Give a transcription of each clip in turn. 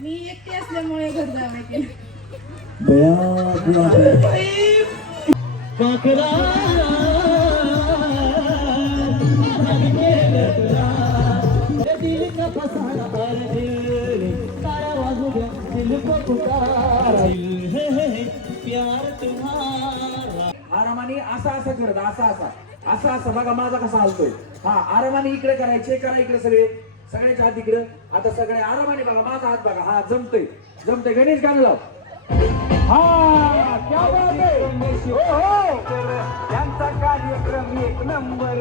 मी एकटी असल्यामुळे घर जावं केलं. आरामाने असं असं करत असं असं बघा माझा कसा हलतोय. हा आरामाने इकडे करायचे करा इकडे सगळ्याच्या हात इकडे. आता सगळे आरामाने बघा माझा हात बघा. हा जमतय गणेश गाणं लाव. हा क्या बात आहे. हो हो त्यांचा कार्यक्रम एक नंबर.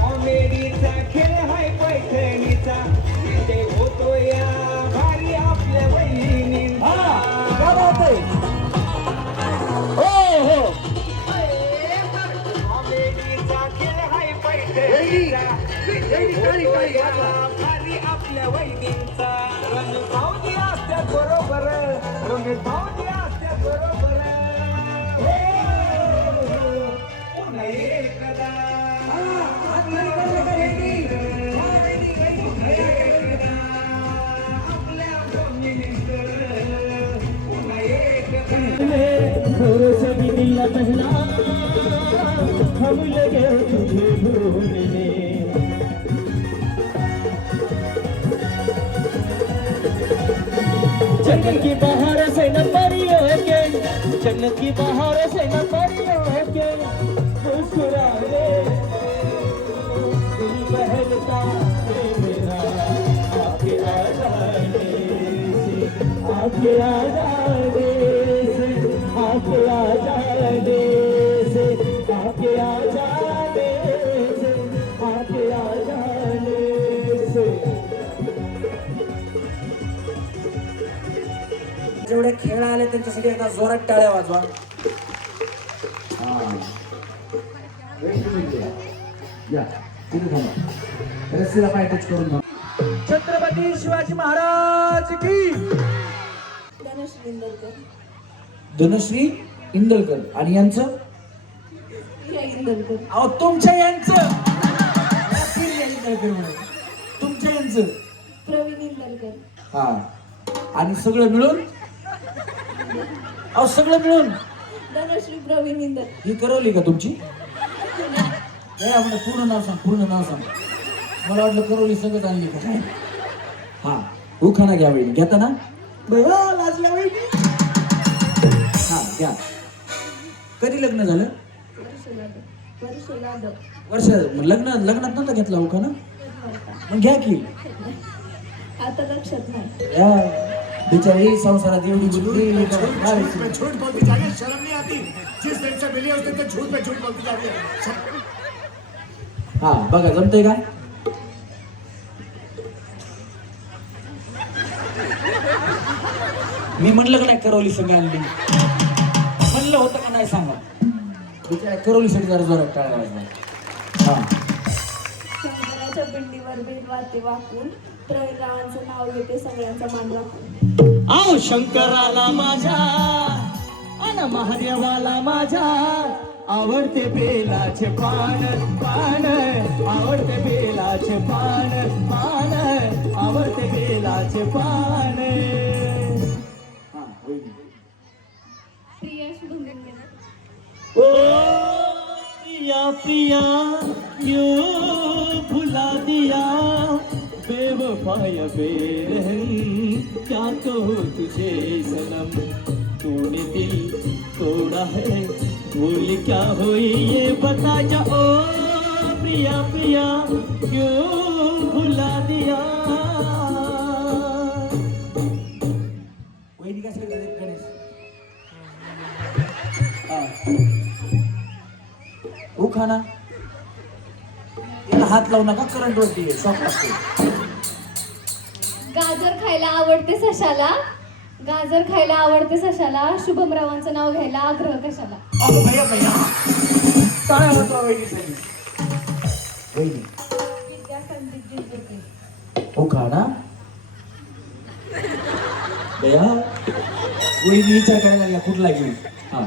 कॉमेडीचा खेळ हाय पैठणीचा इथे होतो या भारी आपल्या बहिणींचा. कॉमेडीचा खेळ हाय पैठणीचा भारी आपल्या वहिनींचा. रंग भाऊजी असत्यात बरोबर रंग भाऊजी असत्यात बरोबर. एकदा भरोसा भी मिला पहला हम लगे तुझे ढूंढने. जन्नत की बहार से न परियों के जन्नत की बहार से न परियों के मुस्कुरा ले दिल बहलता है मेरा आके आ जाने से आके आ जाने से आके आ जाने से आके आ जाने से आके आ जाने से. जेवढे खेळ आले त्यांच्यासाठी एकदा जोरात टाळ्या वाजवा. रस्सीला पाय टच करून थांबा. छत्रपती शिवाजी महाराज की. धनश्री इंदलकर. धनश्री इंदलकर आणि यांचं प्रिया इंदलकर. अहो तुमच्या यांचं इंदलकर म्हणून तुमच्या यांचं प्रवीण इंदलकर. हा आणि सगळं मिळून अहो सगळं मिळून धनश्री प्रवीण इंदलकर. ही करवली का तुमची. नाही आपण पूर्ण नाव सांग. मला वाटलं करवली सगळंच आणली का काय. हा उखाणा घ्या वहिनी. घेता ना लाजल्या वहिनी. हा घ्या. कधी लग्न झालं. वर्ष लग्नात नव्हता घेतला उखाणा. मग घ्या की. आता लक्षात नाही. बिचारी संसारात एवढी बुद्धी. झूठ बोलती जाने शर्म नहीं आती. जिस दिन से मिली उस दिन से झूठ पे झूठ बोलती जा रही है. हा बघा जमतंय काय. मी म्हणलं का नाही करवली संग आणली. म्हणलं होतं का नाही सांगा. बिचारी करवली संग जरा जोरात टाळ्या वाजवा. हा शंकराच्या पिंडीवर बेल वाते वाकून प्रवीण रावांचं नाव घेते सगळ्यांचा मान राखून. आओ शंकराला माझ्या अन महादेवाला माझ्या आवडते बेलाचे पान आवडते बेलाचे पान आवडते बेलाचे पान. ओ प्रिया प्रिया क्यों भुला दिया बेवफाय बेरहम क्या कहूँ तुझे सनम तूने दिल तोड़ा है भूल क्या हुई ये बता जा. ओ प्रिया प्रिया क्यों भुला दिया. वहिनी कसं गणेश. उखाणा याला हात लावू नका, करंट वरती शॉक लागतो. गाजर खायला आवडते सशाला, गाजर खायला आवडते सशाला, शुभमरावांचं नाव घ्यायला आग्रह कशाला. अगं भैया भैया काय होतो वहिनी. वहिनी विद्या संदीप जिंकते. उखाणा भैया वहिनी विचार करायला लागला कुठला घेऊ. हा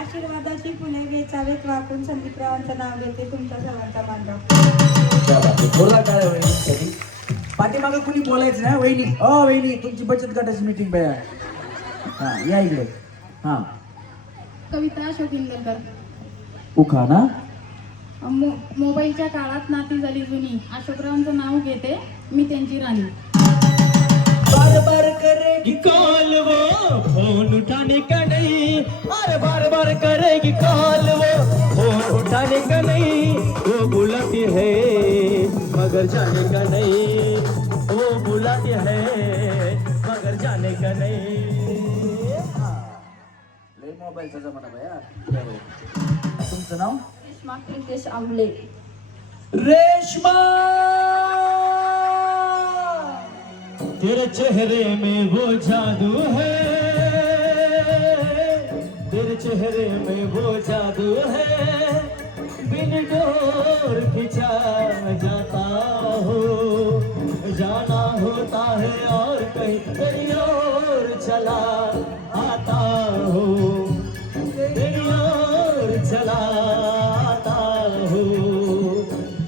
आशीर्वादाची फुले वेचावेत वाकून संदीपरावांचं नाव घेते तुमच्या सर्वांचा मान राखून. बोला काय वहिनीसाठी पाठीमागे कुणी बोलायचं ना. वहिनी वहिनी तुमची बचत गटाची मीटिंग भैया. हा या इकडे. हा कविता अशोक इंदलकर. उखाणा मोबाईलच्या काळात नाती झाली जुनी, अशोकरावांचं नाव घेते मी त्यांची राणी. बार बार करेगी कॉल वो फोन उठाने का नहीं, अरे बार बार करेगी कॉल वो फोन उठाने का नहीं, वो बुलाती है मगर जाने का नहीं, वो बुलाती है मगर जाने का नहीं. लय मोबाईलचा जमाना भैया. तुमचं नाव रेश्मा प्रितेश आंबले. रेश्मा. तेरे चेहरे में वो जादू है, तेरे चेहरे में वो जादू है, बिन डोर खिंचा जाता हो, जाना होता है और कहीं तेरी ओर चला आता हो, तेरी ओर चला आता हो,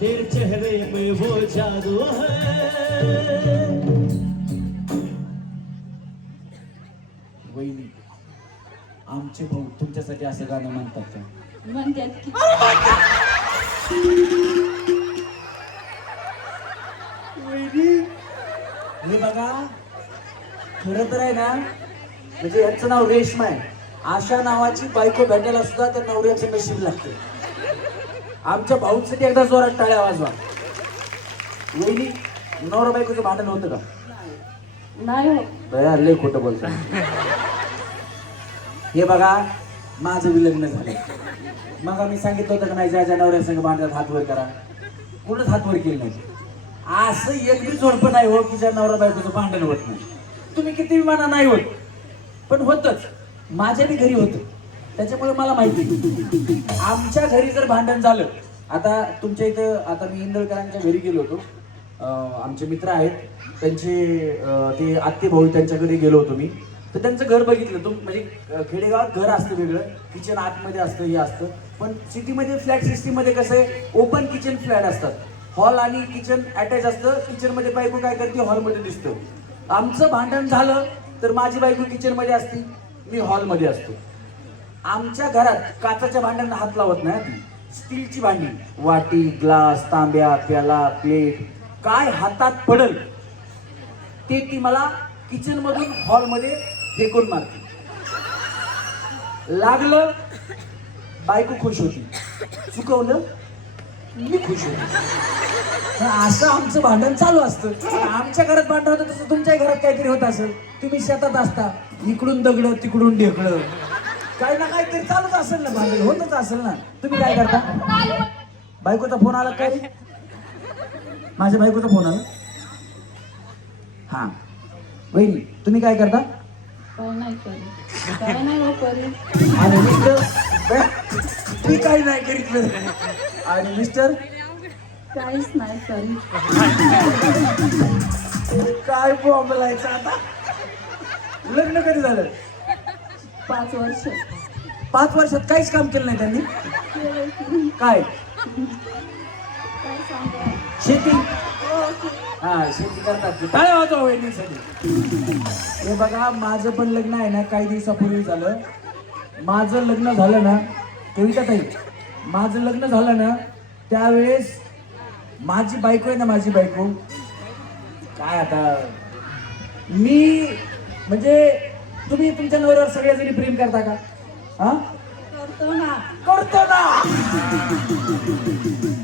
तेरे चेहरे में वो जादू है. वहिनी आमचे भाऊ तुमच्यासाठी असं गाणं म्हणतात का. म्हणतात की हे बघा खरं तर आहे ना, म्हणजे यांचं नाव रेश्मा आहे. आशा नावाची बायको भेटायला सुद्धा त्या नवऱ्याचं नशीब लागते. आमच्या भाऊसाठी एकदा जोरात टाळ्या वाजवा. वहिनी नवरा बायकोचं भांडण होतं का. नाही हो. दया लय खोटं बोलतो. हे बघा माझं बी लग्न झालं. मग आम्ही सांगितलं होतं का नाही, ज्या नवऱ्यासंग भांडतात हात वर करा. कोणच हात वर केलं नाही. असं एक बी जोडपं नाही हो की ज्या नवरा बायकोचं भांडण होत नाही. तुम्ही किती विमाना नाही होत पण होतच. माझ्या बी घरी होतं, त्याच्यामुळे मला माहिती. आमच्या घरी जर भांडण झालं, आता तुमच्या इथं आता मी इंदळकरांच्या घरी गेलो होतो. आमचे मित्र आहेत त्यांचे ते आत्ते भाऊ त्यांच्याकडे गेलो होतो मी. तर त्यांचं घर बघितलं. म्हणजे खेडेगावात घर असतं वेगळं, किचन आतमध्ये असतं हे असतं. पण सिटीमध्ये फ्लॅट सिस्टीममध्ये कसं आहे, ओपन किचन फ्लॅट असतात. हॉल आणि किचन अटॅच असतं. किचनमध्ये बायको काय करते, हॉलमध्ये दिसतं. आमचं भांडण झालं तर माझी बायको किचनमध्ये असते, मी हॉलमध्ये असतो. आमच्या घरात काचाच्या भांड्यांना हात लावत नाही ती. स्टीलची भांडी, वाटी, ग्लास, तांब्या, प्याला, प्लेट काय हातात पडल ते ती मला किचन मधून हॉलमध्ये फेकून मारते. लागलं बायको खुश होती, चुकवलं मी खुश होती. असं आमचं भांडण चालू असतं. आमच्या घरात भांडण होतं तसं तुमच्या घरात काहीतरी होत असेल. तुम्ही शेतात असता, इकडून दगड तिकडून ढेकळं, काही ना काहीतरी चालूच असेल ना, भांडण होतच असेल ना. तुम्ही काय करता. बायकोचा फोन आला काय. माझ्या बायकोचा फोन आला. हा वहिनी तुम्ही काय करता. काय नाही करी, काय नाही हो करी. आणि मिस्टर मी काही नाही करीत. आणि मिस्टर काहीच नाही करी. काय बोंबलायचं आता. लग्न कधी झालं. 5 वर्ष. 5 वर्षात काहीच काम केलं नाही त्यांनी. काय काय सांगा. शेती. हा शेती करतात की. टाळ्या वाजवा वहिनीसाठी. हे बघा माझं पण लग्न आहे ना काही दिवसापूर्वी झालं. माझं लग्न झालं ना कविता ताई, माझं लग्न झालं ना त्यावेळेस माझी बायको आहे ना, माझी बायको काय आता मी म्हणजे तुम्ही तुमच्या नवऱ्यावर सगळ्याजणी प्रेम करता का. हा करतो ना. करतो ना.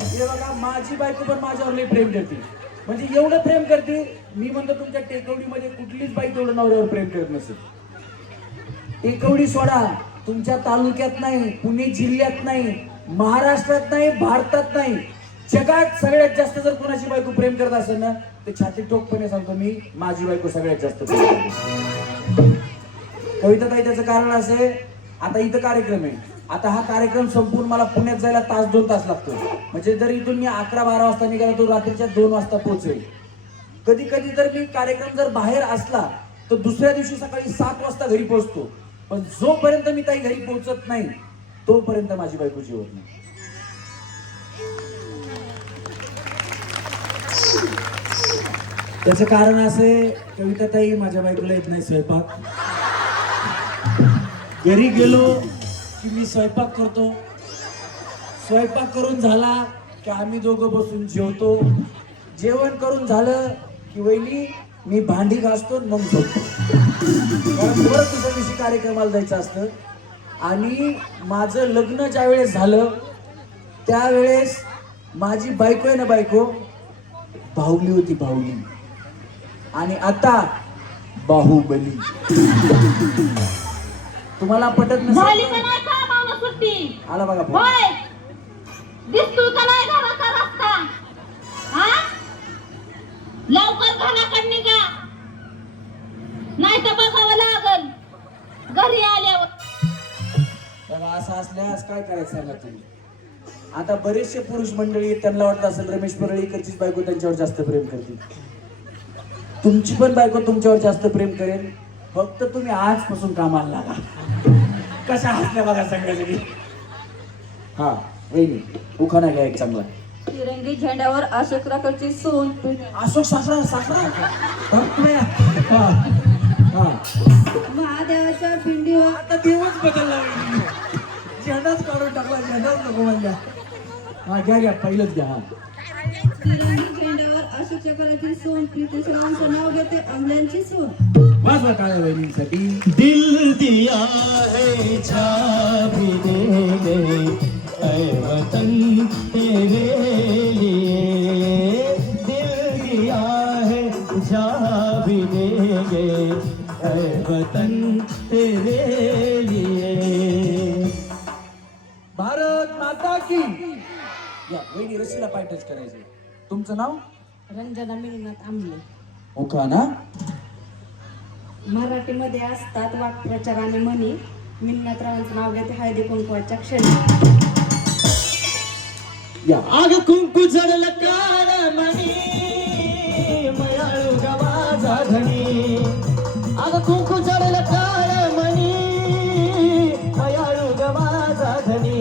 हे बघा माझी बायको पण माझ्यावर लई प्रेम करते. म्हणजे एवढं प्रेम करते, मी म्हणतो तुमच्या टेकवडीमध्ये कुठलीच बाई तेवढं नवऱ्यावर प्रेम करत नसेल. टेकवडी सोडा, तुमच्या तालुक्यात नाही, पुणे जिल्ह्यात नाही, महाराष्ट्रात नाही, भारतात नाही, जगात सगळ्यात जास्त जर कोणाची बायको प्रेम करत असेल ना, तर छाती टोकपणे सांगतो मी, माझी बायको सगळ्यात जास्त प्रेम करते. कविता ताई, त्याचं कारण असं आहे, आता इथं कार्यक्रम आहे, आता हा कार्यक्रम संपून मला पुण्यात जायला 1-2 तास लागतो. म्हणजे जर इथून मी 11-12 वाजता निघाला तो रात्रीच्या 2 वाजता पोहोचेल. कधी कधी जर मी कार्यक्रम जर बाहेर असला तर दुसऱ्या दिवशी सकाळी 7 वाजता घरी पोहोचतो. पण जोपर्यंत मी ताई घरी पोहोचत नाही तोपर्यंत माझी बायको जेवत नाही. त्याचं कारण असे, कविता ताई, माझ्या बायकोला येत नाही स्वयंपाक. घरी गेलो की मी स्वयंपाक करतो, स्वयंपाक करून झाला की आम्ही दोघं बसून जेवतो, जेवण करून झालं की वहिनी मी भांडी घासतो मग झोपतो. कारण परत दुसऱ्या दिवशी कार्यक्रमाला जायचं असतं. आणि माझं लग्न ज्या वेळेस झालं त्यावेळेस माझी बायको आहे ना, बायको बाहुली होती, बाहुली. आणि आता बाहुबली. तुम्हाला पटत झाली नसेल, का नाही कामाला सुट्टी? आला बघा फोन. होय, दिसतोय का नाही घराचा रस्ता? हा, लवकर घराकडे निघा, नाही तर बघावं लागल घरी आल्यावर. बघा, असं असल्यास काय करायचं सांगा तुम्ही. आता बरेचसे पुरुष मंडळी आहेत, त्यांना वाटत असेल रमेश परळीकरचीच बायको त्यांच्यावर जास्त प्रेम करते. तुमची पण बायको तुमच्यावर जास्त प्रेम करेल, फक्त तुम्ही आजपासून कामाला लागा. कशा हसल्या बघा सगळ्यासाठी. हा वहिनी, उखाणा घ्या एक चांगला. तिरंगी झेंड्यावर अशोकराकडची सून. अशोक सासरा सासरा. महादेवाच्या पिंडीवर आता देवच बदलला वहिनी. झेंडाच काढून टाकला, झेंडाच नको म्हणल्या. हा घ्या घ्या, पहिलंच घ्या. हा, तिरंगी झेंड्यावर अशोक चक्राची सून, प्रीतेश्वरांचं नाव घेते अमल्यांची सून. वाजवा काळ्या वहिनीसाठी. दिल दिया है जा भी देंगे ऐ वतन तेरे लिए, दिल दिया है जा भी देंगे ऐ वतन तेरे लिए. भारत माता की. या वहिनी, रशीला पाय टच करायचे. तुमचं नाव? रंजना मिळनाथ आंबले. ओका ना. मराठीमध्ये असतात वाक्प्रचार आणि म्हणी. मिन्नतरावांचं नाव घेते हळदी कुंकवाच्या क्षणी. या आग कुंकू जडल काळ मणी, मयाळू गवाचा धणी. आग कुंकू जडल काळ मणी, मयाळू गवाचा धणी.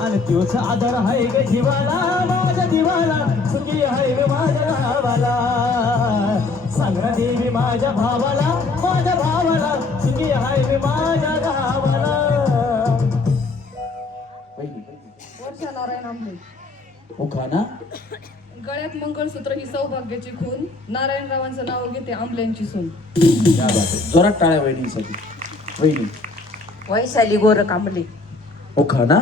आणि तोच आदर आहे ग जीवाला, माझ्या जीवाला सुखी आहे ग माझ्या गावाला. सांगणा देवी माझ्या भावाला, माझ्या भावाला सुखी आहे ग माझ्या गावाला. वर्षा नारायण आंबले. ओका ना. गळ्यात मंगळसूत्र ही सौभाग्याची खून. नारायणरावांचं नाव घेते आंबल्यांची सून. या बात आहे. जोरात टाळ्या वहिनीसाठी. वहिनी. वैशाली गोरख आंबले. ओका ना.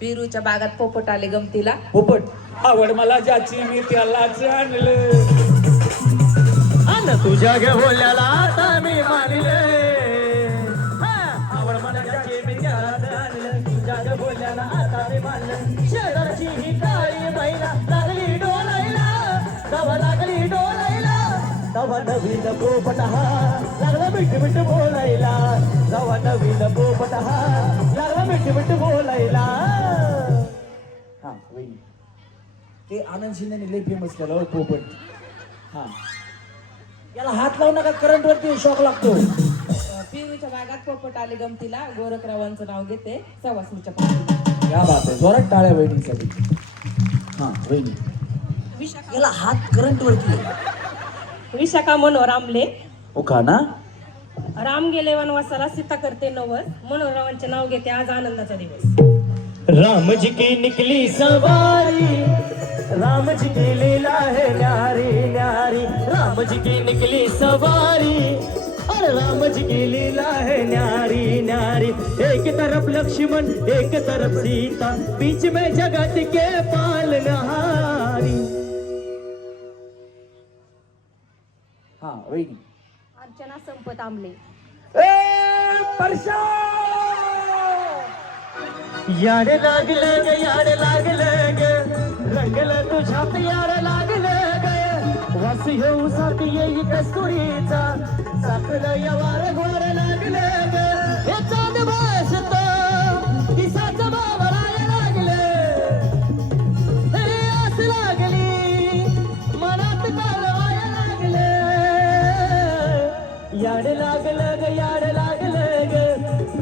पेरूच्या बागात पोपट आले गमतीला. पोपट. आवड मला ज्याची मी त्यालाच आणलं. अन तुझ्या गे बोल्याला आता मी मानले. आवड मला ज्याची मी त्यालाच आणलं. तुझ्या गे बोल्याला आता मी मानलं. शेजारची ही काळी महिला लागली डोलायला, तवा लागली डोलायला. तवा नवीन पोपट हा लागला मिठ मिठ बोलायला. तवा नवीन पोपट हा लागला मिठ मिठ बोलायला. हा वहिनी, ते आनंद शिंदेने लय फेमस केलं हो पोपट. हा, याला हात लावू नका, करंट वरती शॉक लागतो. पेरूच्या बागात पोपट आले गमतीला. गोरखरावांचं नाव घेते सवासणीच्या पाठीला. या बात आहे. जोरात टाळ्या वहिनीसाठी. हा वहिनी. याला हात करंट वरती. विशाखा मनोहर आंबले. ओका ना. राम गेले वनवासाला, सीता करते नवस. मनोहररावांचे नाव घेते आज आनंदाचा दिवस. राम जी की निकली सवारी, राम जी की लीला है न्यारी न्यारी. राम जी की निकली सवारी, और राम जी की लीला है न्यारी न्यारी. एक तरफ लक्ष्मण एक तरफ सीता, बीच में जगत के पालनहारी. हा वहिनी. अर्चना संपत आंबले. परशा याड लागलं ग याड लागलं ग रंगलं तुझ्यात याड लागलं ग वास येऊ साथ येई कस्तुरीचा साखलं यवार गोर लागलं ग हे चांद भासत दिसाचं बावळाय लागलं हे आस लागली मनात कालवाय लागलं याड लागलं ग याड लागलं ग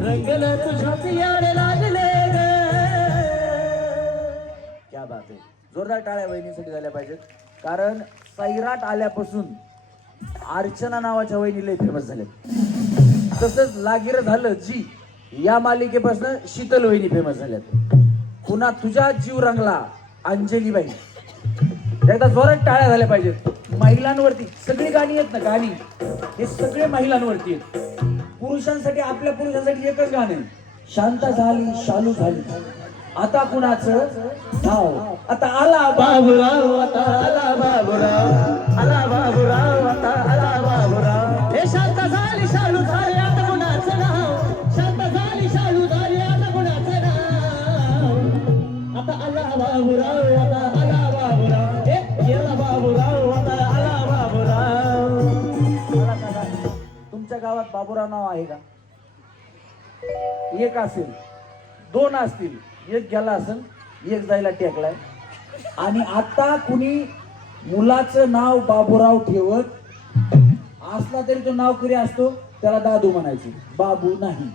रंगलं तुझ्यात याड लागलं ग. क्या बात आहे. जोरदार टाळ्या वहिनीसाठी झाल्या पाहिजेत, कारण सैराट आल्यापासून अर्चना नावाच्या वहिनी लय फेमस झाल्यात. तसंच लागीर झालं जी या मालिकेपासून शीतल वहिनी फेमस झाल्यात. पुन्हा तुझा जीव रंगला अंजलीबाई. एकदा जोरात टाळ्या झाल्या पाहिजेत. महिलांवरती सगळी गाणी आहेत ना, गाणी हे सगळे महिलांवरती आहेत. पुरुषांसाठी आपल्या पुरुषांसाठी एकच गाणं आहे, शांत झाली शालू झाली. आता कुणाचं नाव? आता आला बाबूराव आता आला बाबूराव आला बाबूराव आता आला बाबूराव हे शांत झाली शालू झाली आता कुणाचं नाव? शांत झाली शालू झाली आता कुणाचं नाव? आता आला बाबूराव आता आला बाबूराव हे गेला बाबूराव आता आला बाबूराव. मला सांगा, तुमच्या गावात बाबूराव नाव आहे का? एक असेल, दोन असतील, एक गेला असेल, एक जायला टेकलाय. आणि आता कुणी मुलाचं नाव बाबूराव ठेवत असला तरी तो नावकरी असतो, त्याला दादू म्हणायचे, बाबू नाही.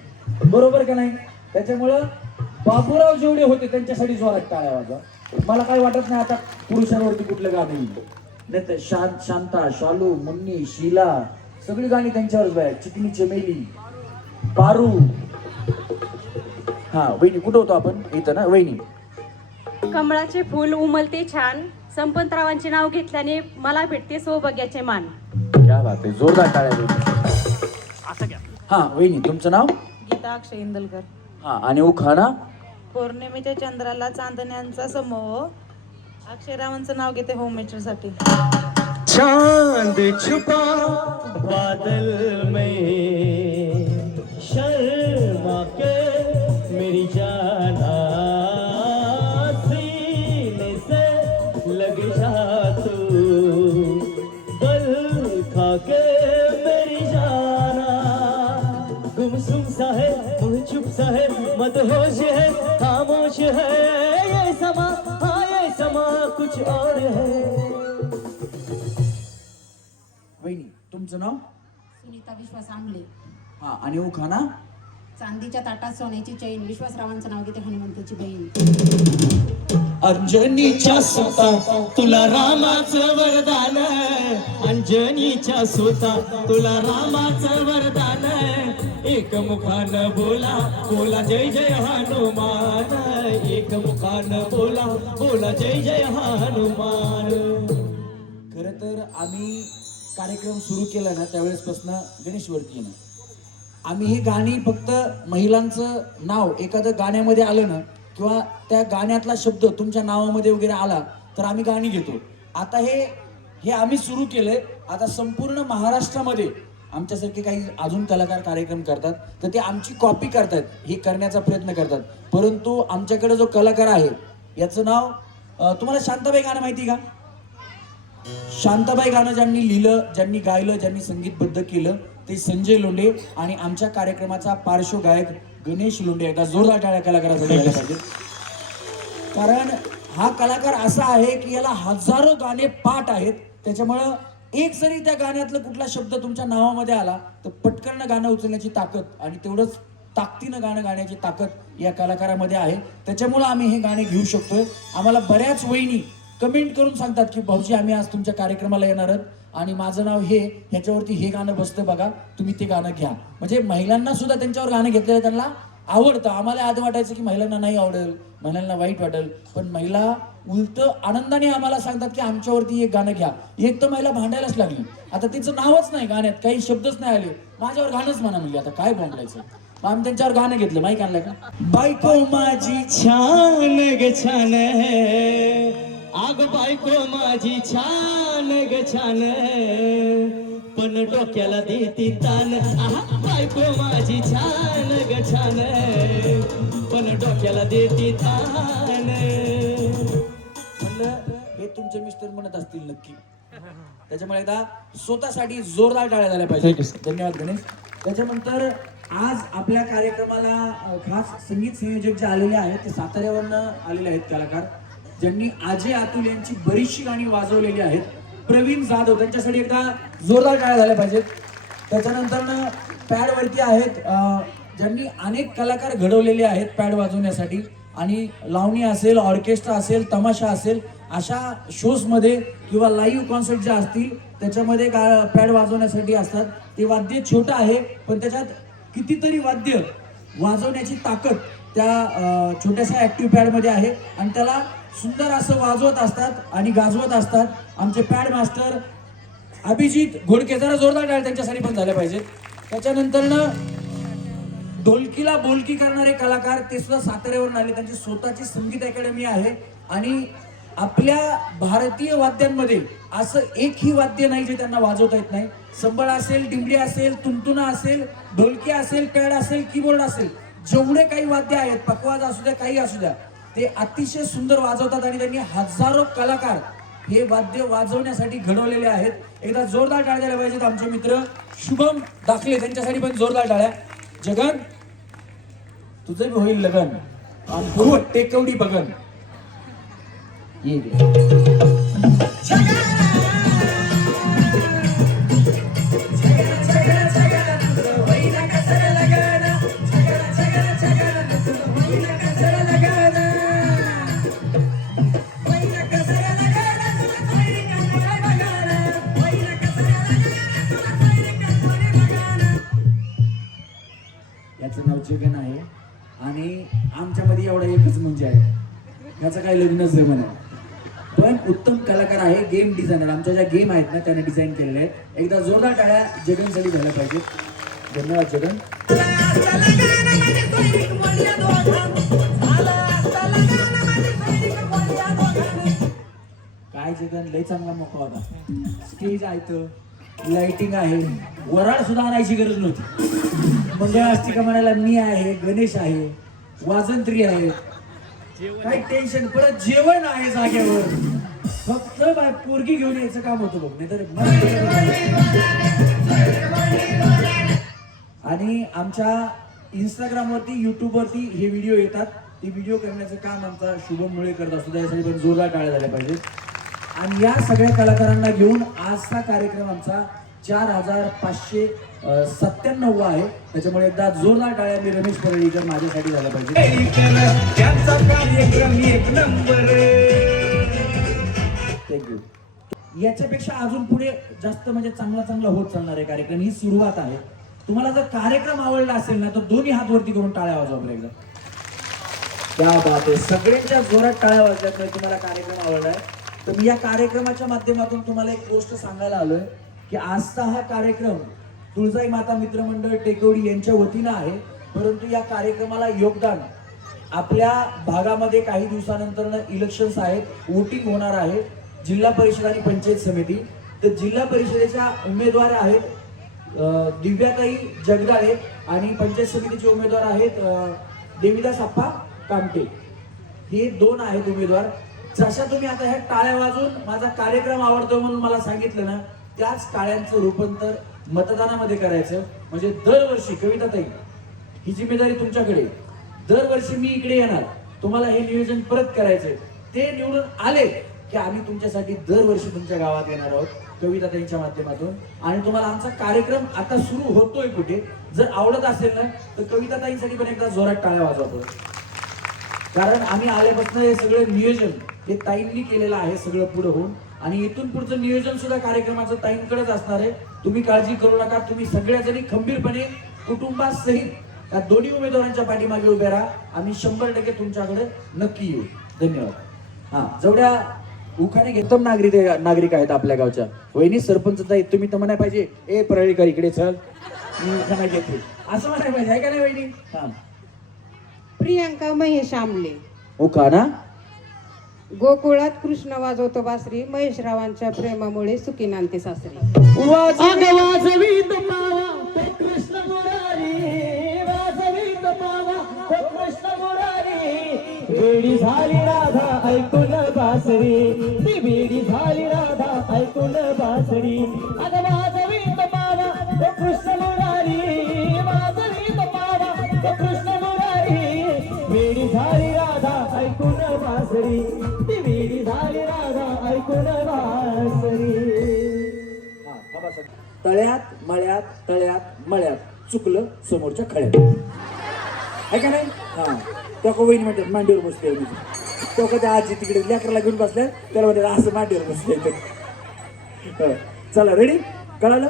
बरोबर का नाही? त्याच्यामुळं बाबूराव जेवढे होते त्यांच्यासाठी जोरात टाळ्या वाजवा. मला काही वाटत नाही आता पुरुषांवरती कुठलं गाणं येईल. नाही तर शांता, शालू, मुन्नी, शीला सगळी गाणी त्यांच्यावरच बाहेर. चिकनी चमेली, पारू. हा वहिनी, कुठं होतो आपण? इथं ना वहिनी. कमळाचे फूल उमलते छान, संपतरावांचे नाव घेतल्याने मला भेटते सौभाग्याचे मान. क्या बात आहे. जोरदार टाळ्या वहिनी. हा वहिनी, तुमचं नाव? गीता अक्षय इंदलकर. हा, आणि उखाणा? पौर्णिमेच्या चंद्राला चांदण्यांचा समूह. अक्षयरावांचं नाव घेते होममेकर साठी. चांद छुपा बादल में शर्मा के मेरी जाना सीने से लग जा तू बल खा के मेरी जाना गुमसुम सा है मुँह चुप सा है मदहोश है खामोश है ये समा हाँ ये समा कुछ और है. वहिनी, तुमचं नाव? सुनीता विश्वास आंबले. हा, आणि उखाणा? चांदीच्या ताटात सोन्याची चैन. विश्वासरावांचं नाव घेते हनुमंताची बहीण. अंजनीच्या सुता तुला रामाचं वरदान, अंजनीच्या सुता तुला रामाचं वरदान. एकमुखानं बोला बोला जय जय हनुमान, एकमुखानं बोला बोला जय जय हनुमान. खरं तर आम्ही कार्यक्रम सुरू केला ना त्यावेळेसपासून गणेशवरती ना आम्ही ही गाणी फक्त महिलांचं नाव एखादं गाण्यामध्ये आलं ना किंवा त्या गाण्यातला शब्द तुमच्या नावामध्ये वगैरे आला तर आम्ही गाणी घेतो. आता हे आम्ही सुरू केलंय. आता संपूर्ण महाराष्ट्रामध्ये आमच्यासारखे काही अजून कलाकार कार्यक्रम करतात तर ते आमची कॉपी करतात, हे करण्याचा प्रयत्न करतात. परंतु आमच्याकडे जो कलाकार आहे याचं नाव तुम्हाला शांताबाई गाणं माहिती का? शांताबाई गाणं ज्यांनी लिहिलं, ज्यांनी गायलं, ज्यांनी संगीतबद्ध केलं ते संजय लोंढे आणि आमच्या कार्यक्रमाचा पार्श्वगायक गणेश लोंढे. एकदा जोरदार टाळ्या कलाकारासाठी द्यायला पाहिजे. कारण हा कलाकार असा आहे की याला हजारो गाणे पाठ आहेत. त्याच्यामुळं एक जरी त्या गाण्यातलं कुठला शब्द तुमच्या नावामध्ये आला तर पटकन गाणं उचलण्याची ताकद आणि तेवढंच ताकदीनं गाणं गाण्याची ताकद या कलाकारामध्ये आहे. त्याच्यामुळं आम्ही हे गाणे घेऊ शकतोय. आम्हाला बऱ्याच वहिनी कमेंट करून सांगतात की भाऊजी आम्ही आज तुमच्या कार्यक्रमाला येणार आहोत आणि माझं नाव हे ह्याच्यावरती हे गाणं बसतं बघा, तुम्ही ते गाणं घ्या. म्हणजे महिलांना सुद्धा त्यांच्यावर गाणं घेतलेलं त्यांना आवडतं. आम्हाला आधी वाटायचं की महिलांना नाही आवडेल, महिलांना वाईट वाटेल, पण महिला उलट आनंदाने आम्हाला सांगतात की आमच्यावरती एक गाणं घ्या. एक तर महिला भांडायलाच लागली, आता तिचं नावच नाही गाण्यात, काही शब्दच नाही आले, माझ्यावर गाणंच म्हणा म्हणजे आता काय बोलायचं. मग आम्ही त्यांच्यावर गाणं घेतलं. माहिती आणलं का? बायको माझी छान ग छान, आग बायको माझी छान ग छान, पण डोक्याला देते तान. आहा, बायको माझी छान ग छान, पण डोक्याला देते तान. म्हणलं हे तुमचे मिस्टर म्हणत असतील नक्की. त्याच्यामुळे एकदा स्वतःसाठी जोरदार टाळ्या झाल्या पाहिजे. धन्यवाद गणेश. त्याच्यानंतर आज आपल्या कार्यक्रमाला खास संगीत संयोजक जे आलेले आहेत ते साताऱ्यावरनं आलेले आहेत कलाकार, ज्यांनी अजय अतुल यांची बरीचशी गाणी वाजवलेली आहेत. प्रवीण जाधव, त्यांच्यासाठी एकदा जोरदार टाळ्या झाल्या पाहिजेत. त्याच्यानंतर पॅडवरती आहेत ज्यांनी अनेक कलाकार घडवलेले आहेत पॅड वाजवण्यासाठी, आणि लावणी असेल, ऑर्केस्ट्रा असेल, तमाशा असेल, अशा शोजमध्ये किंवा लाईव्ह कॉन्सर्ट जे असतील त्याच्यामध्ये पॅड वाजवण्यासाठी असतात. ते वाद्य छोटं आहे पण त्याच्यात कितीतरी वाद्य वाजवण्याची ताकद त्या छोट्याशा ॲक्टिव्ह पॅडमध्ये आहे, आणि त्याला सुंदर असं वाजवत असतात आणि गाजवत असतात आमचे पॅड मास्टर अभिजित घोडके. जरा जोरदार टाळ्या त्यांच्यासाठी पण झाल्या पाहिजेत. त्याच्यानंतर ढोलकीला बोलकी करणारे कलाकार ते सुद्धा साताऱ्यावरून आले. त्यांची स्वतःची संगीत अकॅडमी आहे, आणि आपल्या भारतीय वाद्यांमध्ये असं एकही वाद्य नाही जे त्यांना वाजवता येत नाही. संबळ असेल, डिंबडी असेल, तुंतुना असेल, ढोलकी असेल, पॅड असेल, कीबोर्ड असेल, जेवढे काही वाद्य आहेत, पखवाज असू द्या, काही असू द्या, ते अतिशय सुंदर वाजवतात, आणि त्यांनी हजारो कलाकार हे वाद्य वाजवण्यासाठी घडवलेले आहेत. एकदा जोरदार टाळ्या द्यायला पाहिजेत आमचे मित्र शुभम दाखले, त्यांच्यासाठी पण जोरदार टाळ्या. जगन, तुझं बी होईल लगन, पूर्व टेकवडी बगन. ये याचं नाव जगन आहे, आणि आमच्यामध्ये एवढा एकच म्हणजे आहे, याचं काही लग्नच आहे म्हणा. पण उत्तम कलाकार आहे, गेम डिझायनर. आमच्या ज्या गेम आहेत ना त्याने डिझाईन केलेल्या आहेत. एकदा जोरदार टाळ्या जगनसाठी झाल्या पाहिजेत. धन्यवाद जगन. काय जगन, लय चांगला मोका होता. स्टेज आहे, लाइटिंग आहे, वराड सुद्धा आणायची गरज नव्हती. मंगळाष्टिका म्हणायला मी आहे, गणेश आहे, वाजंत्री आहे, काही टेन्शन. परत जेवण आहे जागेवर, फक्त पोरगी घेऊन यायचं काम होतं बघ, नाही तर. आणि आमच्या इंस्टाग्रामवरती, युट्यूबवरती हे व्हिडिओ येतात, ते व्हिडिओ करण्याचं काम आमचा शुभम मुळे करत असतो. त्यासाठी पण जोरदार टाळ्या झाल्या पाहिजेत. आणि या सगळ्या कलाकारांना घेऊन आजचा कार्यक्रम आमचा 4597 आहे. त्याच्यामुळे एकदा जोरदार टाळ्या मी रमेश परळीकर माझ्यासाठी झाला पाहिजे. थँक्यू. याच्यापेक्षा अजून पुढे जास्त म्हणजे चांगला होत चालणार आहे कार्यक्रम. ही सुरुवात आहे. तुम्हाला जर कार्यक्रम आवडला असेल ना तर दोन्ही हात वरती करून टाळ्या वाजवा बरं एकदा. क्या बात आहे, सगळ्यांच्या जोरात टाळ्या वाजल्यामुळे तुम्हाला कार्यक्रम आवडलाय. तर मी या कार्यक्रमाच्या माध्यमातून तुम्हाला एक गोष्ट सांगायला आलोय की आजचा हा कार्यक्रम तुळजाई माता मित्रमंडळ टेकवडी यांच्या वतीनं आहे. परंतु या कार्यक्रमाला योगदान आपल्या भागामध्ये काही दिवसानंतर इलेक्शन्स आहेत, वोटिंग होणार आहे, जिल्हा परिषद आणि पंचायत समिती. तर जिल्हा परिषदेच्या उमेदवार आहेत दिव्याताई जगदाळे, आणि पंचायत समितीचे उमेदवार आहेत देवीदास अप्पा कामटे. हे दोन आहेत उमेदवार. जशा तुम्ही आता ह्या टाळ्या वाजून माझा कार्यक्रम आवडतो म्हणून मला सांगितलं ना, त्याच टाळ्यांचं रूपांतर मतदानामध्ये करायचं. म्हणजे दरवर्षी कविताताई, ही जिम्मेदारी तुमच्याकडे. दरवर्षी मी इकडे येणार, तुम्हाला हे नियोजन परत करायचंय. ते निवडून आले की आम्ही तुमच्यासाठी दरवर्षी तुमच्या गावात येणार आहोत कविताताईंच्या माध्यमातून. आणि तुम्हाला आमचा कार्यक्रम आता सुरू होतोय कुठे, जर आवडत असेल ना तर कविताताईंसाठी पण एकदा जोरात टाळ्या वाजवतो. कारण आम्ही आल्यापासून हे सगळं नियोजन हे ताईंनी केलेलं आहे, सगळं पुढे होऊन. आणि इथून पुढचं नियोजन सुद्धा कार्यक्रमाचं ताईंकडेच असणार आहे. तुम्ही काळजी करू नका. तुम्ही सगळ्याजणी खंबीरपणे कुटुंबासहित त्या दोन्ही उमेदवारांच्या पाठीमागे उभे राहा. आम्ही 100% तुमच्याकडे नक्की येऊ. धन्यवाद. हा, जेवढ्या उखाणे घेतम नागरिक आहेत आपल्या गावच्या, वहिनी सरपंच तुम्ही तर म्हणाय पाहिजे, ए परळीकर इकडे चल, मी उखाणा घेते असं म्हणाय पाहिजे, आहे का नाही वहिनी? हा, प्रियंका महेश आमले. उखाणा गोकुळात कृष्ण वाजवतो बासरी, महेशरावांच्या प्रेमामुळे सुखी नांदते सासरी. अगं वाजवीत मावा तो कृष्ण मुरारी, वाजवीत मावा तो कृष्ण मुरारी, वेडी झाली राधा ऐकून बासरी, ती वेडी झाली राधा ऐकून बासरी. अगं वाजवीत मावा तो कृष्ण मुरारी, वाजवीत मावा तो कृष्ण मुरारी, वेडी झाली राधा ऐकून बासरी, ती वेडी झाली राधा ऐकून बासरी. तळ्यात मळ्यात तळ्यात मळ्यात चुकलं समोरच्या खळ्यात. आहे का नाही? हा तो का वहिनी म्हणतात मांडीवर बसले, तो का त्या आजी तिकडे लेकराला घेऊन बसल्या त्याला म्हणतात असं मांडीवर बसले. चला रेडी, कळालं?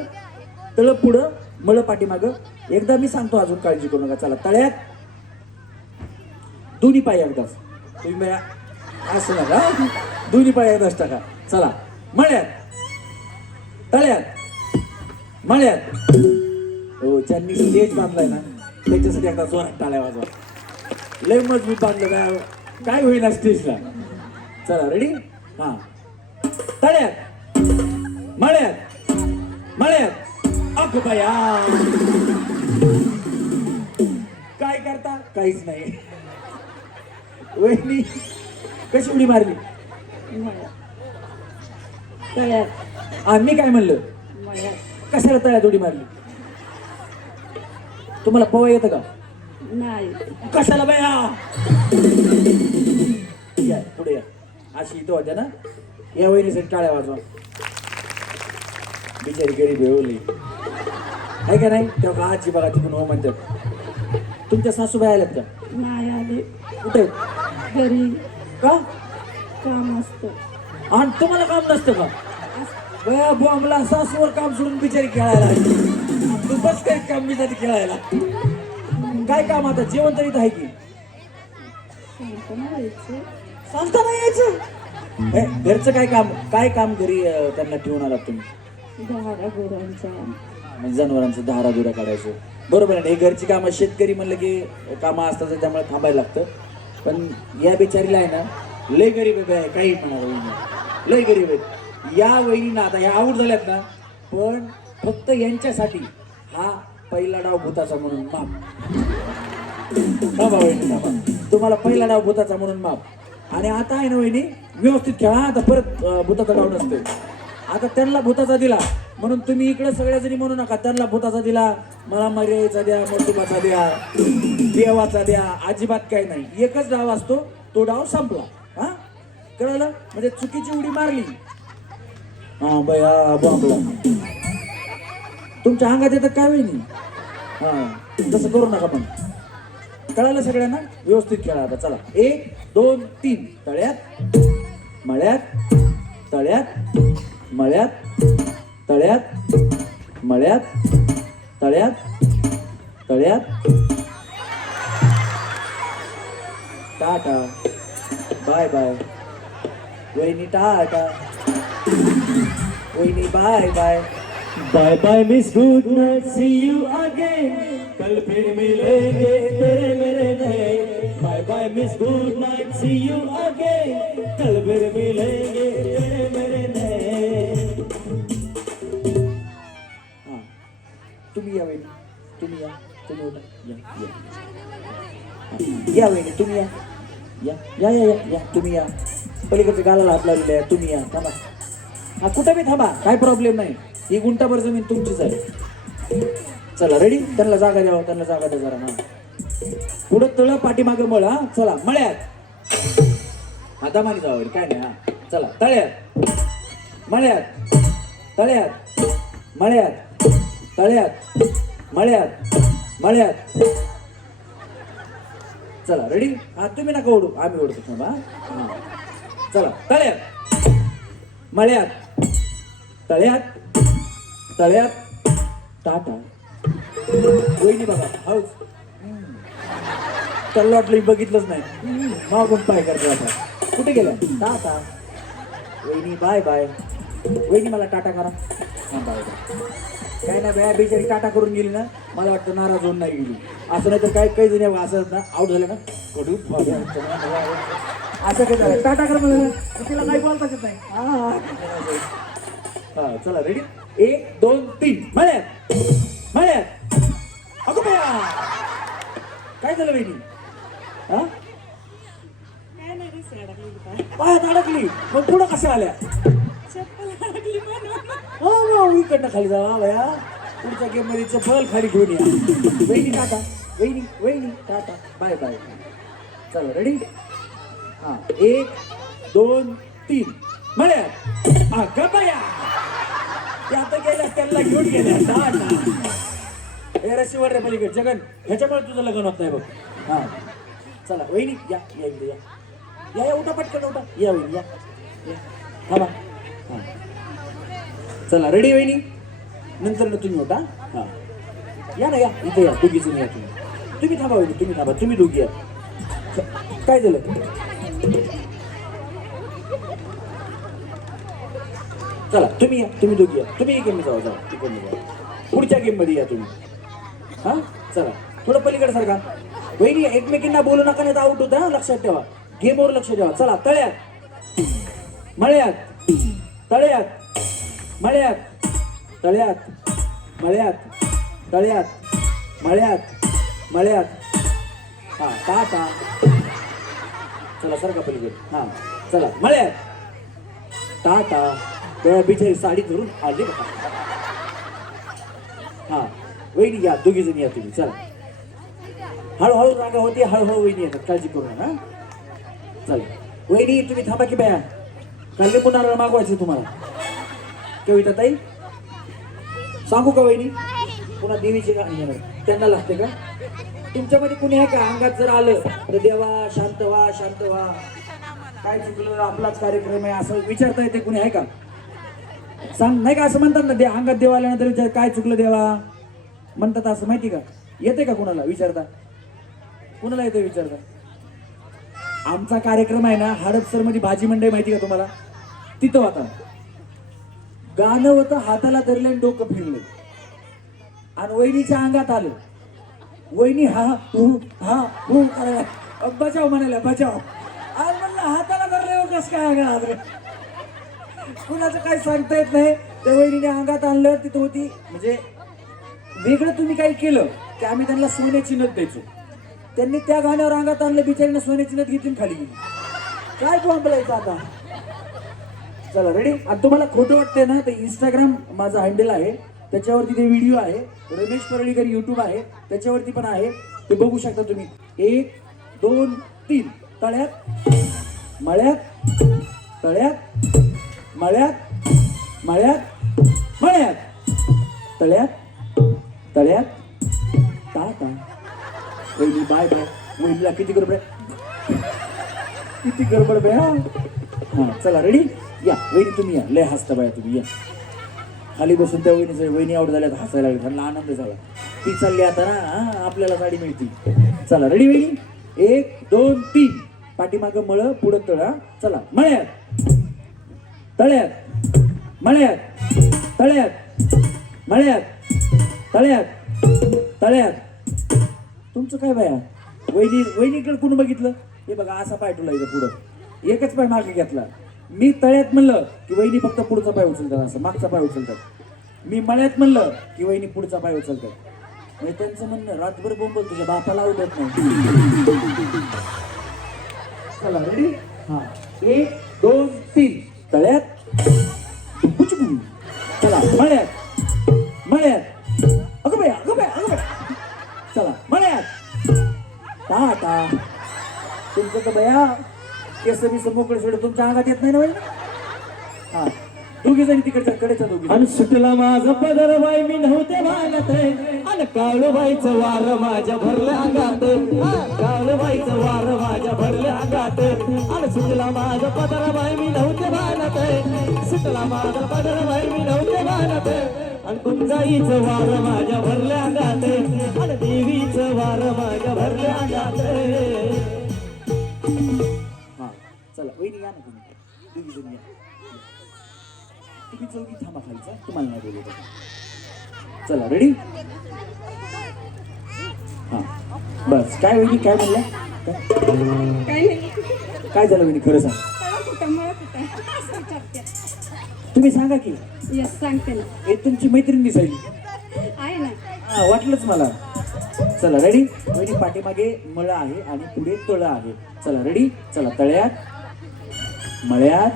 तळ पुढं मळ पाठीमागं. एकदा मी सांगतो, अजून काळजी करू नका. चला तळ्यात दोन्ही पाय एकदाच, तुम्ही बाया असं नका, दोन्ही पाय एकदाच टाका. चला मळ्यात तळ्यात मळ्यात. हो ज्यांनी स्टेज बांधलाय ना त्याच्यासाठी एकदा जोरात टाळ्या वाजवा. लय मजबूत बांधलं काय होईना स्टेजला. चला रेडी, हा तळ्यात मळ्यात मळ्यात. अग बया काय करता? काहीच नाही. वहिनी कशी उडी मारली? आम्ही काय म्हणलं? कशाला तळ्यात उडी मारली? तुम्हाला पोहा येतं का? नाही. कशाला बाया? या पुढे या. अशी इथं होत्या ना, या वहिनीसाठी टाळ्या वाजवा. बिचारी गरीब वेवली आहे का नाही? तेव्हा आजी बघा तिकडून हो म्हणतात. तुमच्या सासूबाई आल्यात का? नाही आले. कुठे? घरी का? काम असतं. आणि तुम्हाला काम नसतं का? बया बॉम्बला सासूवर काम सोडून बिचारी खेळायला. तू बस काही काम मी जाते खेळायला. काय काम? आता जेवण तरी आहे की? सांगता नाही यायचं. घरचं काय काम? काय काम घरी त्यांना ठेवून आलात तुम्ही? जनावरांचं धारा दुरा काढायचं. बरोबर आहे. हे घरची कामं, शेतकरी म्हणलं की कामं असतात त्यामुळे थांबायला लागतं. पण या बिचारीला आहे ना लय गरीब आहे, काही म्हणा वहिनी लय गरीब आहेत. या वहिनींना आता ह्या आऊट झाल्यात ना, पण फक्त यांच्यासाठी हा पहिला डाव भूताचा म्हणून माफ. थांबा वहिनी थांबा, तुम्हाला पहिला डाव भूताचा म्हणून माफ. आणि आता आहे ना वहिनी व्यवस्थित खेळा. आता परत भूताचा डाव नसतोय. आता त्यांना भूताचा दिला म्हणून तुम्ही इकडे सगळ्याजणी म्हणू नका त्यांना भूताचा दिला, मला मर्यादेचा द्या, मर्तुबाचा द्या, देवाचा द्या. अजिबात काही नाही. एकच डाव असतो, तो डाव संपला. हा कळलं? म्हणजे चुकीची उडी मारली, हा बया बॉम्बला. तुमच्या अंगात येतं काय वहिनी? हा तसं करू नका. पण कळालं सगळ्यांना? व्यवस्थित खेळा. आता चला 1 2 3. तळ्यात मळ्यात तळ्यात मळ्यात तळ्यात मळ्यात तळ्यात तळ्यात. टाटा बाय बाय वहिनी. टाटा वहिनी. Bye bye. Bye bye miss good night, see you again, कल फिर मिलेंगे तेरे मेरे नए. Bye bye miss good night, see you again, कल फिर मिलेंगे तेरे मेरे नए. हा तुम्ही या वहिनी, तुम्ही या, तुम्ही या या वहिनी, तुम्ही या या या या या या तुम्ही या. पलीकडच्या गालाला हात लावलेले आहे, तुम्ही या. थांबा. हा कुठं बी थांबा, काय प्रॉब्लेम नाही. ही गुंटाभर जमीन तुमचीच आहे. चला रेडी. त्यांना जागा द्यावं, त्यांना जागा द्या जरा. हा पुढं तळ पाठीमागं मळ. हा चला मळ्यात. हा दमानी जावं काय नाही. हा चला तळ्यात मळ्यात तळ्यात मळ्यात तळ्यात मळ्यात मळ्यात. चला रेडी. हा तुम्ही नका ओढू, आम्ही ओढतो. थांबा. हा चला तळ्यात मळ्यात तळ्यात तळ्यात. टाटा वहिनी बघा. हाऊस त्याला वाटलं बघितलंच नाही, मागून पाय करतो. आता कुठे गेल्या? टाटा वहिनी. बाय बाय वहिनी. मला टाटा करा. हां बाय बाय. काय ना बाय बिचारी टाटा करून गेली ना, मला वाटतं नाराज होऊन नाही गेली. असं नाही तर काही काही जणी असं ना आऊट झालं ना कडू असं काय झालं टाटा कर मला तिला काही बोलताच येत नाही हा चला रेडी 1 2 3 मळ्यात मळ्यात अगो बया काय झालं वहिनी हा पायात अडकली मग पुढं कशा आल्या हो इकडनं खाली जावा बया पुढच्या गेम मध्ये चप्पल खाली घेऊन या वहिनी टाटा वहिनी वहिनी टाटा बाय बाय चला रेडी हा 1 2 3 मळ्यात अगं बया त्या आता गेल्या त्यांना घेऊन गेल्या टाटा हे रशीवर रे पलीकडे जगन ह्याच्यामुळे तुझं लग्न होत नाही बघ हा चला वहिनी या या इकडे या या उठा पटकन उठा या वहिनी या थांबा हा चला रेडी वहिनी नंतर ना तुम्ही होता हा या ना या इथे या दोघीच या तुम्ही थांबा वहिनी तुम्ही थांबा तुम्ही दोघी या काय झालं चला तुम्ही या तुम्ही दोघी या तुम्ही गेम जावा जावा तिकडे जा पुढच्या गेम मध्ये या तुम्ही हा चला थोडं पलीकडे सारखा वहिनी एकमेकींना बोलू नका नाही तर आउट होता हा लक्षात ठेवा गेमवर लक्ष ठेवा चला तळ्यात मळ्यात तळ्यात मळ्यात तळ्यात मळ्यात तळ्यात मळ्यात मळ्यात हा टाटा चला सारखा पलीकडे हा चला मळ्यात टाटा बिचारी साडी धरून आली बघा हा वहिनी या दोघी जण या तुम्ही चला हळूहळू रागा होती हळूहळू वहिनी येतात काळजी करू नका चला वहिनी तुम्ही थांबा की बाया काल पुन्हा मागवायचं तुम्हाला कविता ताई सांगू का वहिनी पुन्हा देवीची गाणी येणार त्यांना लागते का तुमच्यामध्ये कुणी आहे का अंगात जर आलं तर देवा शांत व्हा काय चुकलं आपलाच कार्यक्रम आहे असं विचारता येते कुणी आहे का सांग नाही का असं म्हणतात ना दे अंगात देवा आल्यानंतर विचार काय चुकलं देवा म्हणतात असं माहिती का येते का कुणाला विचारता कुणाला येते विचारता आमचा कार्यक्रम आहे ना हडपसर मध्ये भाजी मंडई माहिती का तुम्हाला तिथं होता गाणं होतं हाताला धरले आणि डोकं फिरलं आणि वहिनीच्या अंगात आलं वहिनी हा हू करायला बचाव म्हणायला बचाव आज म्हणलं हाताला धरले कस काय अंगात कुणाचं काही सांगता येत नाही त्या वहिनीने अंगात आणलं तिथं होती म्हणजे वेगळं तुम्ही काही केलं की आम्ही त्यांना सोन्याची नथ द्यायचो त्यांनी त्या गाण्यावर अंगात आणलं बिचारीनं सोन्याची नथ घेतली खाली गेली काय बोंबलायचं आता चला रेडी आणि तुम्हाला खोटं वाटतंय ना तर इंस्टाग्राम माझा हँडल आहे त्याच्यावरती ते व्हिडिओ आहे रमेश परळीकर YouTube आहे त्याच्यावरती पण आहे ते बघू शकता तुम्ही 1 2 3 तळ्यात मळ्यात तळ्यात मळ्यात मळ्यात मळ्यात तळ्यात तळ्यात टाटा वहिनी बाय बाय वहिनीला किती गडबड बाय हा चला रेडी या वहिनी तुम्ही या लय हसता बाया तुम्ही या खाली बसून त्या वहिनी आउट झाल्या हसायला लागले त्यांना आनंद झाला ती चालली आता ना आपल्याला साडी मिळती चला रेडी वहिनी 1 2 3 पाठीमागं मळ पुढं तळा चला मळ्यात तळ्यात मळ्यात तळ्यात मळ्यात तळ्यात तळ्यात तुमचं काय बाया वहिनीकडे कोण बघितलं हे बघा असा पाय तुला इथं पुढं एकच पाय मागे घेतला मी तळ्यात म्हणलं की वहिनी फक्त पुढचा पाय उचलतात असं मागचा पाय उचलतात मी मळ्यात म्हणलं की वहिनी पुढचा पाय उचलतात म्हणजे त्यांचं म्हणणं रातभर बोंबल तुझ्या बापाला आवडत नाही चला रेडी हा 1 2 3 तळ्यात चला मळ्यात मळ्यात अगं बाय चला मळ्यात टाटा तुमचं तर बया केस बिस मोकळे सोड तुमच्या अंगात येत नाही ना हा दोघी जणी तिकडच्या कडेच्या दोघी आणि सुटला माझं पदर बाई मी नव्हते भागत आणि काळूबाईचं वार माझ्या भरल्या अंगात काळूबाईचं वार माझ्या भरल्या अंगात आणि सुटला माझं पदर बाई मी नव्हते भागत सुटला माझं पदर बाई मी नव्हते भागत आणि तुमचाईचं वार माझ्या भरल्या अंगात आणि देवीचं वार माझ्या भरल्या अंगात हा चला वहिनी या ना तुम्ही दोघी जणी या तुम्ही चौघी थांबा खालचा तुम्हाला नाही बोलू चला रेडी हा बस काय वहिनी काय म्हणलं काय झालं वहिनी खरं सांग. तळं कुठं मळ कुठं असं विचारते. तुम्ही सांगा की येस सांगते ना. हे तुमची मैत्रीण दिसायली. आहे ना. हा वाटलंच मला. चला रेडी. वहिनी पाठीमागे मळ आहे आणि पुढे तळ आहे. चला रेडी. चला तळ्यात मळ्यात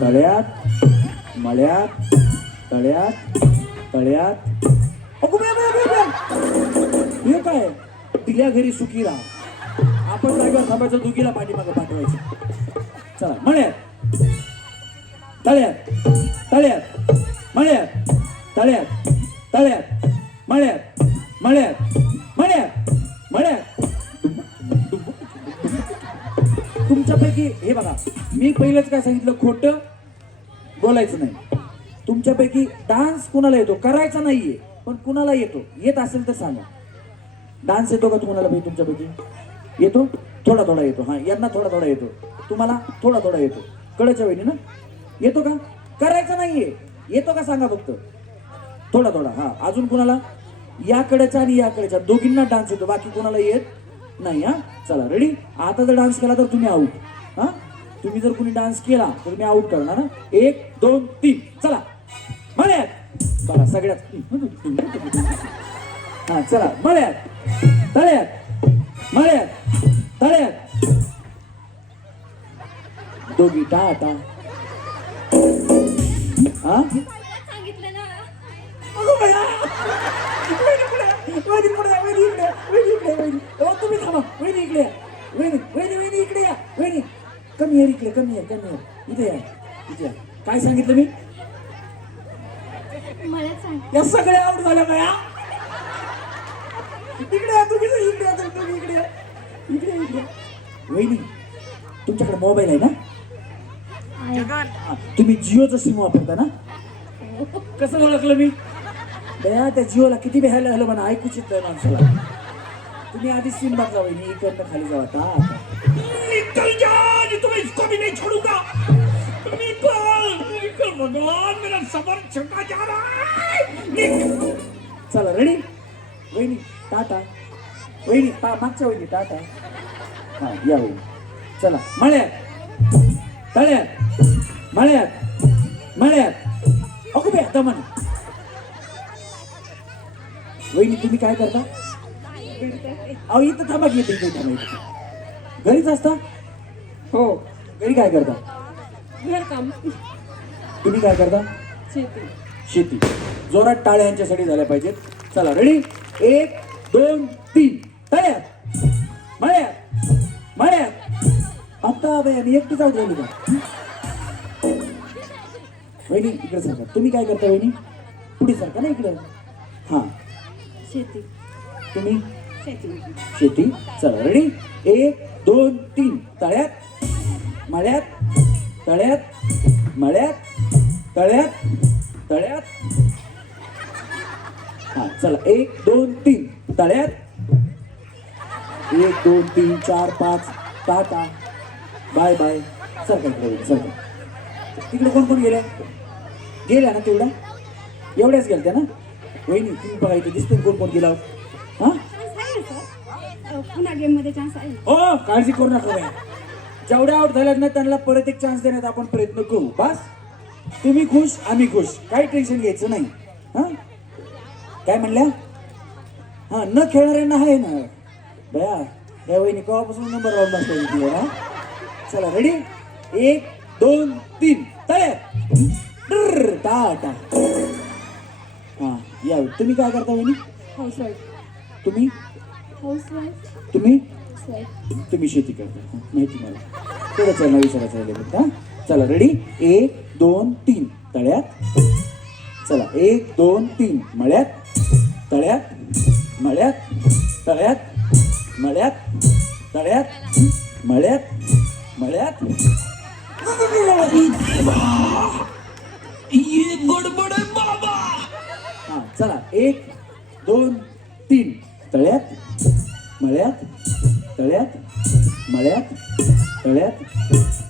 तळ्यात मळ्यात तळ्यात तळ्यात. हे काय दिल्या घरी सुखी राहा. आपण जागेवर थांबायचं दुखीला पाठीमागं पाठवायचं. चला मळ्यात तळ्यात तळ्यात मळ्यात तळ्यात तळ्यात मळ्यात मळ्यात मळ्यात मळ्यात. तुमच्यापैकी हे बघा मी पहिलंच काय सांगितलं खोटं बोलायचं नाही. तुमच्यापैकी डान्स कुणाला येतो करायचा नाहीये पण कुणाला येतो येत असेल तर सांगा. डान्स येतो का तुम्हाला भाई तुमच्यापैकी येतो थोडा थोडा येतो. हा यांना थोडा थोडा येतो तुम्हाला थोडा थोडा येतो. कळच्या वहिनी ना येतो का करायचा नाहीये येतो का सांगा फक्त थोडा थोडा. हा अजून कुणाला या कडेचा आणि या कडेच्या दोघींना डान्स येतो बाकी कुणाला येत नाही. हा चला रेडी. आता जर डान्स केला तर तुम्ही आऊट. हा तुम्ही जर कुणी डान्स केला तर मी आऊट करणार ना. 1 2 3 चला मळ्यात बघा सगळ्यात. हा चला मळ्यात तळ्यात मळ्यात तळ्यात दोघी टाटा. हा सांगितलं ना. तुम्ही थांबा वहिनी इकडे या. वहिनी वहिनी वहिनी इकडे या. वहिनी कमी यार इकडे कमी यार इथे या इथे या. काय सांगितलं मी मला सांग. या सगळ्या आउट झाल्या बाया. इकडे या तुम्ही इकडे या तुम्ही इकडे या इकडे इकडे. वहिनी तुमच्याकडे मोबाईल आहे ना. तुम्ही जिओचं सिम वापरता ना. कसं ओळखलं मी बया त्या जिओला किती बेहायला झालं म्हणा ऐकूच येत नाही माणसाला. तुम्ही आधी सिम बदला वहिनी इकडनं खाली जावा. निकल जा तुम्ही इसको भी नहीं छोडूंगा. निकल भगवान मेरा सबर छुटा जा रहा है. चला रेडी. वहिनी टाटा. वहिनी मागच्या वहिनी टाटा. हा या वहिनी चला मळ्यात तळ्यात मळ्यात मळ्यात. अगो बे आता म्हण वहिनी तुम्ही काय करता. अहो इथं थांबा घेते इथे थांबा. घरीच असता. हो घरी काय करता. घरकाम. तुम्ही काय करता. शेती. जोरात टाळ्या यांच्यासाठी झाल्या पाहिजेत. चला रेडी. 1 2 3 तळ्यात मळ्यात मळ्यात. आता बाई मी एकटीच आऊट झाली का. वहिनी इकडे सरका. तुम्ही काय करता वहिनी पुढे सरका ना इकडे. हा शेती. तुम्ही शेती. शेती. चला रेडी. 1 2 3 तळ्यात मळ्यात तळ्यात मळ्यात तळ्यात तळ्यात. हा चला 1 2 3 तळ्यात 1 2 3 4 5 टाटा बाय बाय. सरका इकडे सरका. तिकडे कोण कोण गेल्या गेल्या ना तेवढ्या एवढ्याच गेल्या ना. वहिनी तुम्ही बघा इथे दिसतो कोण कोण गेला. हा पुन्हा गेम मध्ये चान्स आहे. हो काळजी करू नका बाई. जेवढ्या आउट झाल्यात ना त्यांना परत एक चान्स देण्याचा आपण प्रयत्न करू. बस तुम्ही खुश आम्ही खुश. काही टेन्शन घ्यायचं नाही. हा काय म्हणल्या. हा न खेळणाऱ्यांना आहे ना बया. या वहिनी केव्हापासून नंबर लावून बसला. हा चला रेडी. 1 2 3 तळ्यात टाटा. हा या तुम्ही काय करता वहिनी. हाऊसवाईफ. तुम्ही हाऊसवाईफ. तुम्ही तुम्ही शेती करता. माहिती मला थोडं चला विचारायचं राहिलं. हा चला रेडी. 1 2 3 तळ्यात. चला 1 2 3 मळ्यात तळ्यात मळ्यात तळ्यात मळ्यात तळ्यात मळ्यात मळ्यात. हा चला 1 2 3 तळ्यात मळ्यात तळ्यात मळ्यात तळ्यात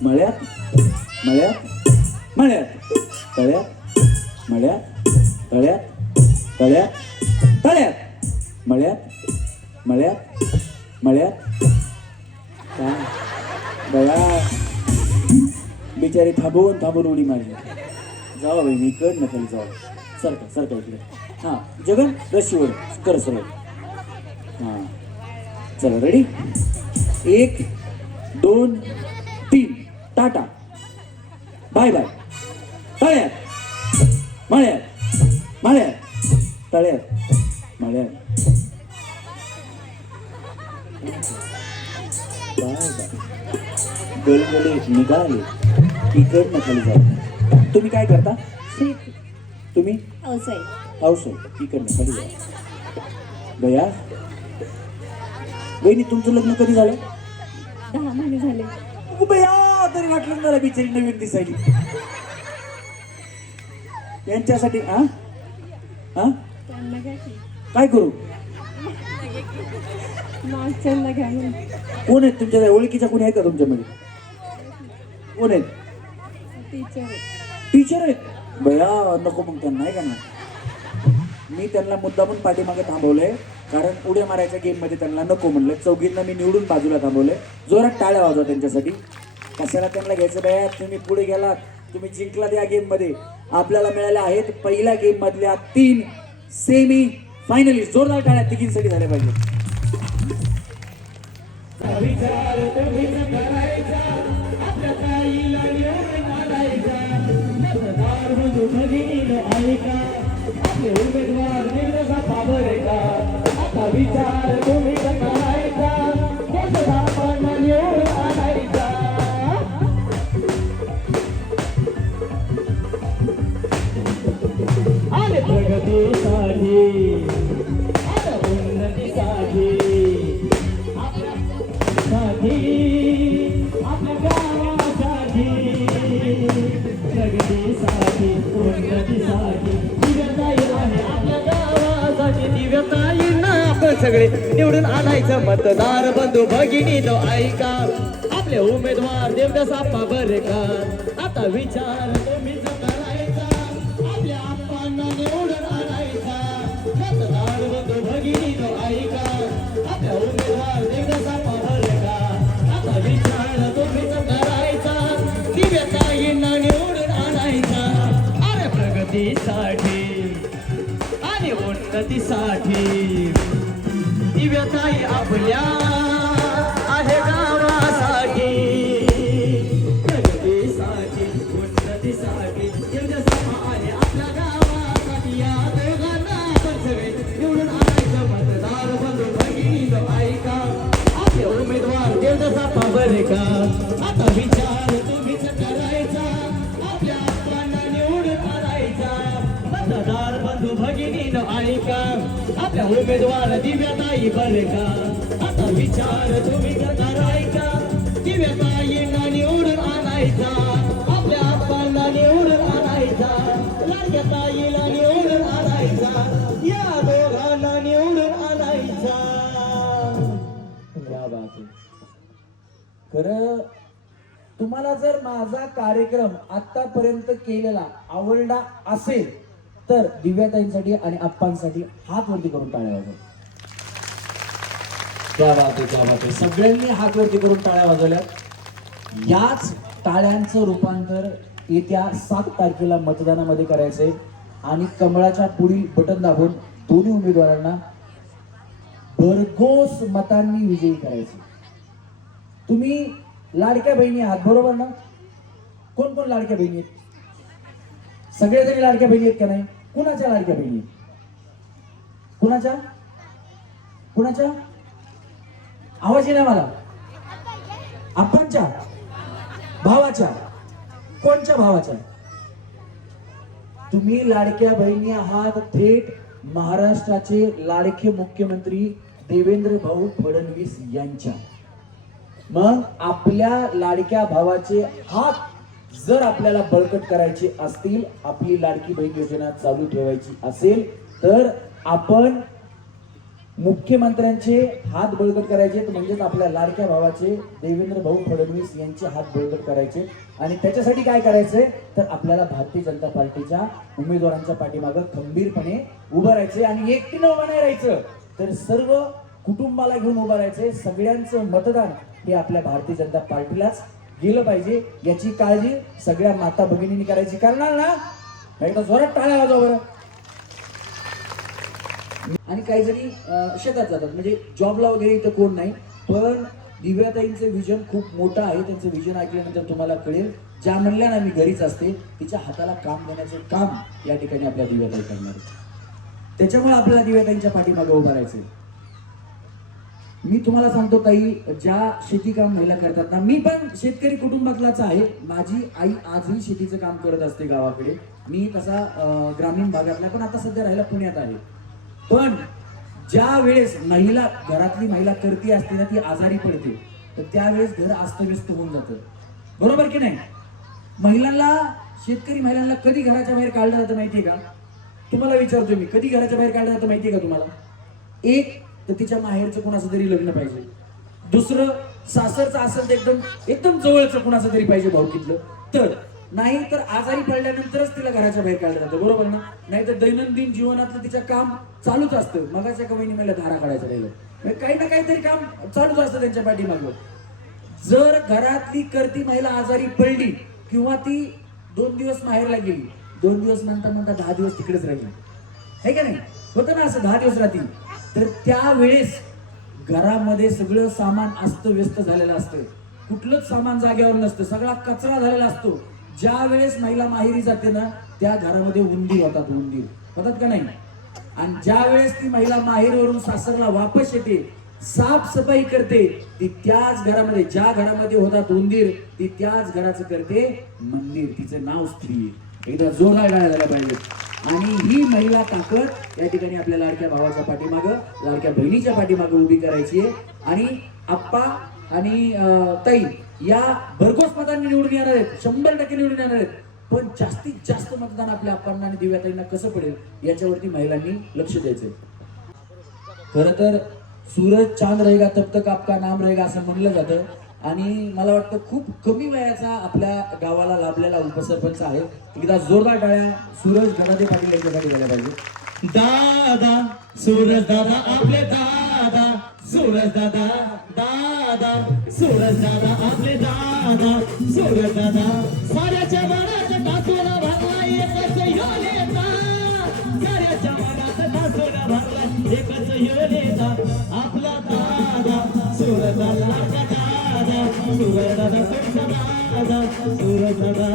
मळ्यात मळ्यात मळ्यात तळ्यात मळ्यात तळ्यात तळ्यात तळ्यात मळ्यात मळ्यात मळ्यात काय बया बिचारी थांबून उडी मारली. जावा बहिणी इकडं नका जाऊ. सरका इकडे. हां जगन रशीवर कर सरळ. हां चला रेडी 1 2 3 टाटा बाय बाय. तळ्यात माळ्यात तळ्यात माळ्यात बाय बाय. गलगले निघाले इकडनं खाली जाऊ. तुम्ही काय करता? तुम्ही औसई इकडनं खाली जा. बया बहिणी तुमचं लग्न कधी झालं? 10 महिने झाले. बया तरी वाटलं मला बिचारी नवीन दिसायली. यांच्यासाठी हा काय करू? कोण आहेत तुमच्या ओळखीच्या? कोणी आहे का तुमच्यामध्ये? कोण आहेत? टीचर आहेत. बया नको मग त्यांना आहे का ना. मी त्यांना मुद्दामून पाठीमागे थांबवलंय कारण उड्या मारायच्या गेम मध्ये त्यांना नको म्हणलं. चौघींना मी निवडून बाजूला थांबवलंय. जोरात टाळ्या वाजवा त्यांच्यासाठी. कशाला त्यांना घ्यायचं बाया? तुम्ही पुढे गेलात, तुम्ही जिंकलात या गेम मध्ये. आपल्याला मिळाल्या आहेत पहिल्या गेम मधल्या 3 सेमी फायनलिस्ट. जोरदार टाळ्या तिघींसाठी झाल्या पाहिजे. सगळे निवडून आणायचं मतदार बंधू भगिनी नो ऐका. आपले उमेदवार देवदास आप्पा बरे का. आता विचार तुम्हीच करायचा. आपल्या आप्पांना निवडून आणायचा. मतदार बंधू भगिनी नो ऐका. आपल्या उमेदवार देवदास आप्पा बरे का. आता विचार तुम्हीच करायचा. दिव्याताईंना निवडून आणायचा. अरे प्रगतीसाठी आणि उन्नतीसाठी दिव्याताई आपल्या आहे गावासाठी. प्रगतीसाठी उन्नतीसाठी आहे आपल्या गावासाठी. या दोघांना आपण सगळे निवडून आणायचं. मतदार बंधू भगिनी ऐका. आपले उमेदवार देवदास आप्पा बरे का. आता विचार तुम्हीच करायचा. आपल्या आप्पांना निवडून आणायचा. मतदार बंधू भगिनी ऐका. आपल्या उमेदवार दिव्याताई बरे का. आता विचार तुम्ही करायचा. दिव्याताईंना निवडून आणायचा. आपल्या आप्पांना निवडून आणायचा. लाडक्या ताईला निवडून आणायचा. या दोघांना निवडून आणायचा. क्या बात आहे. खरं तुम्हाला जर माझा कार्यक्रम आतापर्यंत केलेला आवडला असेल तर दिव्याताईंसाठी आणि आप्पांसाठी हात वरती करून टाळ्या वाजवा. क्या बात आहे. सगळ्यांनी हात वरती करून टाळ्या वाजवल्या. याच टाळ्यांचं रूपांतर येत्या 7 तारखेला मतदानामध्ये करायचंय आणि कमळाच्या पुढील बटन दाबून दोन्ही उमेदवारांना भरघोस मतांनी विजयी करायचे. तुम्ही लाडक्या बहिणी आहात बरोबर ना? कोण कोण लाडक्या बहिणी आहेत? सगळेजणी लाडक्या बहिणी आहेत का नाही? कुणाच्या लाडक्या बहिणी? कुणाच्या? आवाज येणार मला. आपणच्या भावाच्या? कोणच्या भावाच्या? तुम्ही लाडक्या बहिणी आहात थेट महाराष्ट्राचे लाडके मुख्यमंत्री देवेंद्र भाऊ फडणवीस यांच्या. मग आपल्या लाडक्या भावाचे हात जर आपल्याला बळकट करायचे असतील, आपली लाडकी बहीण योजना चालू ठेवायची असेल तर आपण मुख्यमंत्र्यांचे हात बळकट करायचे. म्हणजेच आपल्या लाडक्या भावाचे देवेंद्र भाऊ फडणवीस यांचे हात बळकट करायचे. आणि त्याच्यासाठी काय करायचंय तर आपल्याला भारतीय जनता पार्टीच्या उमेदवारांच्या पाठीमागं खंबीरपणे उभं राहायचंय. आणि एकटीनं उभं नाही राहायचं तर सर्व कुटुंबाला घेऊन उभं राहायचंय. सगळ्यांचं मतदान हे आपल्या भारतीय जनता पार्टीलाच गेलं पाहिजे याची काळजी सगळ्या माता भगिनींनी करायची. करणार ना? एकदा जोरात टाळ्या वाजवा बरं. आणि काही जणी शेतात जातात, म्हणजे जॉबला वगैरे इथं कोण नाही, पण दिव्याताईंचं विजन खूप मोठं आहे. त्यांचं विजन ऐकल्यानंतर तुम्हाला कळेल. ज्या म्हणल्या ना मी घरीच असते, तिच्या हाताला काम देण्याचं काम या ठिकाणी आपल्या दिव्याताई करणार आहे. त्याच्यामुळे आपल्याला दिव्याताईंच्या पाठीमागे उभं राहायचंय. मी तुम्हाला सांगतो ताई, ज्या शेती काम महिला करतात ना, मी पण शेतकरी कुटुंबातलाच आहे. माझी आई आजही शेतीचं काम करत असते गावाकडे. मी तसा ग्रामीण भागातला, पण आता सध्या राहायला पुण्यात आहे. पण ज्या वेळेस महिला, घरातली महिला करती असते ना, ती आजारी पडते, तर त्यावेळेस घर अस्तव्यस्त होऊन जातं. बरोबर की नाही? महिलांना, शेतकरी महिलांना कधी घराच्या बाहेर काढलं जातं माहितीये का? तुम्हाला विचारतोय मी, कधी घराच्या बाहेर काढलं जातं माहितीये का तुम्हाला? एक तर तिच्या माहेरचं कुणाचं तरी लग्न पाहिजे. दुसरं, सासरचं असेल तर एकदम जवळचं कुणाचं तरी पाहिजे भाऊकीतलं. तर नाही तर आजारी पडल्यानंतरच तिला घराच्या बाहेर काढलं जातं. बरोबर ना? नाही तर दैनंदिन जीवनातलं तिचं काम चालूच असतं. मगाच्या कवयीने मला धारा काढायचं राहिलं, काही ना काहीतरी काम चालूच असतं त्यांच्या पाठीमागं. जर घरातली करती महिला आजारी पडली किंवा ती 2 दिवस माहेरला गेली, 2 दिवस म्हणता 10 दिवस तिकडेच राहिली, है का नाही? होतं ना असं, 10 दिवस राहतील, तर त्यावेळेस घरामध्ये सगळं सामान अस्तव्यस्त झालेलं असतं. कुठलंच सामान जागेवर नसतं, सगळा कचरा झालेला असतो. ज्या वेळेस महिला माहेरी जाते ना, त्या घरामध्ये उंदीर होतात का नाही? आणि ज्या वेळेस ती महिला माहेरवरून सासरला वापस येते, साफसफाई करते, ती त्याच घरामध्ये, ज्या घरामध्ये होतात उंदीर, ती त्याच घराचं करते मंदिर. तिचं नाव स्त्री. एकदा जोरदार टाळ्या झाल्या पाहिजे. आणि ही महिला ताकद या ठिकाणी आपल्या लाडक्या भावाच्या पाठीमागं, लाडक्या बहिणीच्या पाठीमागं उभी करायची आहे. आणि आप्पा आणि ताई या भरघोस मतांनी निवडून येणार आहेत, 100% निवडून येणार आहेत. पण जास्तीत जास्त मतदान आपल्या आप्पांना आणि दिव्याताईंना कसं पडेल याच्यावरती महिलांनी लक्ष द्यायचंय. खरं तर सूरज चांद रहेगा तब तक आपका नाम रहेगा असं म्हणलं जातं. आणि मला वाटतं खूप कमी वयाचा आपल्या गावाला लाभलेला उपसरपंच आहे. एकदा जोरदार टाळ्या सूरज गणाधे पाटील यांच्यासाठी झाल्या पाहिजे. दादा सूरज दादा, आपले दादा सूरज दादा, दादा सूरज दादा, आपले दादा सूरज दादा. साऱ्याच्या मनात कासोला भरला एकच ह्यो नेता, साऱ्याच्या मनात कासोला भरला एकच ह्यो नेता, आपला दादा सूरज दादा, आपला दादा सूरज दादा, दादा सूरज दादा.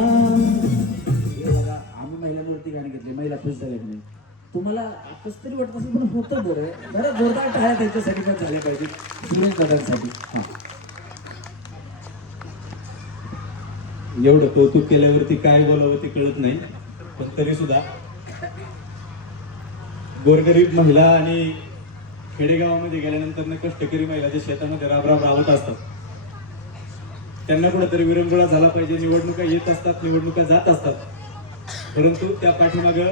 आम्ही महिलांवरती गाणे घेतले, महिला खुश झाल्या की नाही? तुम्हाला कसं तरी वाटत असेल, पण होतं बरं. बरं जोरदार टाळ्या त्यांच्यासाठी पण झाल्या पाहिजे, सुरेश दादांसाठी. हा, एवढं कौतुक केल्यावरती काय बोलावं ते कळत नाही. पण तरी सुद्धा गोरगरीब महिला आणि खेडेगावामध्ये गेल्यानंतर कष्टकरी महिला जे शेतामध्ये राबराब राबत असतात, त्यांना कुठेतरी विरंगुळा झाला पाहिजे. निवडणुका येत असतात, निवडणुका जात असतात, परंतु त्या पाठीमागं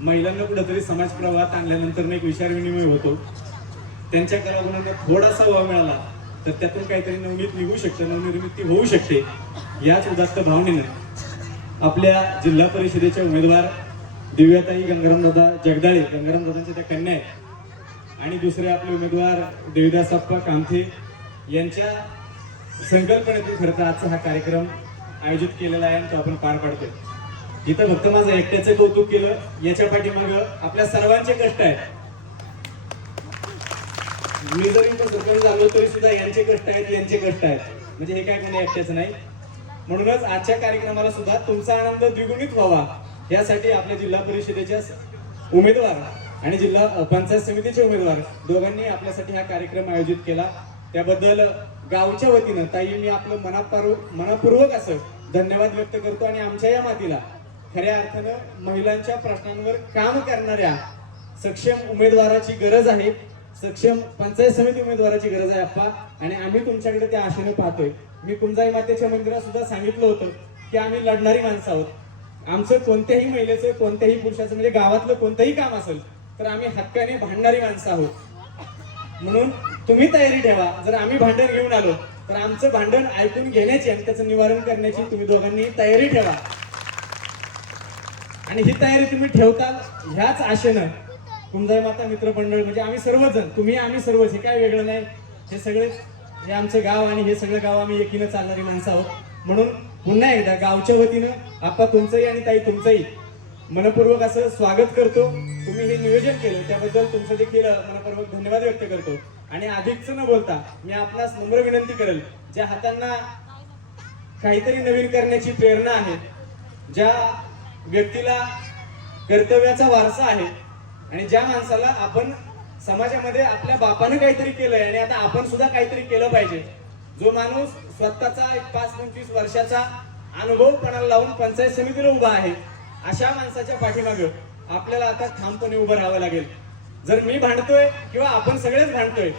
महिलांना कुठेतरी समाज प्रवाहात आणल्यानंतर एक विचार विनिमय होतो. त्यांच्या कलागुणांना थोडासा वाव मिळाला तर त्यातून काहीतरी नवनीत निघू शकतं, नवनिर्मिती होऊ शकते. याच उदात्त भावनेनं आपल्या जिल्हा परिषदेच्या उमेदवार दिव्याताई गंगारामदादा जगदाळे, गंगारामदादांच्या त्या कन्या आहेत, आणि दुसरे आपले उमेदवार देवीदासप्पा कामथे यांच्या संकल्पनेतून खरं तर आजचा हा कार्यक्रम आयोजित केलेला आहे आणि तो आपण पार पाडतोय. इथं फक्त माझं एकट्याचं कौतुक केलं, याच्या पाठीमागं आपल्या सर्वांचे कष्ट आहेत. मी जरी इथं सरपंच झालो तरी सुद्धा यांचे कष्ट आहेत, यांचे कष्ट आहेत, म्हणजे हे काय कोणी एकट्याचं नाही. म्हणूनच आजच्या कार्यक्रमाला सुद्धा तुमचा आनंद द्विगुणित व्हावा यासाठी आपल्या जिल्हा परिषदेच्या उमेदवार आणि जिल्हा पंचायत समितीचे उमेदवार दोघांनी आपल्यासाठी हा कार्यक्रम आयोजित केला. त्याबद्दल गावच्या वतीनं ताई मी आपलं मनपूर्वक असं धन्यवाद व्यक्त करतो. आणि आमच्या या मातीला खऱ्या अर्थानं महिलांच्या प्रश्नांवर काम करणाऱ्या सक्षम उमेदवाराची गरज आहे, सक्षम पंचायत समिती उमेदवाराची गरज आहे आप्पा. आणि आम्ही तुमच्याकडे त्या आशेने पाहतोय. मी कुंजाई मातेच्या मंदिरात सुद्धा सांगितलं होतं की आम्ही लढणारी माणसं आहोत. आमचं कोणत्याही महिलेचं, कोणत्याही पुरुषाचं, म्हणजे गावातलं कोणतंही काम असेल तर आम्ही हक्काने भांडणारी माणसं आहोत. म्हणून तुम्ही तयारी ठेवा. जर आम्ही भांडण घेऊन आलो तर आमचं भांडण ऐकून घेण्याची आणि त्याचं निवारण करण्याची तुम्ही दोघांनी तयारी ठेवा. आणि ही तयारी तुम्ही ठेवताल ह्याच आशेनं कुंजाई माता मित्रमंडळ म्हणजे आम्ही सर्वजण, तुम्ही आम्ही सर्वच, हे काय वेगळं नाही, हे सगळे हे आमचं गाव आणि हे सगळं गाव आम्ही एकीनं चालणारी माणसं आहोत. म्हणून पुन्हा एकदा गावच्या वतीनं आप्पा तुमचंही आणि ताई तुमचंही मनपूर्वक असं स्वागत करतो. तुम्ही हे नियोजन केलं त्याबद्दल तुमचं देखील मनपूर्वक धन्यवाद व्यक्त करतो. आणि अधिकच न बोलता मी आपणास नम्र विनंती करेल, ज्या हातांना काहीतरी नवीन करण्याची प्रेरणा आहे, ज्या व्यक्तीला कर्तव्याचा वारसा आहे आणि ज्या माणसाला आपण समाजामध्ये आपल्या बापानं काहीतरी केलंय आणि आता आपण सुद्धा काहीतरी केलं पाहिजे, जो माणूस स्वतःचा एक 5-25 वर्षाचा अनुभव पणाला लावून पंचायत समितीला उभा आहे, अशा माणसाच्या पाठीमागे आपल्याला आता ठामपणे उभं राहावं लागेल. जर मी भांडतोय किंवा आपण सगळेच भांडतोय,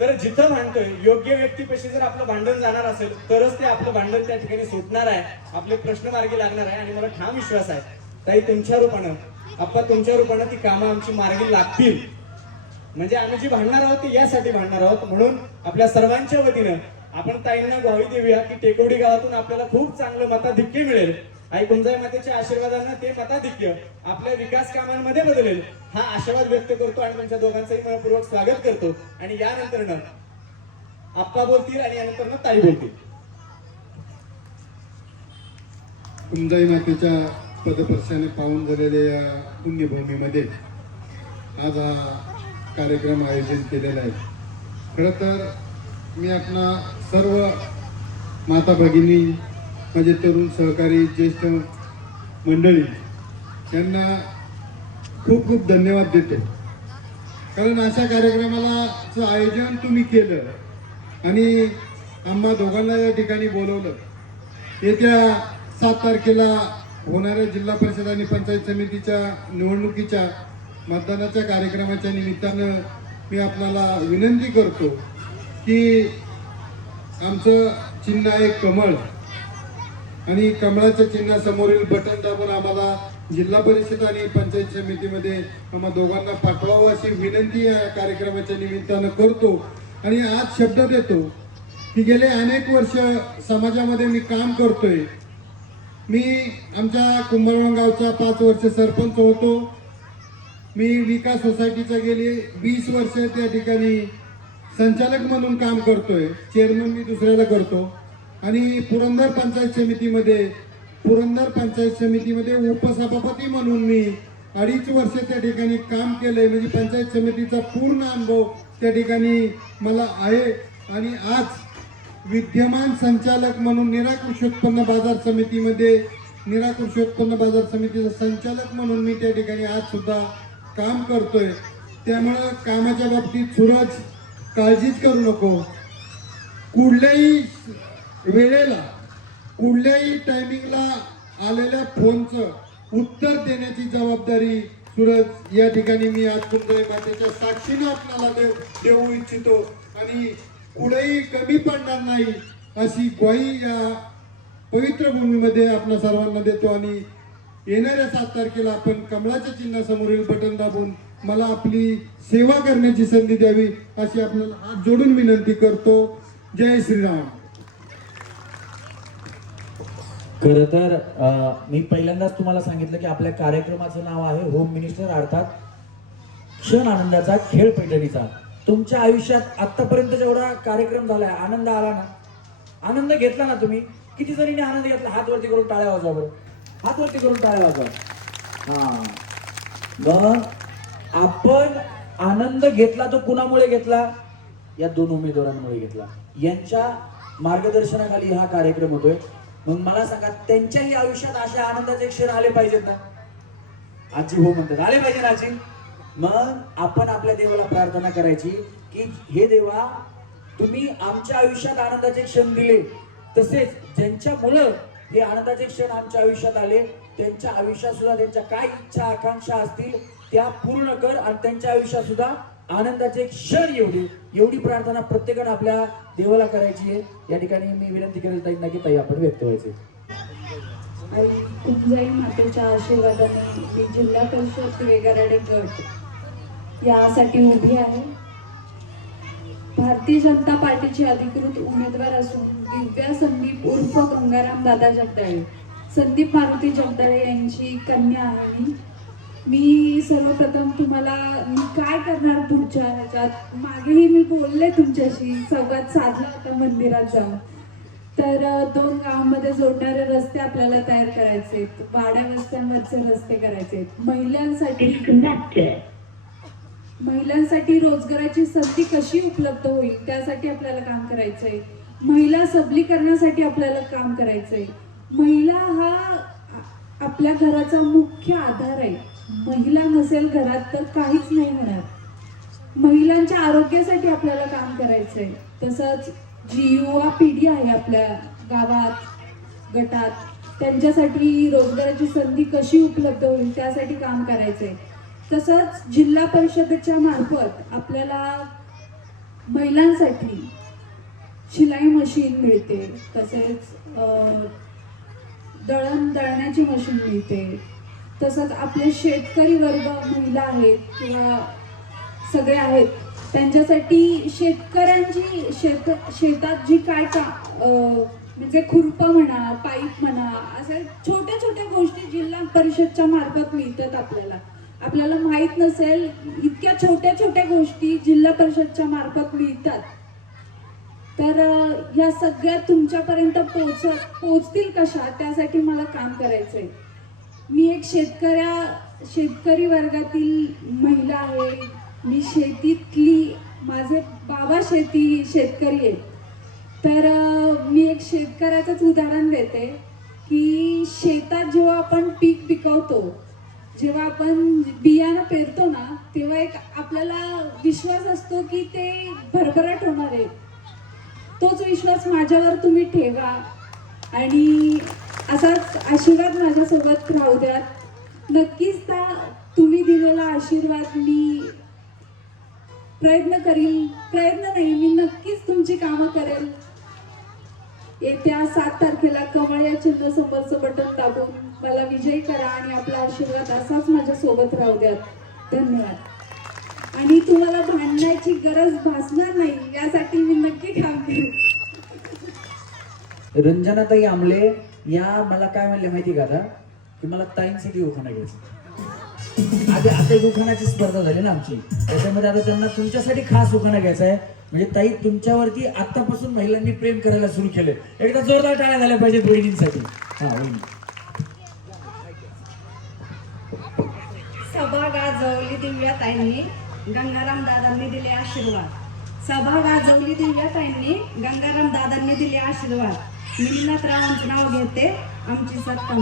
तर जिथं भांडतोय योग्य व्यक्तीपाशी जर आपलं भांडण जाणार असेल तरच ते आपलं भांडण त्या ठिकाणी सुटणार आहे, आपले प्रश्न मार्गी लागणार आहे. आणि मला ठाम विश्वास आहे ताई तुमच्या रूपानं, आप्पा तुमच्या रूपानं ती कामं आमची मार्गी लागतील. म्हणजे आम्ही जी भांडणार आहोत ते यासाठी भांडणार आहोत. म्हणून आपल्या सर्वांच्या वतीनं आपण ताईंना ग्वाही देऊया की टेकवडी गावातून आपल्याला खूप चांगलं मताधिक्य मिळेल. आई कुंजाई मातेच्या आशीर्वादानं ते मताधिक्य आपल्या विकास कामांमध्ये बदलेल, हा आशावाद व्यक्त करतो आणि तुमच्या दोघांचंही मनपूर्वक स्वागत करतो. आणि यानंतर आप्पा बोलतील आणि यानंतर ताई बोलतील. कुंजाई मातेच्या पदस्पर्शाने पावन झालेल्या या पुण्यभूमीमध्ये आज हा कार्यक्रम आयोजित केलेला आहे. खरं तर मी आपणा सर्व माता भगिनी, माझे तरुण सहकारी, ज्येष्ठ मंडळी यांना खूप खूप धन्यवाद देतो. कारण अशा कार्यक्रमाचं आयोजन तुम्ही केलं आणि आम्हा दोघांना या ठिकाणी बोलवलं. येत्या 7 तारखेला होणाऱ्या जिल्हा परिषद आणि पंचायत समितीच्या निवडणुकीच्या मतदानाच्या कार्यक्रमाच्या निमित्तानं मी आपल्याला विनंती करतो की आमचं चिन्ह आहे कमळ आणि कमळाच्या चिन्हासमोरील बटन दाबून आम्हाला जिल्हा परिषद आणि पंचायत समितीमध्ये आम्हा दोघांना पाठवावं अशी विनंती या कार्यक्रमाच्या निमित्तानं करतो. आणि आज शब्द देतो की गेले अनेक वर्ष समाजामध्ये मी काम करतोय. मी आमच्या कुंभारवाड गावचा 5 वर्ष सरपंच होतो. मी विकास सोसायटीचा गेली 20 वर्ष त्या ठिकाणी संचालक म्हणून काम करतोय. चेअरमन मी दुसऱ्याला करतो. आणि पुरंदर पंचायत समितीमध्ये उपसभापती म्हणून मी 2.5 वर्ष त्या ठिकाणी काम केलंय. म्हणजे पंचायत समितीचा पूर्ण अनुभव त्या ठिकाणी मला आहे. आणि आज विद्यमान संचालक म्हणून निराकृषी उत्पन्न बाजार समितीचा संचालक म्हणून मी त्या ठिकाणी आज सुद्धा काम करतोय. त्यामुळं कामाच्या बाबतीत सूरज काळजीच करू नको. कुठल्याही वेळेला कुठल्याही टायमिंगला आलेल्या फोनचं उत्तर देण्याची जबाबदारी सूरज या ठिकाणी मी आज कुंजाई मातेच्या साक्षीने आपल्याला देऊ इच्छितो. आणि कुठेही कमी पडणार नाही अशी ग्वाही या पवित्र भूमीमध्ये आपल्या सर्वांना देतो. आणि येणाऱ्या 7 तारखेला आपण कमळाच्या चिन्हासमोरील बटन दाबून मला आपली सेवा करण्याची संधी द्यावी अशी आपल्याला हात जोडून विनंती करतो. जय श्रीराम. खरं तर मी पहिल्यांदाच तुम्हाला सांगितलं की आपल्या कार्यक्रमाचं नाव आहे होम मिनिस्टर, अर्थात क्षण आनंदाचा खेळ पैठणीचा. तुमच्या आयुष्यात आतापर्यंत जेवढा कार्यक्रम झालाय, आनंद आला ना, आनंद घेतला ना तुम्ही, किती जणींनी आनंद घेतला? हात वरती करून टाळ्या वाजवा बरं, हात वरती करून टाळ्या वाजवा. हा, मग आपण आनंद घेतला तो कुणामुळे घेतला? या 2 उमेदवारांमुळे घेतला. यांच्या मार्गदर्शनाखाली हा कार्यक्रम होतोय. मग मला सांगा, त्यांच्याही आयुष्यात अशा आनंदाचे क्षण आले पाहिजेत ना? आजी हो म्हणतात, आले पाहिजे ना आजी? मग आपण आपल्या देवाला प्रार्थना करायची की हे देवा, तुम्ही आमच्या आयुष्यात आनंदाचे क्षण दिले, तसेच ज्यांच्यामुळं हे आनंदाचे क्षण आमच्या आयुष्यात आले त्यांच्या आयुष्यात सुद्धा त्यांच्या काय इच्छा आकांक्षा असतील त्या पूर्ण कर आणि त्यांच्या आयुष्यात सुद्धा आनंदाचे क्षण येऊ दे, एवढी प्रार्थना प्रत्येकानं आपल्या देवाला करायची आहे. या ठिकाणी मी विनंती करेल ताईंना की ताई आपण व्यक्त व्हायचे. कुंजाई मातेच्या आशीर्वादाने मी जिल्हा परिषद वेगाराडे गट यासाठी उभी आहे. भारतीय जनता पार्टीची अधिकृत उमेदवार असून दिव्या संदीप उर्फ गंगाराम दादा जगदाळे, संदीप मारुती जगदाळे यांची कन्या आहे मी. मी सर्वप्रथम तुम्हाला मी काय करणार पुढच्या ह्याच्यात मागेही मी बोलले तुमच्याशी, संवाद साधला होता मंदिरात जाऊन. तर 2 गावांमध्ये जोडणारे रस्ते आपल्याला तयार करायचे आहेत, वाड्या वस्त्यांवरचे रस्ते करायचे आहेत. महिलांसाठी रोजगाराची संधी कशी उपलब्ध होईल त्यासाठी आपल्याला काम करायचंय. महिला सबलीकरणासाठी आपल्याला काम करायचंय. महिला हा आपल्या घराचा मुख्य आधार आहे. महिला नसेल घरात तर काहीच नाही होणार. महिलांच्या आरोग्यासाठी आपल्याला काम करायचंय. तसंच जी युवा पिढी आहे आपल्या गावात गटात त्यांच्यासाठी रोजगाराची संधी कशी उपलब्ध होईल त्यासाठी काम करायचंय. तसंच जिल्हा परिषदेच्या मार्फत आपल्याला महिलांसाठी शिलाई मशीन मिळते, तसेच दळण्याची मशीन मिळते. तसंच आपले शेतकरी वर्ग महिला आहेत किंवा सगळे आहेत त्यांच्यासाठी शेतकऱ्यांची शेतात जी काय म्हणजे खुरपं म्हणा, पाईप म्हणा, अशा छोट्या छोट्या गोष्टी जिल्हा परिषदच्या मार्फत मिळतात. आपल्याला माहीत नसेल इतक्या छोट्या छोट्या गोष्टी जिल्हा परिषदच्या मार्फत मिळतात. तर या सगळ्या तुमच्यापर्यंत पोहोचतील कशा त्यासाठी मला काम करायचंय. मी एक शेतकरी वर्गातील महिला आहे. मी शेतीतली, माझे बाबा शेतकरी आहेत. तर मी एक शेतकऱ्याचंच उदाहरण देते की शेतात जेव्हा आपण पीक पिकवतो, जेव्हा आपण बियाणं पेरतो ना, तेव्हा एक आपल्याला विश्वास असतो की ते भरभराट होणार आहे. तोच विश्वास माझ्यावर तुम्ही ठेवा आणि असाच आशीर्वाद माझ्यासोबत राहू द्यात. नक्कीच तुम्ही दिलेला आशीर्वाद मी मी नक्कीच तुमची कामं करेल. येत्या 7 तारखेला कमळ या चिन्ह समोरचं बटन दाबून मला विजयी करा आणि आपला आशीर्वाद असाच माझ्या सोबत राहू द्यात. धन्यवाद. आणि तुम्हाला भांडण्याची गरज भासणार नाही यासाठी मी नक्की काम करेन. रंजनाताई आमले या मला काय म्हणले माहिती का आता, की मला ताईंसाठी उखाणा घ्यायचं. आता एक उखाणाची स्पर्धा झाली ना आमची, त्याच्यामध्ये आता त्यांना तुमच्यासाठी खास उखाणा घ्यायचा आहे. म्हणजे ताई तुमच्यावरती आतापासून महिलांनी प्रेम करायला सुरू केले. एकदा जोरदार टाळ्या झाल्या पाहिजेत वहिनींसाठी. हा वहिनी. सभा गाजवली दिव्याताईंनी, गंगाराम दादांनी दिले आशीर्वाद. सभा गाजवली दिव्याताईंनी, गंगाराम दादांनी दिले आशीर्वाद. मिलिंदरावांचं नाव घेते, आमची सत्ता.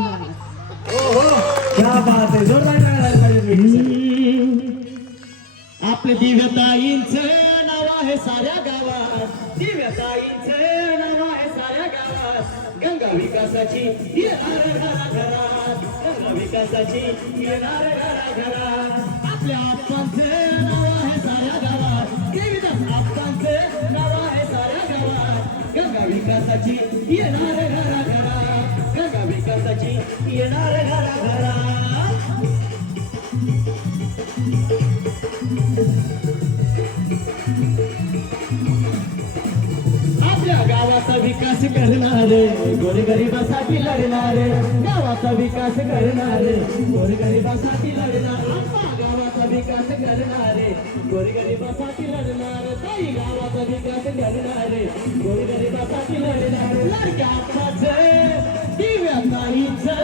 क्या बात आहे, जोरदार टाळ्या झाल्या पाहिजेत वहिनींसाठी. आपल्या दिव्याताईंचं नाव आहे साऱ्या गावात, दिव्याताईंचं नाव आहे साऱ्या गावात. गंगा विकासाची येणार घराघरात, गंगा विकासाची येणार घराघरात. आपल्या आप्पांचं नाव आहे साऱ्या गावात, देवीदास आप्पांचं नाव आहे साऱ्या गावात. गंगा विकासाची येणार घराघरात, गंगा विकासाची येणार घराघरात. आपल्या गावाचा विकास करणारे, गोरगरिबासाठी लढणारे, गावाचा विकास करणारे, गोरगरिबासाठी लढणारे. गावाचा विकास करणारे, गोरगरिबासाठी लढणारे. ताई गावाचा विकास करणारे, गोरगरिबासाठी लढणारे. लाडक्या आप्पाचं, दिव्याताईंचं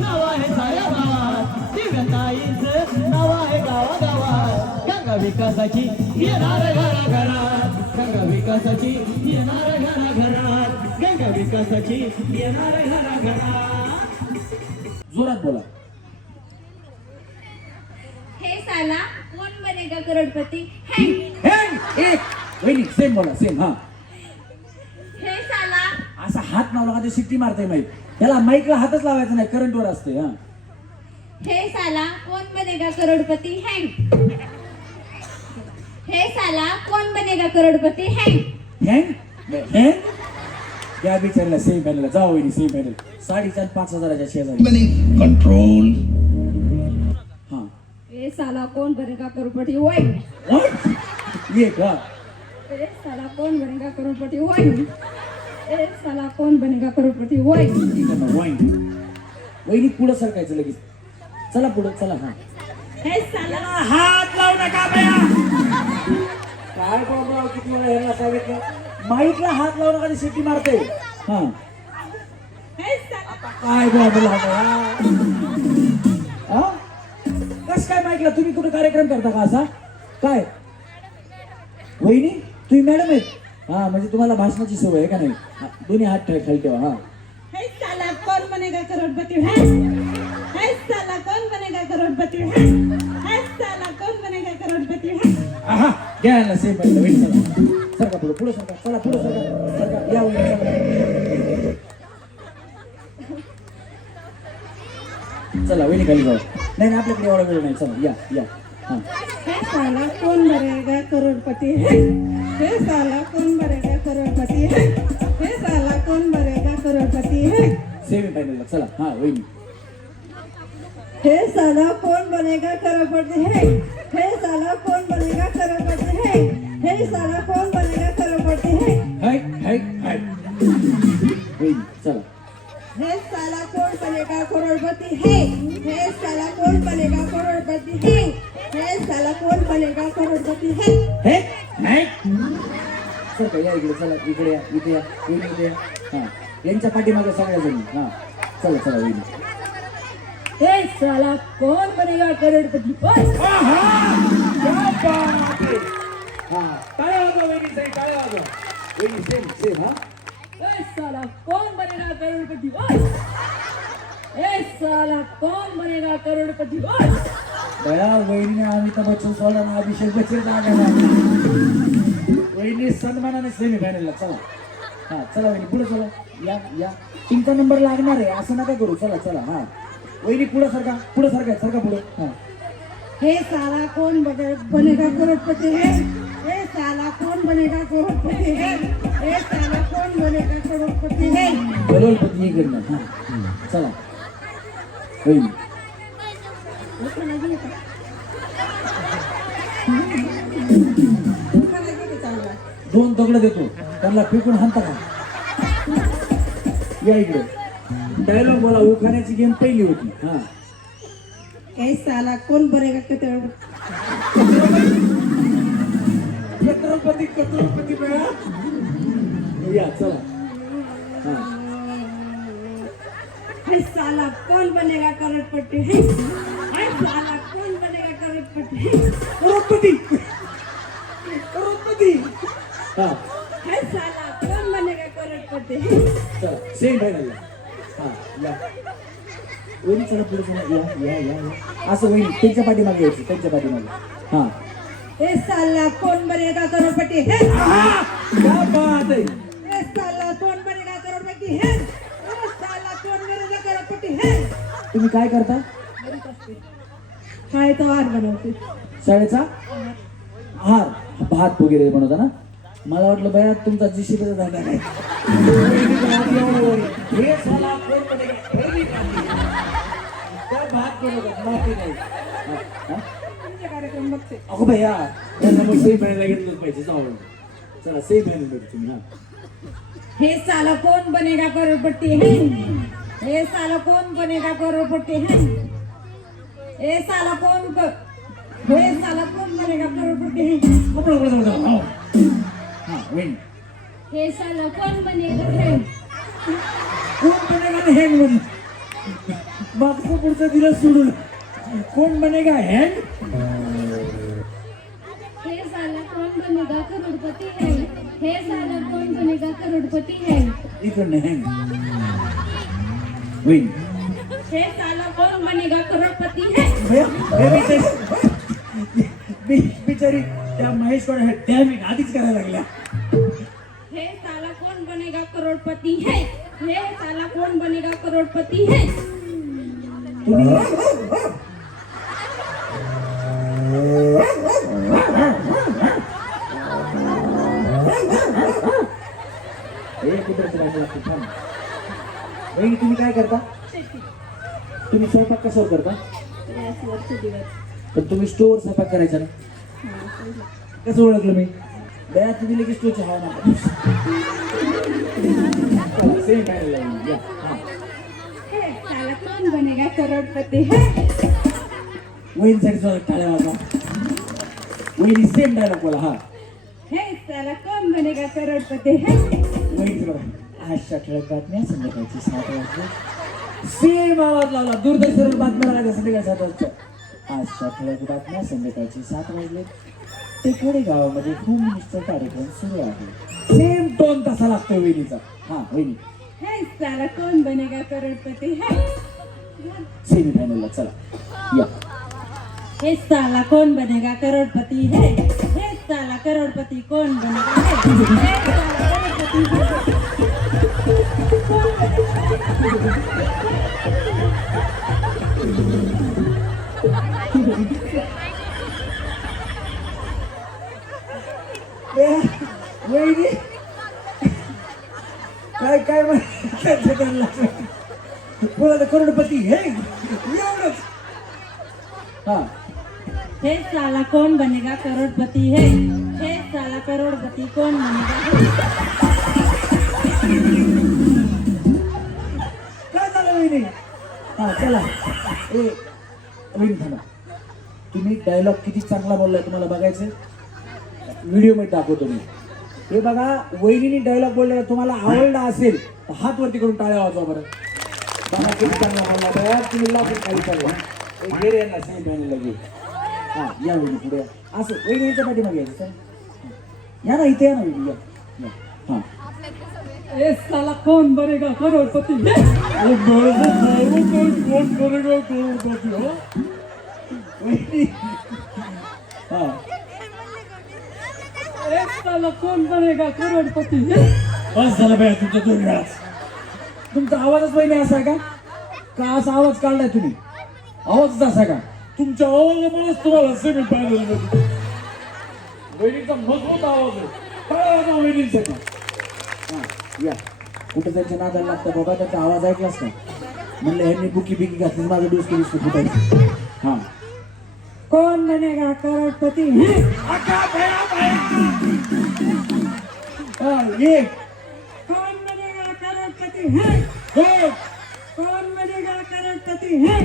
नाव आहे साऱ्या गावात, दिव्याताईंचं नाव आहे गावागावात. गंगा विकासाची येणार घराघरात, गंगा विकासाची येणार घराघरात, गंगा विकासाची येणार घराघरात. जोरात बोला. हे साला कोण बनेगा करोडपती. वहिनी सेम बोला, सेम. हा, हे साला असा हात लावला का ते शिट्टी मारते माईक. त्याला माईकला हातच लावायचा नाही, करंटवर असते. हा, हे साला कोण बनेगा करोडपती. हे साला कोण बनेगा करोडपती. या बिचारीला सेम पॅनल जाऊ वहिनी, सेम पॅनल 5,500 शेजारी. कंट्रोल. हा, हे साला कोण बनेगा करोडपती. ये का ए साला कोण बनेगा करोडपती. ए साला कोण बनेगा करोडपती. वहिनी पुढं सरकायचं लगेच. चला पुढे चला. हा हे साला हात लावू नका बया. काय बाबा किती वेळा ह्याला सांगितलं माईकला हात लावू नका शिट्टी मारते. हा हे साला काय बाबा कस काय माईकला तुम्ही कुठे कार्यक्रम करता का असा काय वहिनी तुम्ही मॅडम आहेत. हा म्हणजे तुम्हाला भाषणाची सवय आहे का नाही. हा, दोन्ही हात खाली ठेवा. हा हे साला कौन बनेगा करोड़पति है. हे साला कौन बनेगा करोड़पति है. हे साला कौन बनेगा करोड़पति है. आहा घ्या याला सेम पाहिजे. वेट चला सरका पुढे पुढे सरका चला पुढे सरका सरका या वहिनी चला वहिनी खाली जाऊ. नाही आपल्याकडे एवढा वेळ नाही. चला या या. हा हे साला कौन बनेगा करोड़पति है. हे साला कौन बनेगा करोड़पति है. हे साला कौन बनेगा करोड़पति है. सेमी फायनलला चला. हा वहिनी हे साला कौन बनेगा करोड़पति है. हे साला कौन बनेगा करोड़पति है. हे साला कौन बनेगा करोड़पति है. हाय हाय हाय वहिनी चला. हे साला कौन बनेगा करोड़पति है. हे साला कौन बनेगा करोड़पति है. हे साला कौन बनेगा करोड़पति है. हे नाही सर का या इकडे चला. इकडे या इथे या वहिनी इथे या. हा यांच्या पाठीमागे सगळ्या जणी. हा चला चला वहिनी. हे साला कौन बनेगा करोड़पति. हा टाळ्या वाजवा वहिनी सही टाळ्या वाजवा वहिनी सेम सेम. हा हे साला कौन बनेगा करोड़पति. हे साला कौन बनेगा करोड़पति. दया वहिनीने अमिताभ बच्चन सोडला ना अभिषेक बच्चन आला वहिनी सन्मानाने सेमी फायनलला चला. हा चला वहिनी पुढे चला. या या तुमचा नंबर लागणार आहे असं नका करू. चला चला. हा वहिनी पुढे सरका सरका पुढे. हा हे साला कौन बनेगा करोड़पति है. हे साला कौन बनेगा करोड़पति है. हे साला कौन बनेगा करोड़पति है. करोडपती इकडनं. हा चला वहिनी दोन दगड देतो त्यांना फेकून हाणता का. या इकडे डायलॉग बोला. उखाण्याची गेम पहिली होती. हा हे साला कौन बनेगा करोडपती करोडपती बया. या चला. हा हे साला कौन बनेगा करोड़पति है. हे साला कौन बनेगा करोड़पति है. करोडपती करोडपती. हा हे साला कौन बनेगा करोड़पति है. चला सेम फायनल. हा या वहिनी चला पुढे चला. या या या असं वहिनी त्यांच्या पाठीमागे यायची त्यांच्या पाठीमागे. हा हे साला कौन बनेगा करोड़पति है. क्या बात है. हे साला कौन बनेगा करोड़पति है. हे साला कौन बनेगा करोड़पति है. तुम्ही काय करता. काय तो हार बनवते. शाळेचा हार भात वगैरे बनवता ना. मला वाटलं बया तुमचा जीसीबीचा धागा नाही. हे साला कोण बनेगा पहिली क्रांती. त्या भात बनवतात माती नाही. तुमचे कार्यक्रम बघते. अगो भैया त्यांना मग सेम फायनलला घेतलंच पाहिजे. जाऊ चला सेम फायनल भेटू तुम्ही. हा हे साला कौन बनेगा करोड़पति है. हे साला कौन बनेगा करोड़पति है. हे साला कौन बनेगा करोड़पति है. हा वहिनी हे साला कौन बनेगा है. कोण बनेगा हँड मध्ये मागचं पुढचं दिलं सोडून कोण बनेगा हँड. हे साला कौन बनेगा करोड़पति है. हे साला कौन बनेगा करोड़पति है. इकडनं हँड वहिनी. हे साला कौन बनेगा करोड़पति है. बिचारी त्या महेश डॅमेज आधीच करायला लागल्या. हे साला कौन बनेगा करोड़पति है. हे साला कौन बनेगा करोड़पति है. वहिनी तुम्ही काय करता. तुम्ही स्वयंपाक कशावर करता. पण तुम्ही स्टोअर स्वयंपाक करायचा ना. कसं ओळखलं मी. दया तुम्ही लगेच स्टोअरची हवा ना. सेम हे साला कौन बनेगा करोड़पति है. वहिनीसाठी सुद्धा टाळ्या वाजवा. वहिनी सेम डायलॉग बोला. हा हे साला कोण बनेगा करोडपती है वहिनी बघा. आजच्या ठळक बातम्या संध्याकाळची 7 वाजता. सेम आवाज लावला. दूरदर्शनवर बातम्या लागल्या संध्याकाळी 7 वाजता. आजच्या ठळक बातम्या संध्याकाळची 7 वाजले. टेकडी गावामध्ये होम मिनिस्टर कार्यक्रम सुरू आहे. सेम टोन तसा लागतोय वहिनीचा. हा वहिनी हे साला कोण बनेगा करोडपती है सेमी फायनलला चला या. हे साला कौन बनेगा करोड़पति है हे साला करोड़पति कौन बनेगा है हे साला करोड़पति वहिनी काय काय बोला करोडपती हे एवढंच. हा हे साला कौन बनेगा करोड़पति है हे साला करोड़पति कौन बनेगा है काय झालं वहिनी. हा चला ए वहिनी थांबा. तुम्ही डायलॉग किती चांगला बोललाय तुम्हाला बघायचं. व्हिडिओ मध्ये दाखवतो मी. हे बघा वहिनीने डायलॉग बोललेला तुम्हाला आवडला असेल तर हात वरती करून टाळ्या वाजवा बरं. बघा किती चांगला बोलला बघा. तुम्ही लावून खाली चालू गेले यांना सेमी फायनल लागेल. हा या वहिनी पुढे या. असं वहिनीच्या पाठीमागे यायचं सर. या ना इथे या ना वहिनी या या. हा हे साला कौन बनेगा करोड़पति है कोण करेगा करोडपती हो. वहिनी हा हे साला कौन बनेगा करोड़पति है बस झालं बाई तुमचा दोन वेळाच. तुमचा आवाजच वहिनी असा आहे का असा आवाज काढलाय तुम्ही. आवाजच असा का तुमच्या आवाजामुळेच तुम्हाला सेमी फायनल. वहिनीचा मजबूत आवाज आहे. काय आवाज वहिनीसाठी. हा या कुठं त्यांच्या नादाला लागतं बाबा. त्याचा आवाज ऐकलाच का म्हणलं ह्यांनी बुकी बिकी घातली माझं डोसकी डिस्को फुटायचं. हा कौन बनेगा करोड़पति है ये कौन बनेगा करोड़पति है कौन बनेगा करोड़पति है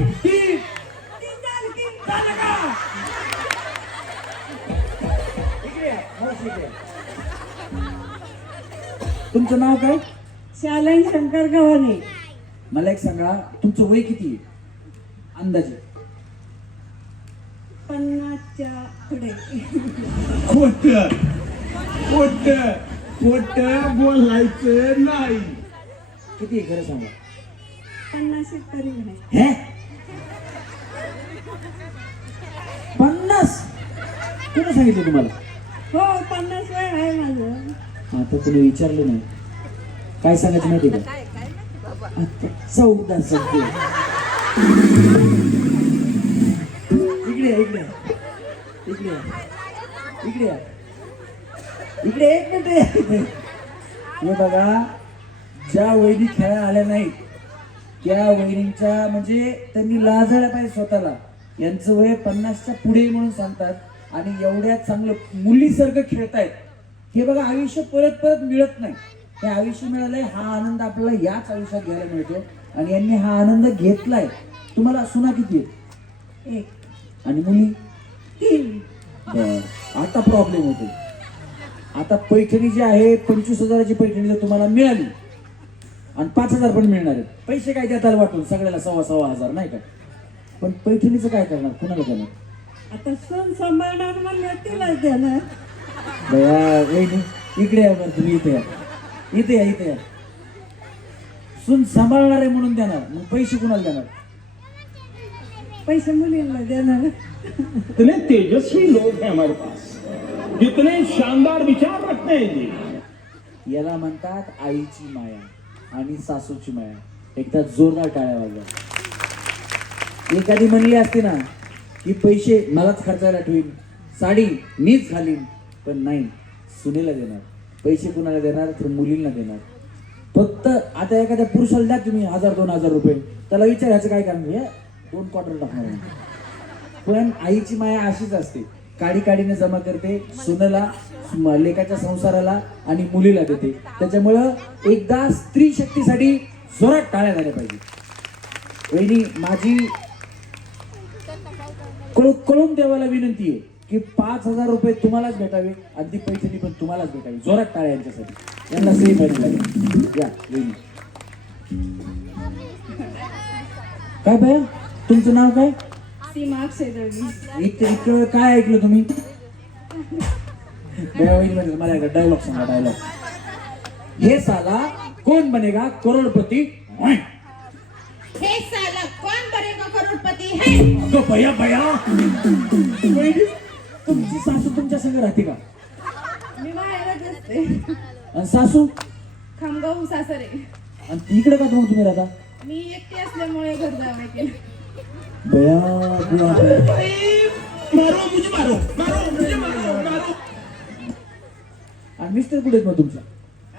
तुमचं नाव काय. शालन शंकर गव्हाणे मला एक सांगा तुमचं वय किती आहे अंदाजे. 50च्या पुढे खोट खोट खोट बोलायचं नाही. किती आहे खरं सांगा. 50 तरी नाही हे 50 कोणी सांगितलं तुम्हाला. हो 50 वय आहे माझं. आता कोणी विचारलं नाही. काय सांगायचं माहिती का आता 14 संपले. इकडे इकडे इकडे इकडे इकडे एक मिनिट. हे बघा ज्या वहिनी खेळायला आल्या नाहीत त्या वहिनींच्या म्हणजे त्यांनी लाजायला पाहिजे स्वतःला. यांचं वय 50च्या पुढे म्हणून सांगतात आणि एवढ्या चांगलं मुलीसारखं खेळतायत. हे बघा आयुष्य परत परत मिळत नाही. हे आयुष्य मिळालंय हा आनंद आपल्याला याच आयुष्यात घ्यायला मिळतो आणि यांनी हा आनंद घेतलाय. तुम्हाला सुना किती आहे. 1 आणि मुली 3 बरं. आता प्रॉब्लेम होतो. आता पैठणी जी आहे 25,000ची पैठणी जर तुम्हाला मिळाली आणि 5,000 पण मिळणार आहेत. पैसे काय देताल वाटून सगळ्याला 1,000 नाही का. पण पैठणीचं काय करणार कुणाला देणार. आता सण सांभाळणार म्हणलं तिलाच देणार. बया वहिनी इकडे या बरं तुम्ही इथे या इथे या इथे या. सून सांभाळणार आहे म्हणून देणार मग पैसे कुणाला देणार. पैसे मुलींना देणार. इतने तेजस्वी लोग हैं हमारे पास. कितने शानदार विचार रखते हैं जी. याला म्हणतात आईची माया आणि सासूची माया. एकदा जोरदार टाळ्या वाजवा. एखादी म्हणली असते ना की पैसे मलाच खर्चायला ठेवीन साडी मीच घालीन पण नाही सुनेला देणार. पैसे कुणाला देणार तर मुलींना देणार. फक्त आता एखाद्या पुरुषाला द्या तुम्ही 1,000-2,000 रुपये त्याला विचारायचं काय कारण हे 2 क्वार्टर टाकणार. पण आईची माया अशीच असते. काडी काडीने जमा करते सुनेला लेकाच्या संसाराला आणि मुलीला देते. त्याच्यामुळं एकदा स्त्री शक्तीसाठी जोरात टाळ्या झाल्या पाहिजे. वहिनी माझी कळून देवाला विनंती आहे की 5,000 रुपये तुम्हालाच भेटावे आणि ती पैठणी पण तुम्हालाच भेटावी. जोरात टाळ्या यांच्यासाठी. यांना सेम लागेल. या वहिनी. काय भया तुमचं नाव काय? सीमा अक्षय दळवी. इतकं वेळ काय ऐकलं तुम्ही? भया वहिनी म्हणजे मला एकदा डायलॉग सांगा. डायलॉग. हे साला कोण बनेगा करोडपती. हे साला कौन बनेगा करोडपती है? अगं भया भया वहिनी, तुमची सासू तुमच्या संग राहते का? मी बाहेरच असते. आणि सासू? खामगाव सासरे. आणि इकडे का तुम्ही राहता? मी एकटी असल्यामुळे घर जावं केलं. भया आणि मिस्टर कुठे आहेत मग तुमच्या?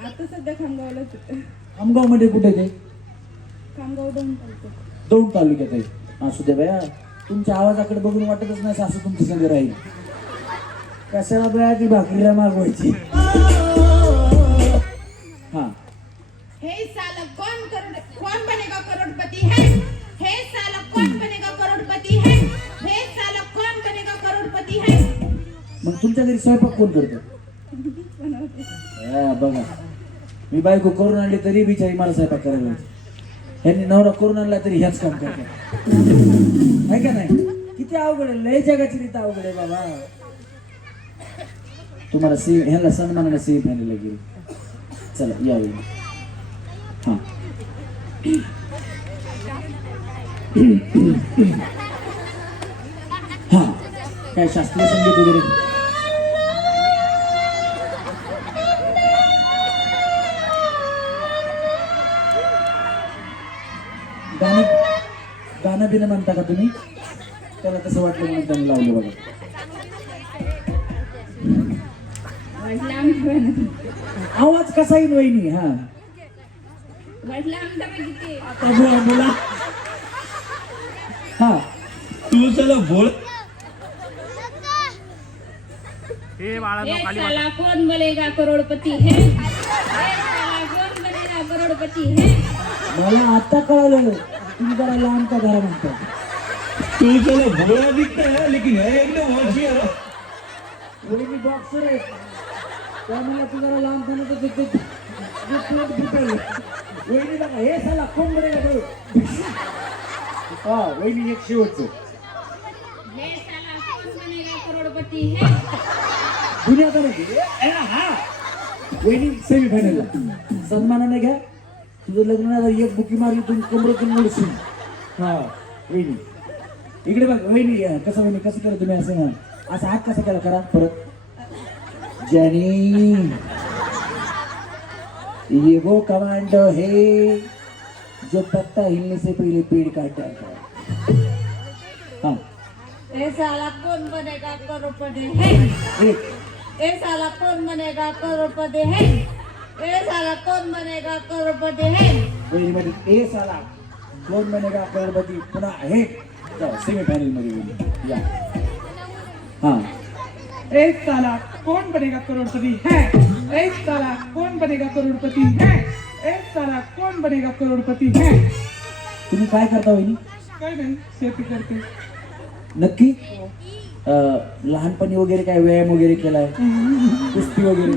आता सध्या खामगावलाच होते. खामगाव मध्ये कुठे ते? खामगाव दोन तालुक्यात. दौंड तालुक्यात आहे. असू द्या भया, तुमच्या आवाजाकडे बघून वाटतच नाही सासू तुमची संग राहील. कशाला बया ती भाकरीला मागवायची. हा. हे साला कौन बनेगा करोड़पति है? हे साला कौन बनेगा करोड़पति है? हे साला कौन बनेगा करोड़पति है? मग तुमच्या घरी स्वयंपाक कोण करतं? बघा, मी बायको करून आणली तरी बिचारी मला स्वयंपाक करायला लावायची. ह्यांनी नवरा करून आणला तरी ह्याच काम करतात. आहे का नाही? किती अवघड आहे. लय जगाची रीत अवघड आहे बाबा. तुम्हाला ह्याला सन्मानाने सेम फॅनला गेली. चला यावेळी. हा. हा काय शास्त्रीय संगीत वगैरे? गाणं बिणं म्हणता का तुम्ही? त्याला कसं वाटलं म्हणून त्यांनी लावलं बघा. आवाज कसा येईल वहिनी? हा बोला. हा तू चला बोल. हे साला कौन बनेगा करोड़पति है? हे साला कौन बनेगा करोड़पति है? मला आता कळालं तुम्ही जरा लांब का घरा म्हणता. तू चला भोळा दिखता है लेकिन है एकदम होशियार. वहिनी बॉक्सर आहे त्यामुळे तू जरा लांब खाणं तर वहिनी बघा. हे साला कोण बनेगा. हा वहिनी एक शेवटचं. हे साला कौन बनेगा करोड़पति है? दुनिया नाही. हा वहिनी सेमीफायनलला सन्मानाने घ्या. तुझं लग्न झालं एक बुकी मारली तुम्ही कमरेतून मोडशील. हा वहिनी इकडे बघ. वहिनी कसं वहिनी कसं केलं तुम्ही? असं ना असा हात कसा केला करा परत. जॅनी ये वो कमांडो है जो पत्ता हिलने से पहले पेड़ काटता है. हाँ. हे साला कौन बनेगा करोड़पति है? ए साला कौन बनेगा करोड़पति है? ए साला कौन बनेगा करोड़पति है? वहिनी मध्ये ए साला कोण बनेगा करोडपती पुन्हा आहे. सेमीफायनल मध्ये या. हा. एक साला कौन बनेगा करोड़पति है? एक साला कौन बनेगा करोड़पति है? एक साला कौन बनेगा करोड़पति है? तुम्ही काय करता वहिनी? काय नाही, शेती करते. नक्की? लहानपणी वगैरे काय व्यायाम वगैरे केलाय? कुस्ती वगैरे?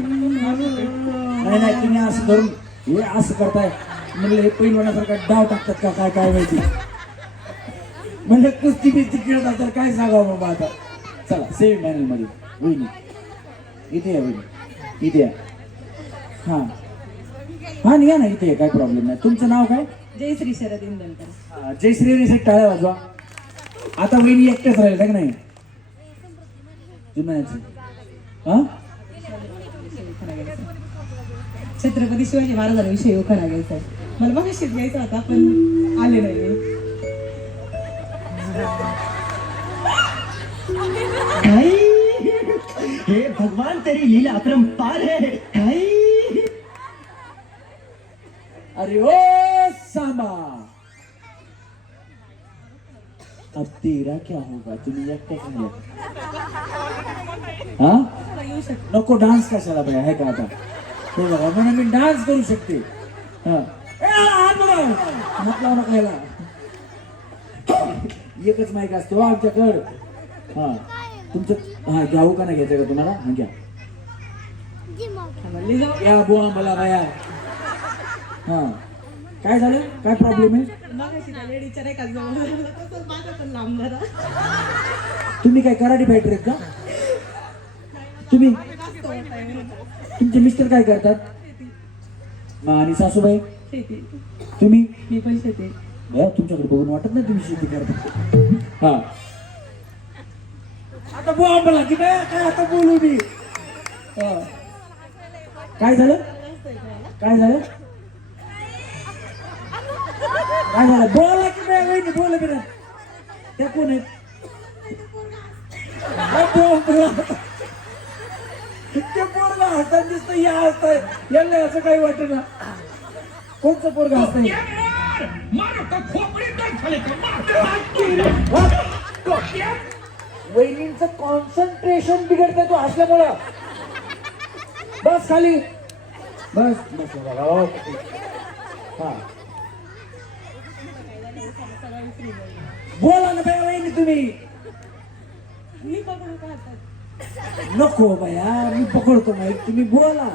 नाही तुम्ही असं करून हे असं करताय म्हणलं हे पैलवानासारखा डाव टाकतात का काय काय माहिती. म्हणजे कुस्ती बिस्ती खेळतात तर काय सांगावं बाबा आता. चला सेमीफायनल मध्ये वहिनी इथे या. वहिनी इथे या. हा हा निघा ना इथे. काय प्रॉब्लेम नाही. तुमचं नाव काय? जयश्री शरद इंदलकर. जयश्री टाळ्या वाजवा. आता वहिनी एकटेच राहील का नाही? हा छत्रपती शिवाजी महाराजांविषयी उखाणा घ्यायचा आहे. मला मगाशीच घ्यायचा होता पण आले नाही. हे भगवान तेरी लीला अपरंपार है. अरे ओ सांबा अब तेरा क्या होगा? तुम्ही एकटेच नाही. हा नको डान्स कशाला पाहिजे आहे का आता? हो बघा म्हणून मी डान्स करू शकते. हा हात लावू नका याला. एकच माईक असतो आमच्याकडं. हा तुमचं हा घ्यावं का नाही घ्यायचं का तुम्हाला? हा घ्या या बुवा मला बाया. हा काय झालं? काय प्रॉब्लेम आहे? तुम्ही काय कराटे फायटर आहेत का? तुम्ही तुमचे मिस्टर काय करतात? आणि सासूबाई? तुम्ही? मी पण शेती. तुमच्याकडे बघून वाटत नाही तुम्ही शेती करता. हा आता बुवा मला की काय आता बोलू मी. काय झालं? काय झालं? काय झालं? बोला की नाही वहिनी, बोला की नाही. त्या कोण आहेत? ते पोरगा हसतात दिसतं, या हसताय, यांना असं काही वाटत ना. कोणचं पोरगा हसताय? वहिनींचं कॉन्सन्ट्रेशन बिघडतंय तो हसल्यामुळं. बस खाली बस बस बाबा. हा बोला ना बाया वहिनी तुम्ही. नको बाया मी पकडतो माईक, तुम्ही बोला.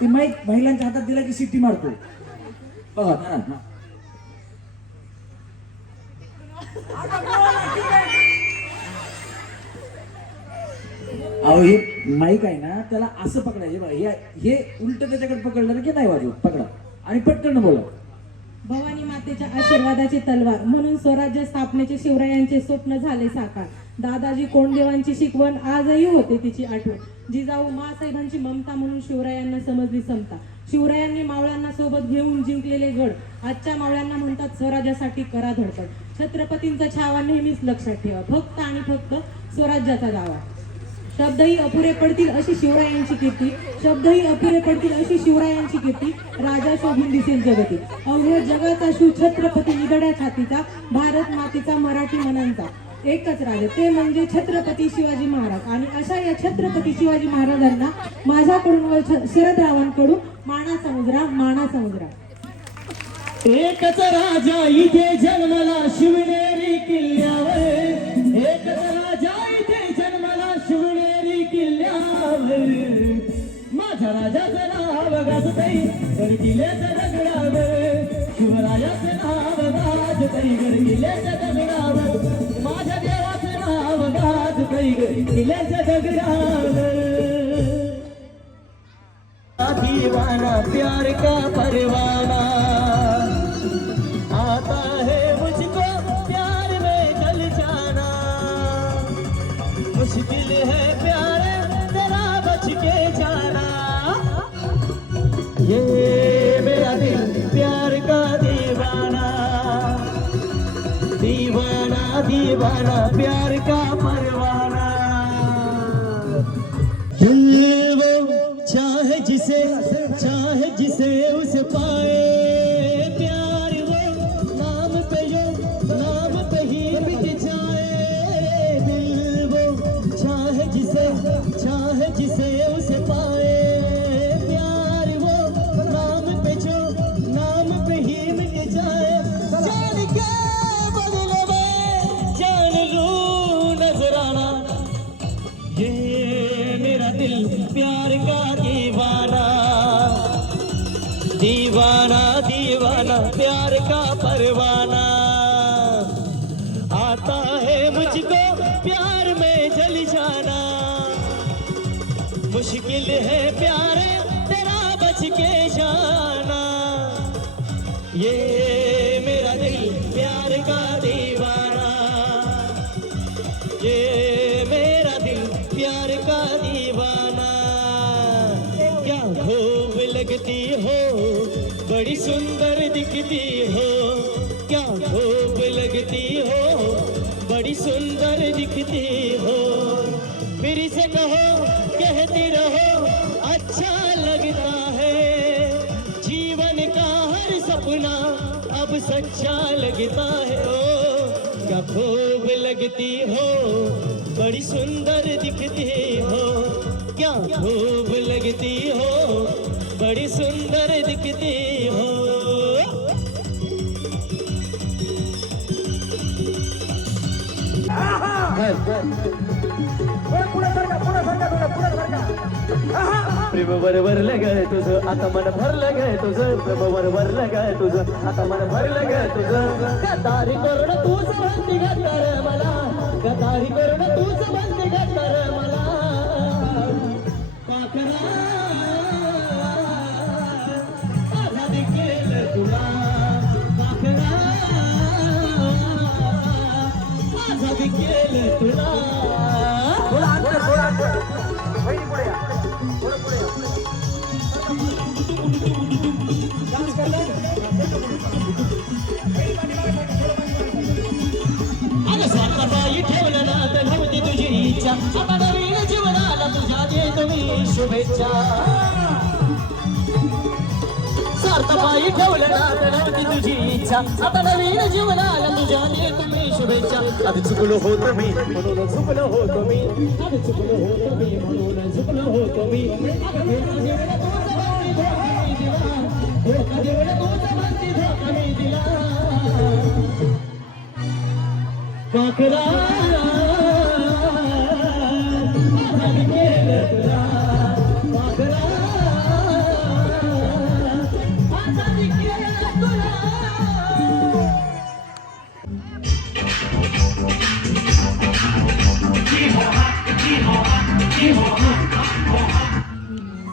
ती माईक महिलांच्या हातात दिला की सिटी मारतो. बघा ना. अहो हे माईक आहे ना त्याला असं पकडायचे बघा. हे उलट त्याच्याकडे पकडलं की नाही वाजवत. पकडा आणि पटकन बोला. भवानी मातेच्या आशीर्वादाची तलवार म्हणून स्वराज्य स्थापनेचे शिवरायांचे स्वप्न झाले साकार. दादाजी कोंडदेवांची शिकवण आजही होते तिची आठवण. जिजाऊ मासाहेबांची ममता म्हणून शिवरायांना समजली समता. शिवरायांनी मावळ्यांना सोबत घेऊन जिंकलेले गड आजच्या मावळ्यांना म्हणतात स्वराज्यासाठी करा धडपड. छत्रपतींचा छावा नेहमीच लक्षात ठेवा. फक्त आणि फक्त स्वराज्याचा दावा. शब्दही अपुरे पडतील अशी शिवरायांची कीर्ती. शब्दही अपुरे पडतील अशी शिवरायांची कीर्ती. राजा शोभून दिसेल जगती. अवघ्या जगाचा शिव छत्रपती निधड्या छातीचा. भारत मातेचा मराठी मनांचा एकच राजा ते म्हणजे छत्रपती शिवाजी महाराज. आणि अशा या छत्रपती शिवाजी महाराजांना माझ्याकडून व शरदरावांकडून माना समुद्रा माना समुद्रा. एकच राजा इथे जन्मला शिवनेरी किल्ल्यावर. एकच राजा इथे जन्मला शिवनेरी किल्ल्यावर. माझ्या राजाचं नाव गाजतई गडकिल्ल्याच्या दगडावर. शिवरायाचं नाव गाजतई गडकिल्ल्याच्या दगडावर. माझ्या देवाचं नाव गाजतई गडकिल्ल्याच्या दगडावर. दीवाना प्यार का परवाना आता है मुझको प्यार में जल जाना. मुश्किल है प्यार तेरा बच के जाना. ये मेरा दिल प्यार का दीवाना. दीवाना दीवाना प्यार का परवाना. दिल वो चाहे जिसे उसे पाए. प्यार वो नाम पे ही मिट जाए. दिल वो चाहे जिसे उसे पाए. प्यार वो नाम पे ही मिट जाए. जान के बदले में जान लूं नजराना. ये मेरा दिल प्यार का दीवाना. दीवाना दीवाना प्यार का परवाना. आता है मुझको प्यार में जल जाना. मुश्किल है प्यार तेरा बच के जाना. ये मेरा दिल प्यार का दीवाना. ये मेरा दिल प्यार का दीवाना. क्या खूब लगती हो बड़ी सुंदर दिखती हो. क्या खूब लगती हो बड़ी सुंदर दिखती हो. फिर से कहो कहती रहो अच्छा लगता है. जीवन का हर सपना अब सच्चा लगता है. ओ क्या खूब लगती हो बड़ी सुंदर दिखती हो. क्या खूब लगती हो बड़ी सुंदर दिखती हो. प्रेम भरलं ग तुझं आता मन भरलं ग तुझं प्रेम भरलं ग तुझं आता मन भरलं ग तुझं गदारी करून तूच म्हणती गद्दार मला गदारी करून तूच म्हणती गद्दार मला पाखरा आझादी केलं तुला पाखरा आझादी केलं तुला अगं स्वतःबाई ठेवलं ना तर नव्हती तुझी इच्छा आता नवीन जीवनाला तुझ्या देतो मी शुभेच्छा स्वार्थबाई ठेवलं ना तर नव्हती तुझी इच्छा आता नवीन जीवनाला तुझ्या देतो मी शुभेच्छा आधी चुकलो होतो मी म्हणून चुकलो होतो मी आधी चुकलो होतो मी म्हणून चुकलो होतो मी धोका देऊन तूच म्हणती धोका मी दिला पाखरा आझादी केलं तुला पाखरा आझादी केलं तुला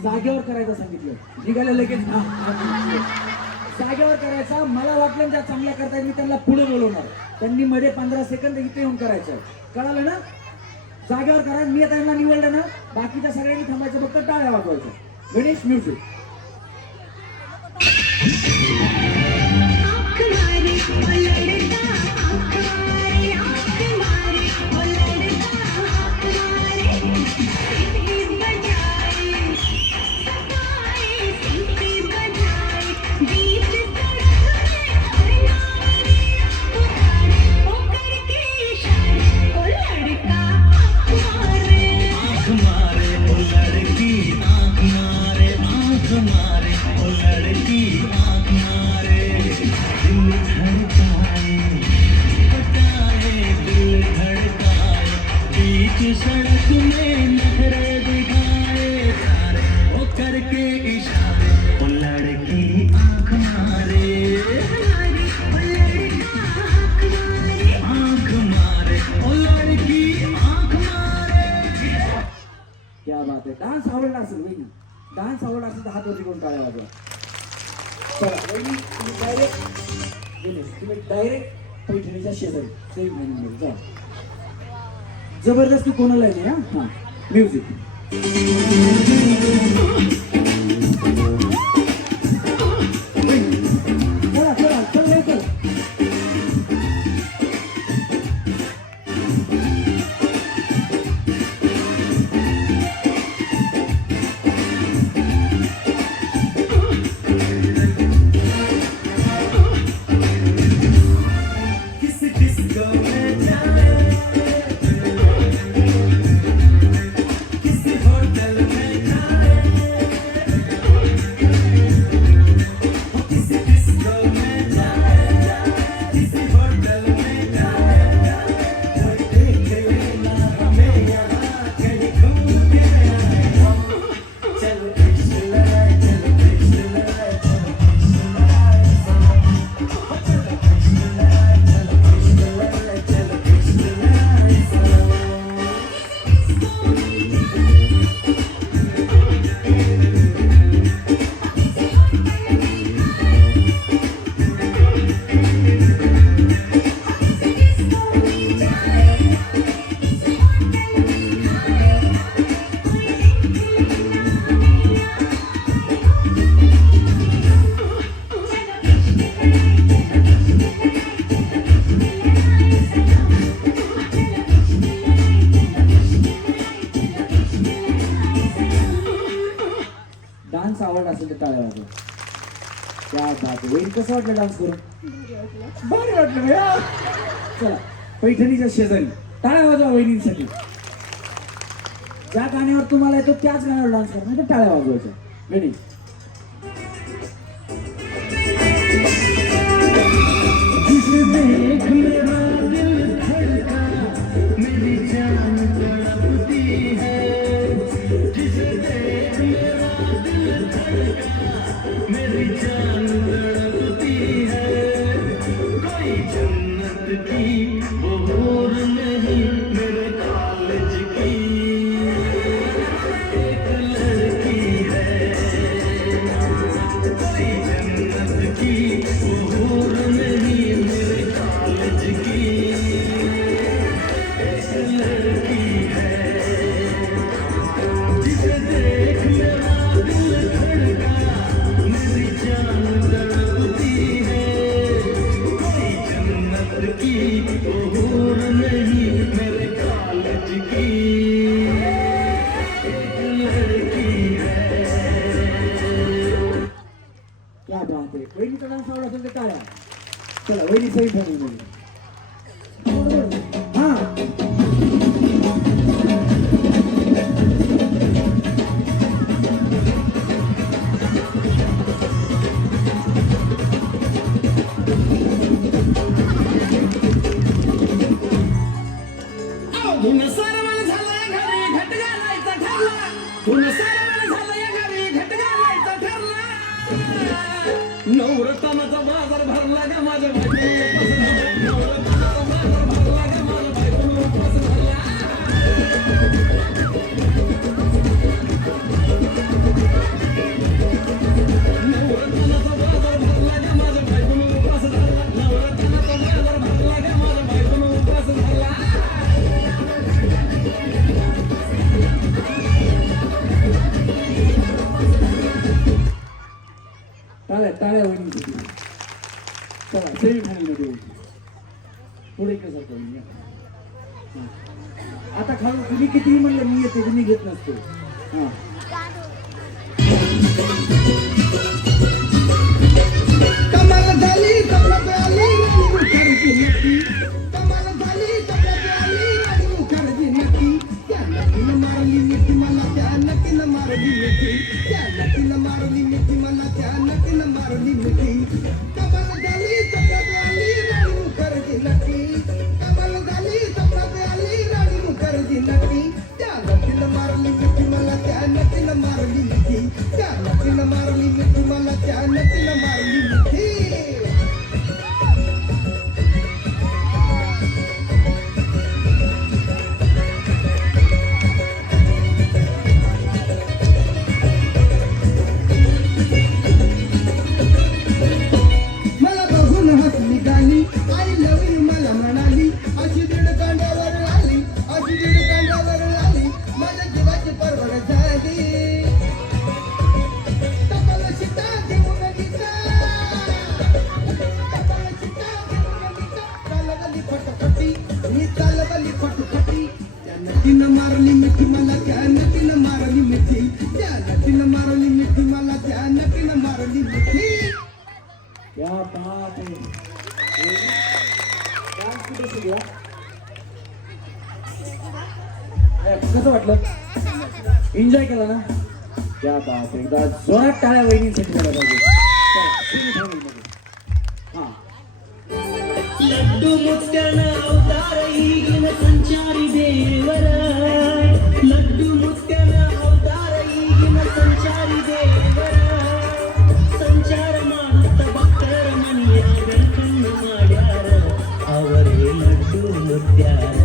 जागेवर करायचं सांगितलं निघालं लगेच जागेवर करायचा मला वाटलं ज्या चांगल्या करतायत मी त्यांना पुढे बोलवणार त्यांनी मध्ये 15 सेकंद इथे येऊन करायचं कळालं ना जागेवर करा मी आता यांना निवडलं ना बाकीच्या सगळ्यांनी थांबायचं फक्त टाळ्या वाजवायचं गणेश म्युझिक सड़क में नखरे दिखाए सारे वो करके इशारे वो लड़की आँख मारे आँख मारे वो लड़की आँख मारे क्या बात आहे डान्स आवडला असेल वहिनी डान्स आवडला असेल तर हात वरती करून टाळ्या वाजवा चला वहिनी तुम्ही डायरेक्ट पैठणीच्या शेजारी सेम महिन्यामध्ये जा जबरदस्ती कोणाला नाही हा म्युझिक चला चला चल लवकर डान्स आवडला असेल तर टाळ्या वाजवा क्या बात वहिनी कसं वाटलं डान्स करून भारी वाटलं भैया चला पैठणीच्या शेजारी टाळ्या वाजवा वहिनींसाठी ज्या गाण्यावर तुम्हाला येतो त्याच गाण्यावर डान्स करा नाही तर टाळ्या वाजवायच्या वहिनी जिसे देख मेरा दिल धड़का मेरी वो हूर नहीं मेरे कॉलेज की एक लड़की है. क्या बात आहे. वहिनीचा डान्स आवडत असेल तर टाळ्या. चला वहिनी सही ठरवली. हा धुन सरवण झालं घरी घट घालायचा ठरला. धुन सरवण झालं घरी घट घालायचा ठरला. नवरत्नाचा बाजार भरला ग माझ्या बायकोला. नवरत्नाचा बाजार भरला ग माझ्या बायकोला. उपास भरला. नवरत्नाचा बाजार भरला ग माझ्या बायकोला. उपास भरला. नवरत्नाचा बाजार भरला ग माझ्या बायकोला. उपास भरला. टाळ्या टाळ्या वहिनीसाठी. चला सेमी फायनल मध्ये पुढे कसं करूया. आता खालून तुम्ही किती म्हणलं मी येते तुम्ही घेत नसतो. हा कमाल झाली कपडे आली मुखर्जी नक्की. कमाल झाली कपडे आली मुखर्जी नक्की. त्या नक्कीनं मारली मिठी मला. त्या नक्कीनं मारली मिठी. त्या नक्कीनं मारली मिठी मला. त्या नक्कीनं मारली मिठी. कमाल झाली कपडे आली राणी मुखर्जी नक्की. कमाल झाली कपडे आली राणी मुखर्जी नक्की. त्या नक्कीनं मारली मिठी मला. त्या नक्कीनं मारली मिठी. त्या नक्कीनं मारली मिठी मला. त्या नक्कीनं मारली मिठी. मला बघून हसली गाली. आय लव्ह यू मला म्हणाली. अशी दीड कांड्यावर आली. अशी दीड कांड्यावर आली. माझ्या जीवाची परवड झाली. कपाल शिटा घेऊन गीता. कपाल शिटा घेऊन गीता. चालवली फटफटी. मी चालवली फटफटी. त्या नदीनं मारली मिठी मला. त्या नदीनं मारली मिठी. त्या नदीनं मारली मिठी मला. त्या नदीनं मारली मिठी. क्या बात आहे. डान्स कुठे शिकला. कसं वाटलं. एन्जॉय केला ना. क्या बात आहे. एकदा जोरात टाळ्या वहिनींसाठी झाल्या पाहिजे. चला, semi-final मध्ये. हा लड्डू मुत्यानं अवतार येईन संचारी देवर. लड्डू मुत्यानं अवतार येईन संचारी देवर. संचार मानुत भक्तर मनिया गणकन्न माड्यार. ಅವರೇ ಲಡ್ಡು ಮುತ್ಯಾರ.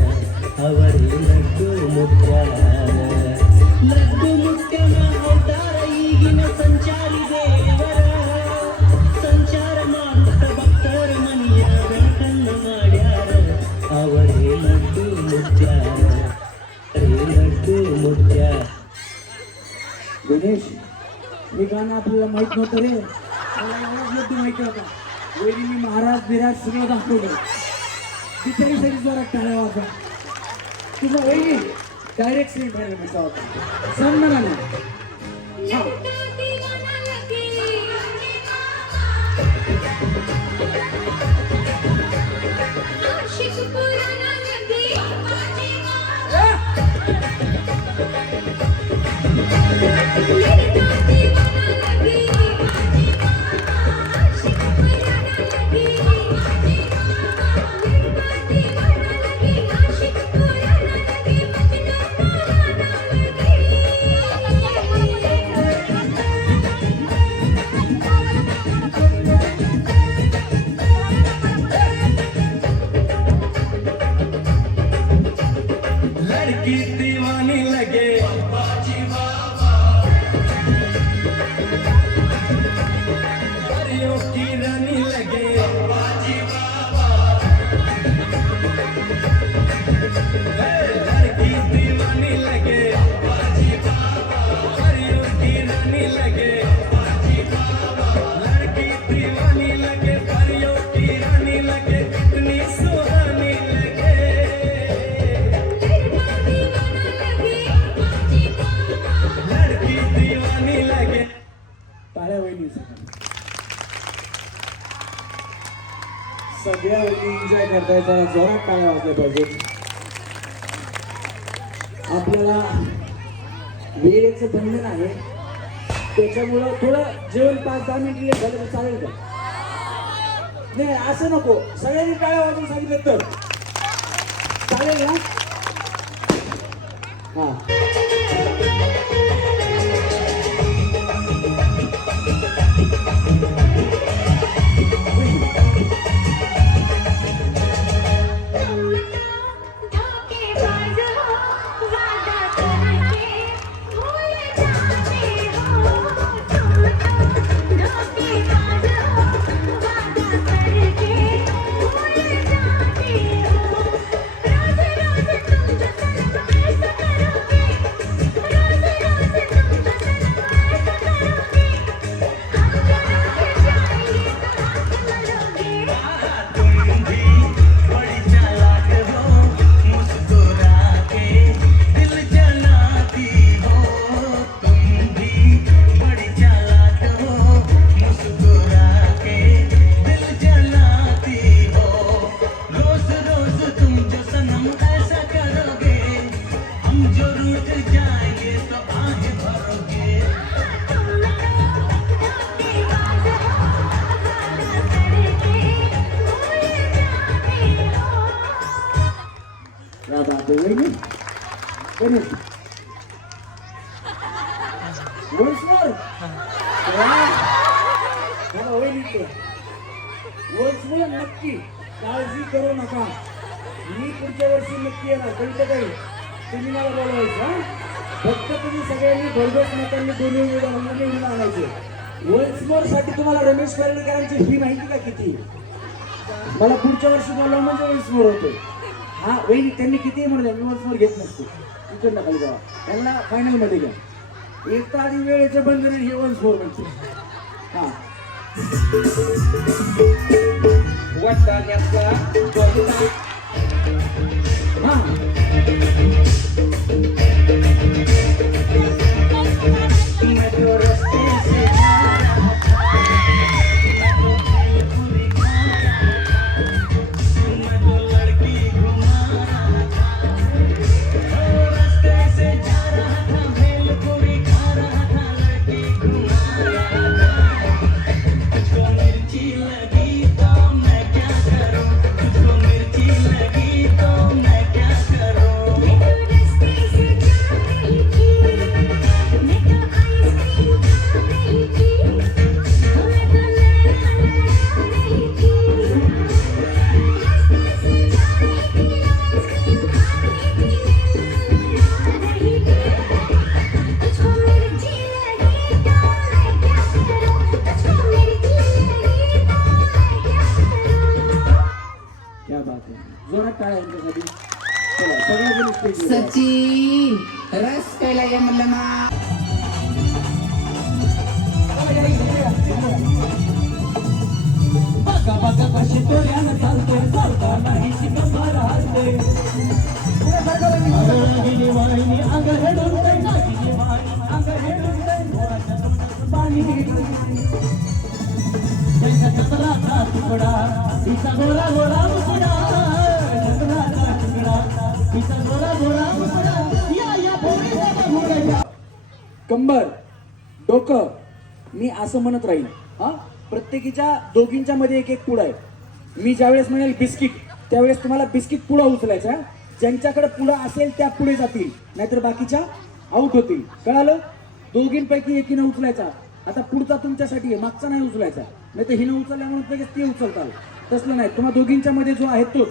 ಅವರೇ ಲಡ್ಡು ಮುತ್ಯಾರ. ಲಡ್ಡು ಮುತ್ಯನ ಅವತಾರ ಈಗಿನ ಸಂಚಾರಿ ದೇವರ. ಸಂಚಾರ ಮಾಡುತ್ತ ಭಕ್ತರ ಮನೆಯ ಗಣಕನ್ನ ಮಾಡ್ಯಾರ. ಅವರೇ ಲಡ್ಡು ಮುತ್ಯಾರ. ಅವರೇ ಲಡ್ಡು ಮುತ್ಯಾರ. गणेश हे गाणं आपल्याला माहित नव्हतं रे. मला एवढाच लड्डू माहिती होता. वहिनी महाराज बिराज सगळं दाखवलं. बिचारीसाठी जोरात टाळ्या वाजवा. तुझं वहिनी डायरेक्ट सेमी फायनल मध्ये होता. सन्मानाने. हा सगळ्या एन्जॉय करताय, जरा जोरात टाळ्या वाजल्या पाहिजे. आपल्याला वेळेचं बंधन आहे, त्याच्यामुळं थोडं जेवण 5-10 मिनिट लेट झालं तर चालेल का? नाही असं नको, सगळ्यांनी टाळ्या वाजून सांगितलं तर चालेल ना? हा नक्की काळजी करू नका, मी पुढच्या वर्षी नक्की येणार. कळतं काही तुम्ही मला बोलवायचं, फक्त तुम्ही सगळ्यांनी भरघोस मतांनी दोन्ही उमेदवारांना निवडून आणायचे. वन्समोर साठी तुम्हाला रमेश पर्रीकरांची फी माहिती का किती? मला पुढच्या वर्षी बोलवा म्हणजे वन्समोर होतो. हा वहिनी त्यांनी किती म्हणले, मी वन्समोर घेत नसतो. इकडनं खाली जावा, त्यांना फायनल मध्ये घ्या. एक तर आधी वेळेचे बंधन हे वन्समोर म्हणते. हा वाटण्याचा सचिन रस प्यायला घ्या म्हणलं ना. बघा बघा कशी तोऱ्यानं चालते, चालता नाही शिकंबा राहते. अगं वाहिनी अंग हेडून जाई, नागिनी वाहिनी अंग हेडून जाई. घोडाच्या तोंडातून पाणी त्यांच्या चंद्राचा तुकडा, तिचा गोरा गोरा मुकडा. चंद्राचा तुकडा, तिचा गोरा गोरा मुकडा. या पोरीचा बघूया. कंबर डोकं मी असं म्हणत राहील. हा प्रत्येकीच्या दोघींच्या मध्ये एक एक पुडा आहे. मी ज्यावेळेस म्हणेल बिस्किट, त्यावेळेस तुम्हाला बिस्किट पुडा उचलायचा. ज्यांच्याकडे पुडा असेल त्या पुढे जातील, नाहीतर बाकीच्या आउट होतील. कळालं? दोघींपैकी एकीनं उचलायचा. आता पुढचा तुमच्यासाठी आहे, मागचा नाही उचलायचा, नाही तर हिनं उचलल्यामुळे लगेच ते उचलतात. तसलं नाही, तुम्हा दोघींच्या मध्ये जो आहे तोच.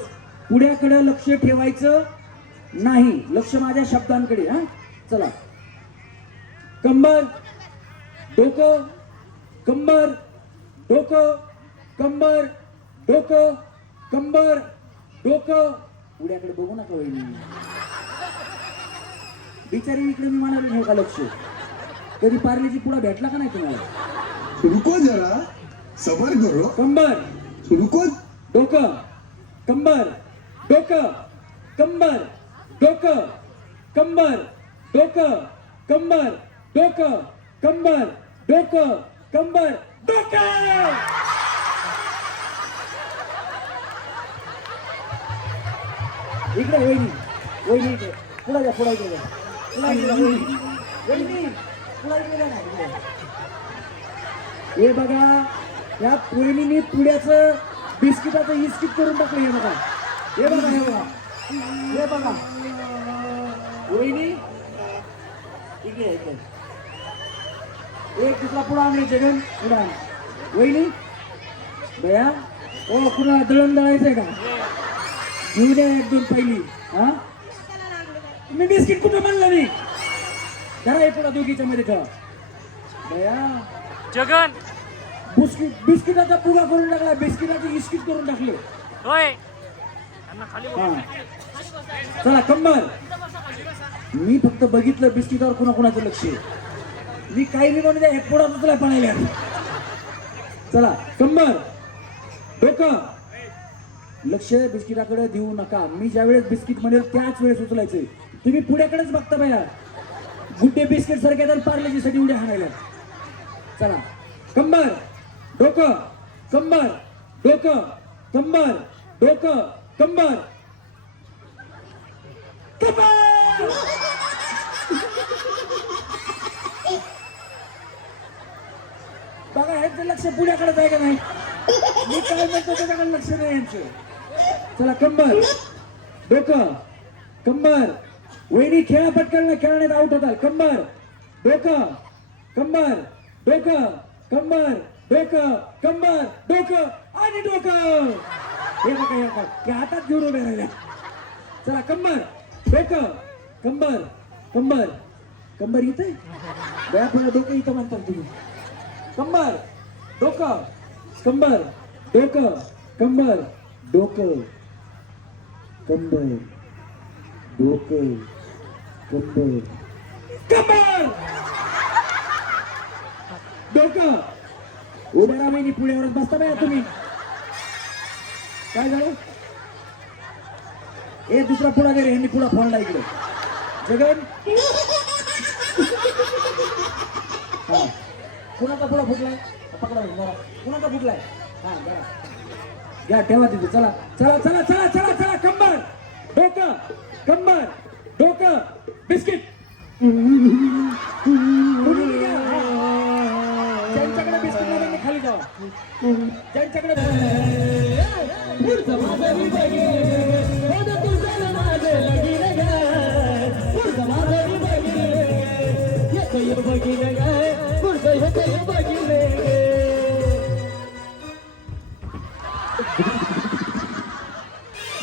पुढ्याकडे लक्ष ठेवायचं नाही, लक्ष माझ्या शब्दांकडे. हा चला, कंबर डोकं, कंबर डोकं, कंबर डोकं, कंबर डोकं. पुढ्याकडे बघू नका वहिनी, बिचारी इकडे मी म्हणाले ठेव का लक्ष. कधी पार्लेजी पुढा भेटला का नाही तुम्हाला? रुको जरा सबर करो. कंबर रुको. डोकं, कंबर डोकं, कंबर डोकं, कंबर डोकं, कंबर डोकं, कंबर डोकं, कंबर डोकं. इकडे वहिनी वहिनी इकडे पुढे द्या पुढे इकडे द्या पुढे इकडे द्या, वहिनी वहिनी पुढे इकडे द्या ना इकडे. हे बघा या वहिनीने पुण्याचं बिस्किटाचं इस्किट करून टाकलं. हे बघा हे बघा हे बघा हे बघा वहिनी इकडे इकडे एक दुसरा पुढा आणले जगन पुढा वहिनी बया ओ कुणा दळण दळायचंय का घेऊ द्या एक दोन पहिली. हा तुम्ही बिस्किट कुठं म्हणलं नाही जरा हे पुढा दोघीच्या मध्ये ठेवा बया जगन बिस्किटाचा पुगा करून टाकला बिस्किटाचं इस्किट करून टाकलं. होय हा. चला कंबर मी फक्त बघितलं बिस्किटावर कुणाकुणाचं लक्ष आहे. मी काही नाही म्हणून एक पुढा तुला पळायला. चला कंबर डोकं लक्ष बिस्किटाकडे देऊ नका. मी ज्या वेळेस बिस्किट म्हणेल त्याच वेळेस उचलायचंय. तुम्ही पुढ्याकडेच बघता बाया गुड्डे बिस्किट सारख्या तर पार्लेजीसाठी उड्या हाणायला. चला कंबर डोकं कंबर डोकं कंबर डोकं कंबर कंबर. बघा ह्यांचं लक्ष पुण्याकडे आहे का नाही. मी काय म्हणतो त्याच्याकडे लक्ष नाही यांचं. चला कंबर डोकं कंबर वहिनी खेळा पटकन खेळण्यात आउट होतात. कंबर डोकं कंबर डोकं कंबर डोकं कंबर डोकं आणि डोकं. हे बघा हे बघा हे हातात घेऊन उभे राहिल्या. चला कंबर डोकं कंबर कंबर कंबर इथे बया पुन्हा डोकं इथं म्हणतात तुम्ही. कंबर डोकं कंबर डोकं कंबर डोकं कंबर डोकं कंबर कंबर डोकं. उभे राहा वहिनी पुढ्यावरच बसता बाया तुम्ही. काय झालं ए दुसरा पुढा गेले यांनी पुढा फोडला इकडे जगन. हा कुणाचा पुढा फुटलाय पकडा जरा कुणाचा फुटलाय. हा जरा घ्या ठेवा तिथे. चला चला चला चला चला चला कंबर डोकं कंबर डोकं बिस्किट. ज्यांच्याकडे बिस्किट लागेल खाली जावा. ज्यांच्याकडे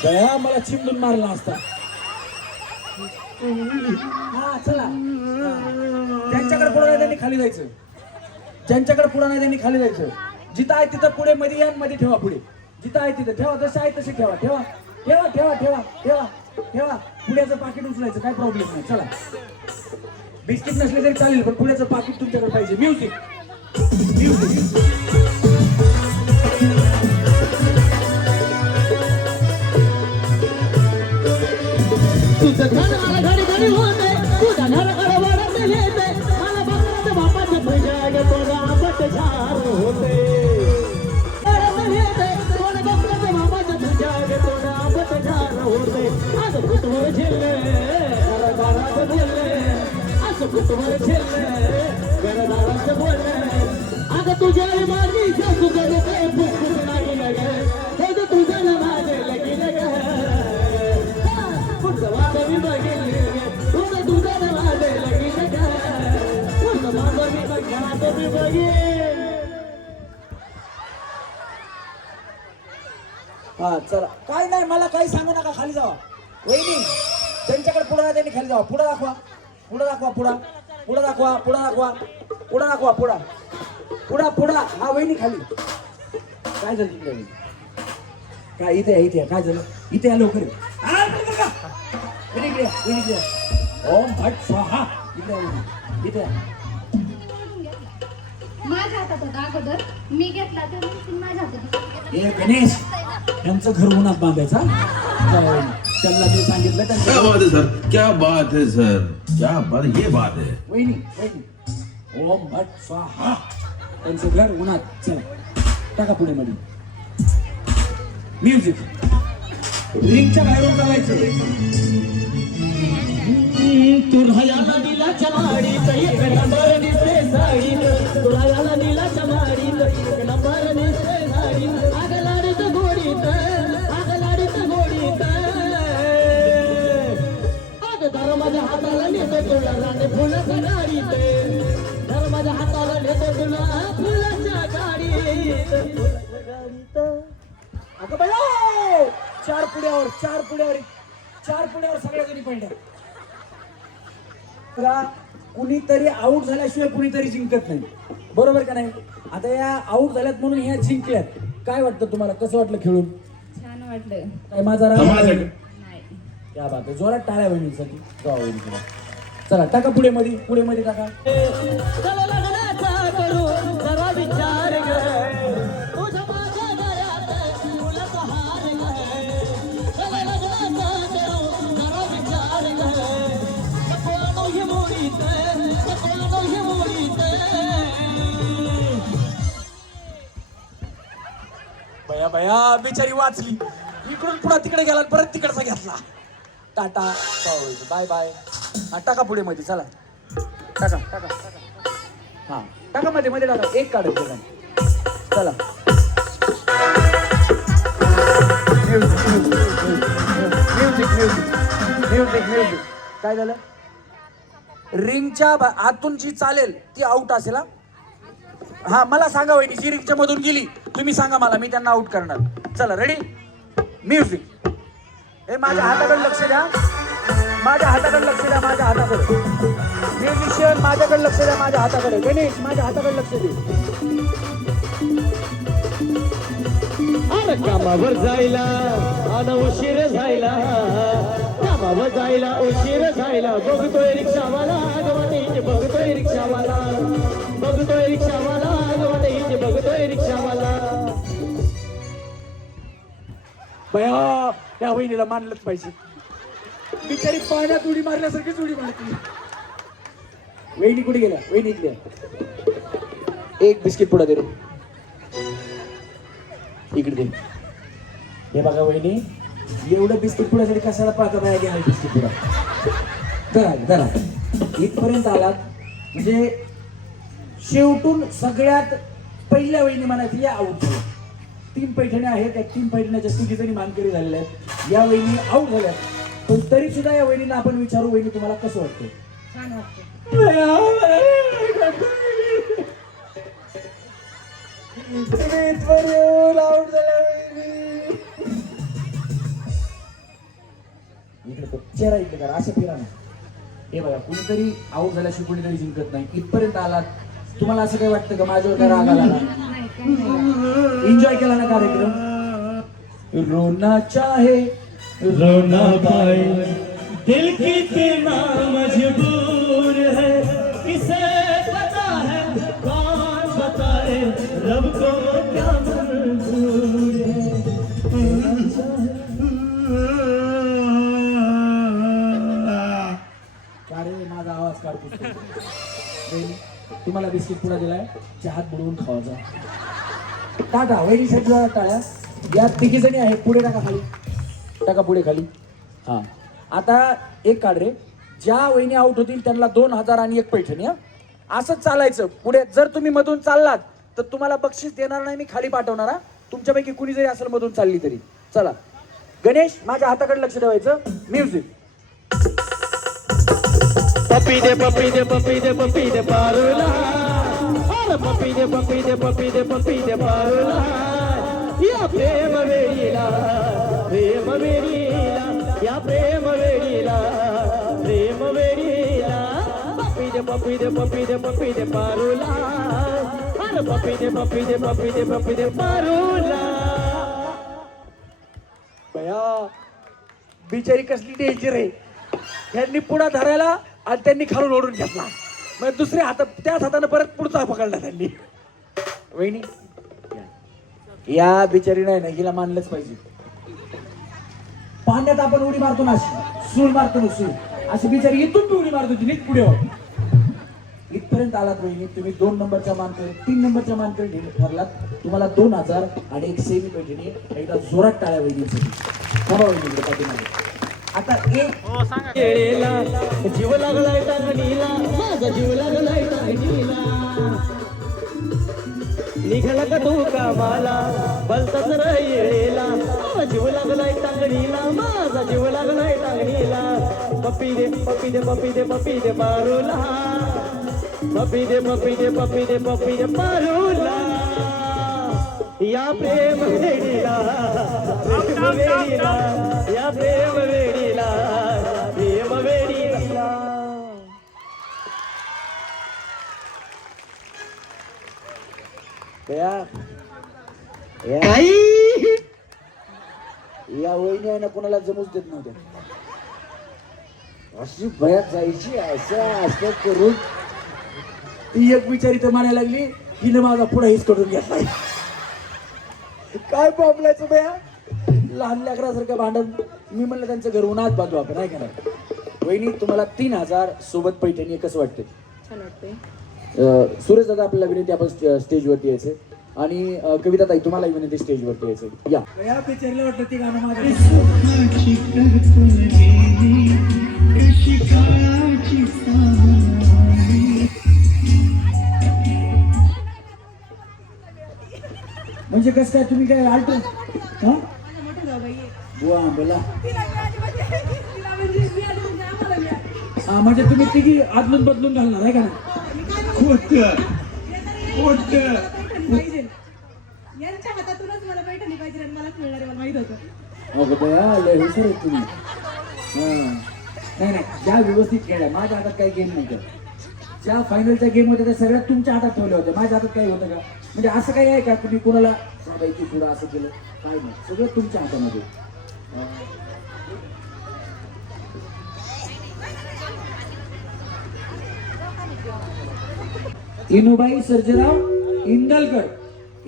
दया मला चिमडून मारला असता. हा चला ज्यांच्याकडे पुढे नाही त्यांनी खाली जायचं. ज्यांच्याकडे पुढे नाही त्यांनी खाली जायचं. जिथं आहे तिथं पुढे मध्ये या मध्ये ठेवा. पुढे जिथं आहे तिथं ठेवा. जसं आहे तशी ठेवा ठेवा ठेवा ठेवा ठेवा ठेवा ठेवा. पुण्याचं पाकिट उचलायचं काय प्रॉब्लेम नाही. चला बिस्किट नसले तरी चालेल पण पुण्याचं पाकिट तुमच्याकडे पाहिजे. म्युझिक म्युझिक तुझं घर मला घडी घडी होते तुझा घर वाढत येते मला बापाचं बापाचं भजाग तोडा आंबट झार होते. मला बापाचं बापाचं भजाग तोडा आंबट झार होते. आज कुठवर झेलले घरदारात बोलले आज कुठवर झेलले घरदारात बोलले. अगं तुझ्या माझी सासू कडे काय फुसफुस नाही गे तुझं ना माझे लगीन गे. मी बघितली तुझं तुझं माझे लगीन गे तुझं माझं मी बघा मी बघेन. हा चला काय नाही मला काही सांगू नका. खाली जावा वहिनी. त्यांच्याकडे पुढे नाही त्यांनी खाली जावा. पुढे दाखवा पुढे दाखवा पुढा पुढे दाखवा पुढे दाखवा पुढे दाखवा पुढा पुढा पुढा. हा वहिनी खाली. काय झालं तिकडे काय इथे आहे इथे काय झालं इथे या लवकर. इकडे इकडे ओम भट स्वाहा. इकडे इथे माझ्या हातात होता अगोदर मी घेतला तर माझ्या हातात. ए गणेश यांचं घर उन्हात बांधायचा. त्यांना मी सांगितलं क्या बात है सर क्या बात है सर क्या बात ये बात है. वहिनी वहिनी ओम भट स्वाहा. त्यांचं घर उन्हात. चला टाका पुढे मध्ये म्युझिक रिंगच्या बाहेरून चालायचं. तुला याला दिला चमाडीत एक नंबर दिसते साडीत, तुला याला दिला चमाडीत एक नंबर दिसते साडीत, आग लाडीत गोडीत, आग लाडीत गोडीत, आग धर्माच्या हाताला नेतो तुला राणे फुलाच्या गाडीत, धर्माच्या हाताला नेतो तुला फुलाच्या गाडीत, फुलाच्या गाडीत. अगं बाया, चार पुढ्यावर सगळ्या जणी पडल्या. तुला कुणीतरी आऊट झाल्याशिवाय कुणीतरी जिंकत नाही, बरोबर का नाही? आता या आऊट झाल्यात म्हणून ह्या जिंकल्यात. काय वाटतं तुम्हाला, कसं वाटलं खेळून? छान वाटलं. काय माझा राग नाही. क्या बात आहे, जोरात टाळ्या वहिनीसाठी. चला टाका पुढे मध्ये टाका. चला लग्नाचा करू जरा विचार ग, तुझ्या माझ्या गळ्यात फुलाचा हार ग, चला लग्नाचा करू जरा विचार ग, नको ही मोडीत, नको ही मोडीत. बया बिचारी वाचली. इकडून पुन्हा तिकडे गेला, परत तिकडचा घेतला. Tata bye bye. टाका पुढे मध्ये. चला टाका. हा टाका मध्ये टाका. एक काढत चला. म्युझिक. काय झालं? रिंगच्या आतून जी चालेल ती आउट असेल. हा मला सांगा वहिनी, जी रिंगच्या मधून गेली तुम्ही सांगा मला, मी त्यांना आउट करणार. चला रेडी, म्युझिक. हे माझ्या हाताकडे लक्ष द्या, माझ्या हाताकडे लक्ष द्या, माझ्या हाताकडे. म्युझिशियन माझ्याकडे लक्ष द्या, माझ्या हाताकडे. गणेश माझ्या हाताकडे लक्ष दे. अरे कामावर जायला आणि उशीर झायला, कामावर जायला उशीर झायला, बघतोय रिक्षावाला गवणीचे, बघतोय रिक्षावाला, बघतोय रिक्षावाला गवणीचे, बघतोय रिक्षावाला. बया त्या वहिनीला मानलंच पाहिजे. बिचारी पाण्यात उडी मारल्यासारखीच उडी मारते. वहिनी कुठे गेल्या? वहिनी इथल्या. एक बिस्किट पुडा दे रे, इकडे दे. हे बघा वहिनी, एवढं बिस्किट पुड्यासाठी कशाला पाहता बाया घ्या बिस्किट पुडा. धरा इथपर्यंत आलात म्हणजे शेवटून सगळ्यात पहिल्या वहिनी म्हणायची या आऊट झाल्या. 3 पैठणी आहेत, त्या 3 पैठण्याच्या 3 जणी मानकरी झालेल्या आहेत. या वहिनी आऊट झाल्यात, पण तरी सुद्धा या वहिनीला आपण विचारू, वहिनी तुम्हाला कसं वाटतं? छान वाटतं. इकडे चेहरा इकडे करा, असं फिरा ना. हे बघा, कुणीतरी आऊट झाल्याशिवाय कुणीतरी जिंकत नाही. इथपर्यंत आलात, तुम्हाला असं काय वाटतं का माझ्यावर काय राग आला? एन्जॉय केला ना कार्यक्रम? रोना चाहे रोना पाए दिल कितना मजबूर है, किसे पता है कौन बताए रब को क्या मंजूर है. अरे माझा आवाज काढतो. तुम्हाला बिस्किट पुडा दिलाय, चहात बुडवून खावायचा. टाटा वहिनीसाठी टाळ्या. या 3 जणी आहेत, पुढे टाका खाली, टाका पुढे खाली. हा आता एक काढ रे. ज्या वहिनी आउट होतील त्यांना 2000 आणि 1 पैठणी. असंच चालायचं पुढे. जर तुम्ही मधून चाललात तर तुम्हाला बक्षीस देणार नाही, मी खाली पाठवणार. तुमच्यापैकी कुणी जरी असेल मधून चालली तरी. चला गणेश माझ्या हाताकडे लक्ष ठेवायचं. म्युझिक. पप्पी दे पप्पी दे पप्पी दे पप्पी दे पारुला, अरे पप्पी दे पप्पी दे पप्पी दे पप्पी दे पारुला, या प्रेम वेळीला, प्रेम वेळीला, या प्रेम वेळीला, प्रेम वेळीला. पप्पी दे पप्पी दे पप्पी दे पप्पी दे पारुला, अरे पप्पी दे पप्पी दे पप्पी दे पप्पी दे पारुला. बया बिचारी कसली डेंजर आहे. यांनी पुढा धरायला आणि त्यांनी खालून ओढून घेतला, मग दुसऱ्या हातात त्याच हाताने परत पुढचा पकडला त्यांनी. वहिनी या बिचारी नाही ना, हिला मानलंच पाहिजे. पाण्यात आपण उडी मारतो ना, अशी सूळ मारतो ना, सूळ अशी बिचारी इथून बी उडी मारतो नीट पुढे. इथपर्यंत आलात वहिनी, तुम्ही 2 नंबरच्या मानकरी, 3 नंबरच्या मानकरी ठरलात. तुम्हाला 2000 आणि 1 सेमी पैठणी. एकदा जोरात टाळ्या वहिनीसाठी. थांबा इकडे पाठीमागे. आता एक केळेला जीव लागलाय टांगणीला, माझा जीव लागलाय टांगणीला. निघाला का तू कामाला भलताच र येळेला, जीव लागलाय टांगणीला, माझा जीव लागलाय टांगणीला. पप्पी दे पप्पी दे पप्पी दे पप्पी दे पारूला, पप्पी दे पप्पी दे पप्पी दे पप्पी दे पारूला. या प्रेम वेडीला, प्रेम वेडीला, या प्रेम वेडीला, प्रेम वेडीला. या वहिनी आहे ना कोणाला जमूच देत नव्हत्या. अशी भयात जायची असं करून ती एक बिचारी तर म्हणायला लागली, हिने माझा पुढे हिच करून घेतलाय. काय बोंबलायचं बया, लहान लेकरासारखं भांडण. मी म्हणलं त्यांचं घर उन्हात बांधू आपण, नाही करणार. वहिनी तुम्हाला 3000 सोबत पैठणी कसं वाटते? छान वाटतंय. सुरेश दादा आपल्याला विनंती, आपण स्टेजवरती यायचे. आणि कविता ताई तुम्हाला विनंती स्टेजवरती यायचं. या पिक्चरला वाटतं ती गाणं माझं. म्हणजे कसं काय तुम्ही काय आलटो बोला म्हणजे तुम्ही तिघी आदलून बदलून घालणार आहे का ना? यांच्या हातातूनच मला पैठणी पाहिजे आणि मलाच मिळणार आहे, मला माहित होतं. अगं बया लय हुशार आहेत तुम्ही. नाही ज्या व्यवस्थित खेळ आहे, माझ्या हातात काही गेम नव्हतं. ज्या फायनलच्या गेम होत्या त्या सगळ्या तुमच्या हातात ठेवल्या होत्या, माझ्या हातात काही होतं का? म्हणजे असं काही आहे का तुम्ही कोणाला सांगायची पुढं असं केलं? काय नाही, सगळं तुमच्या हातामध्ये. इनुबाई सर्जेराव इंदलकर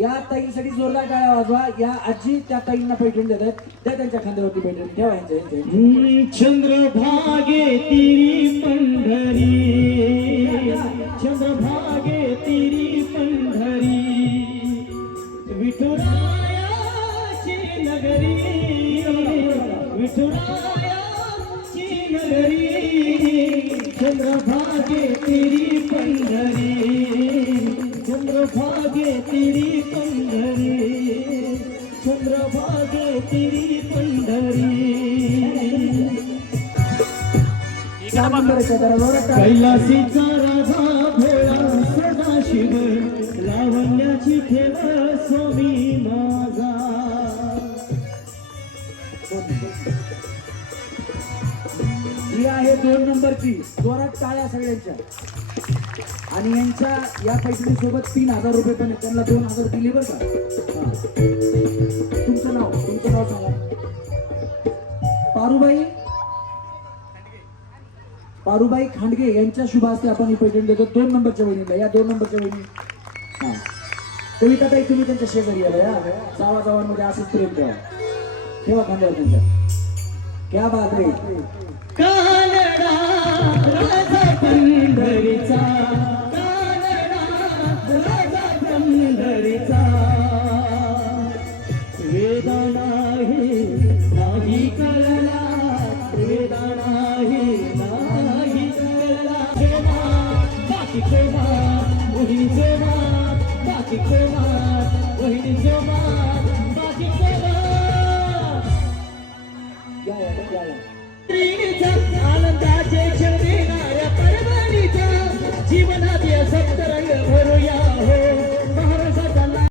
या ताईंसाठी जोरदार टाळ्या वाजवा. या आजी त्या ताईंना पैठणी देतात, त्या त्यांच्या खांद्यावरती पैठणी ठेवा. चंद्रभागे तिरी पंढरी, चंद्रभागे तिरी पंढरी, विठुरायाची नगरी, विठुरायाची नगरी. चंद्रभागे तिरी पंढरी, चंद्रभागे तिरी पंढरी, चंद्रभागे तिरी पंढरी. कैलासीचा राजा भोळा सदाशिव, लावण्याची ठेव स्वामी माझा. ही आहे 2 नंबरची. जोरात टाळ्या सगळ्यांच्या. आणि यांच्या या पैठणी सोबत 3000 रुपये पण आहेत. त्यांना 2000 दिले बरं का. तुमचं नाव सांगा. पारुबाई खांडगे यांच्या शुभ हस्ते आपण ही पैठणी देतो 2 नंबरच्या वहिनीला. या 2 नंबरच्या वहिनी. हा कविता ताई तुम्ही त्यांच्या शेजारी आला. या जावाजावांमध्ये असंच प्रेम ठेवा. ठेवा खांद्यावर त्यांच्या. क्या बात रे. कानडा राजा पंढरीचा, कानडा राजा पंढरीचा. वेदा नाही कळला, वेदा नाही कळला. बाकी कोमा वहिनी जोमा, बाकी कोमा वहिनी जोमा, बाकी कोमा. या त्रिणीचा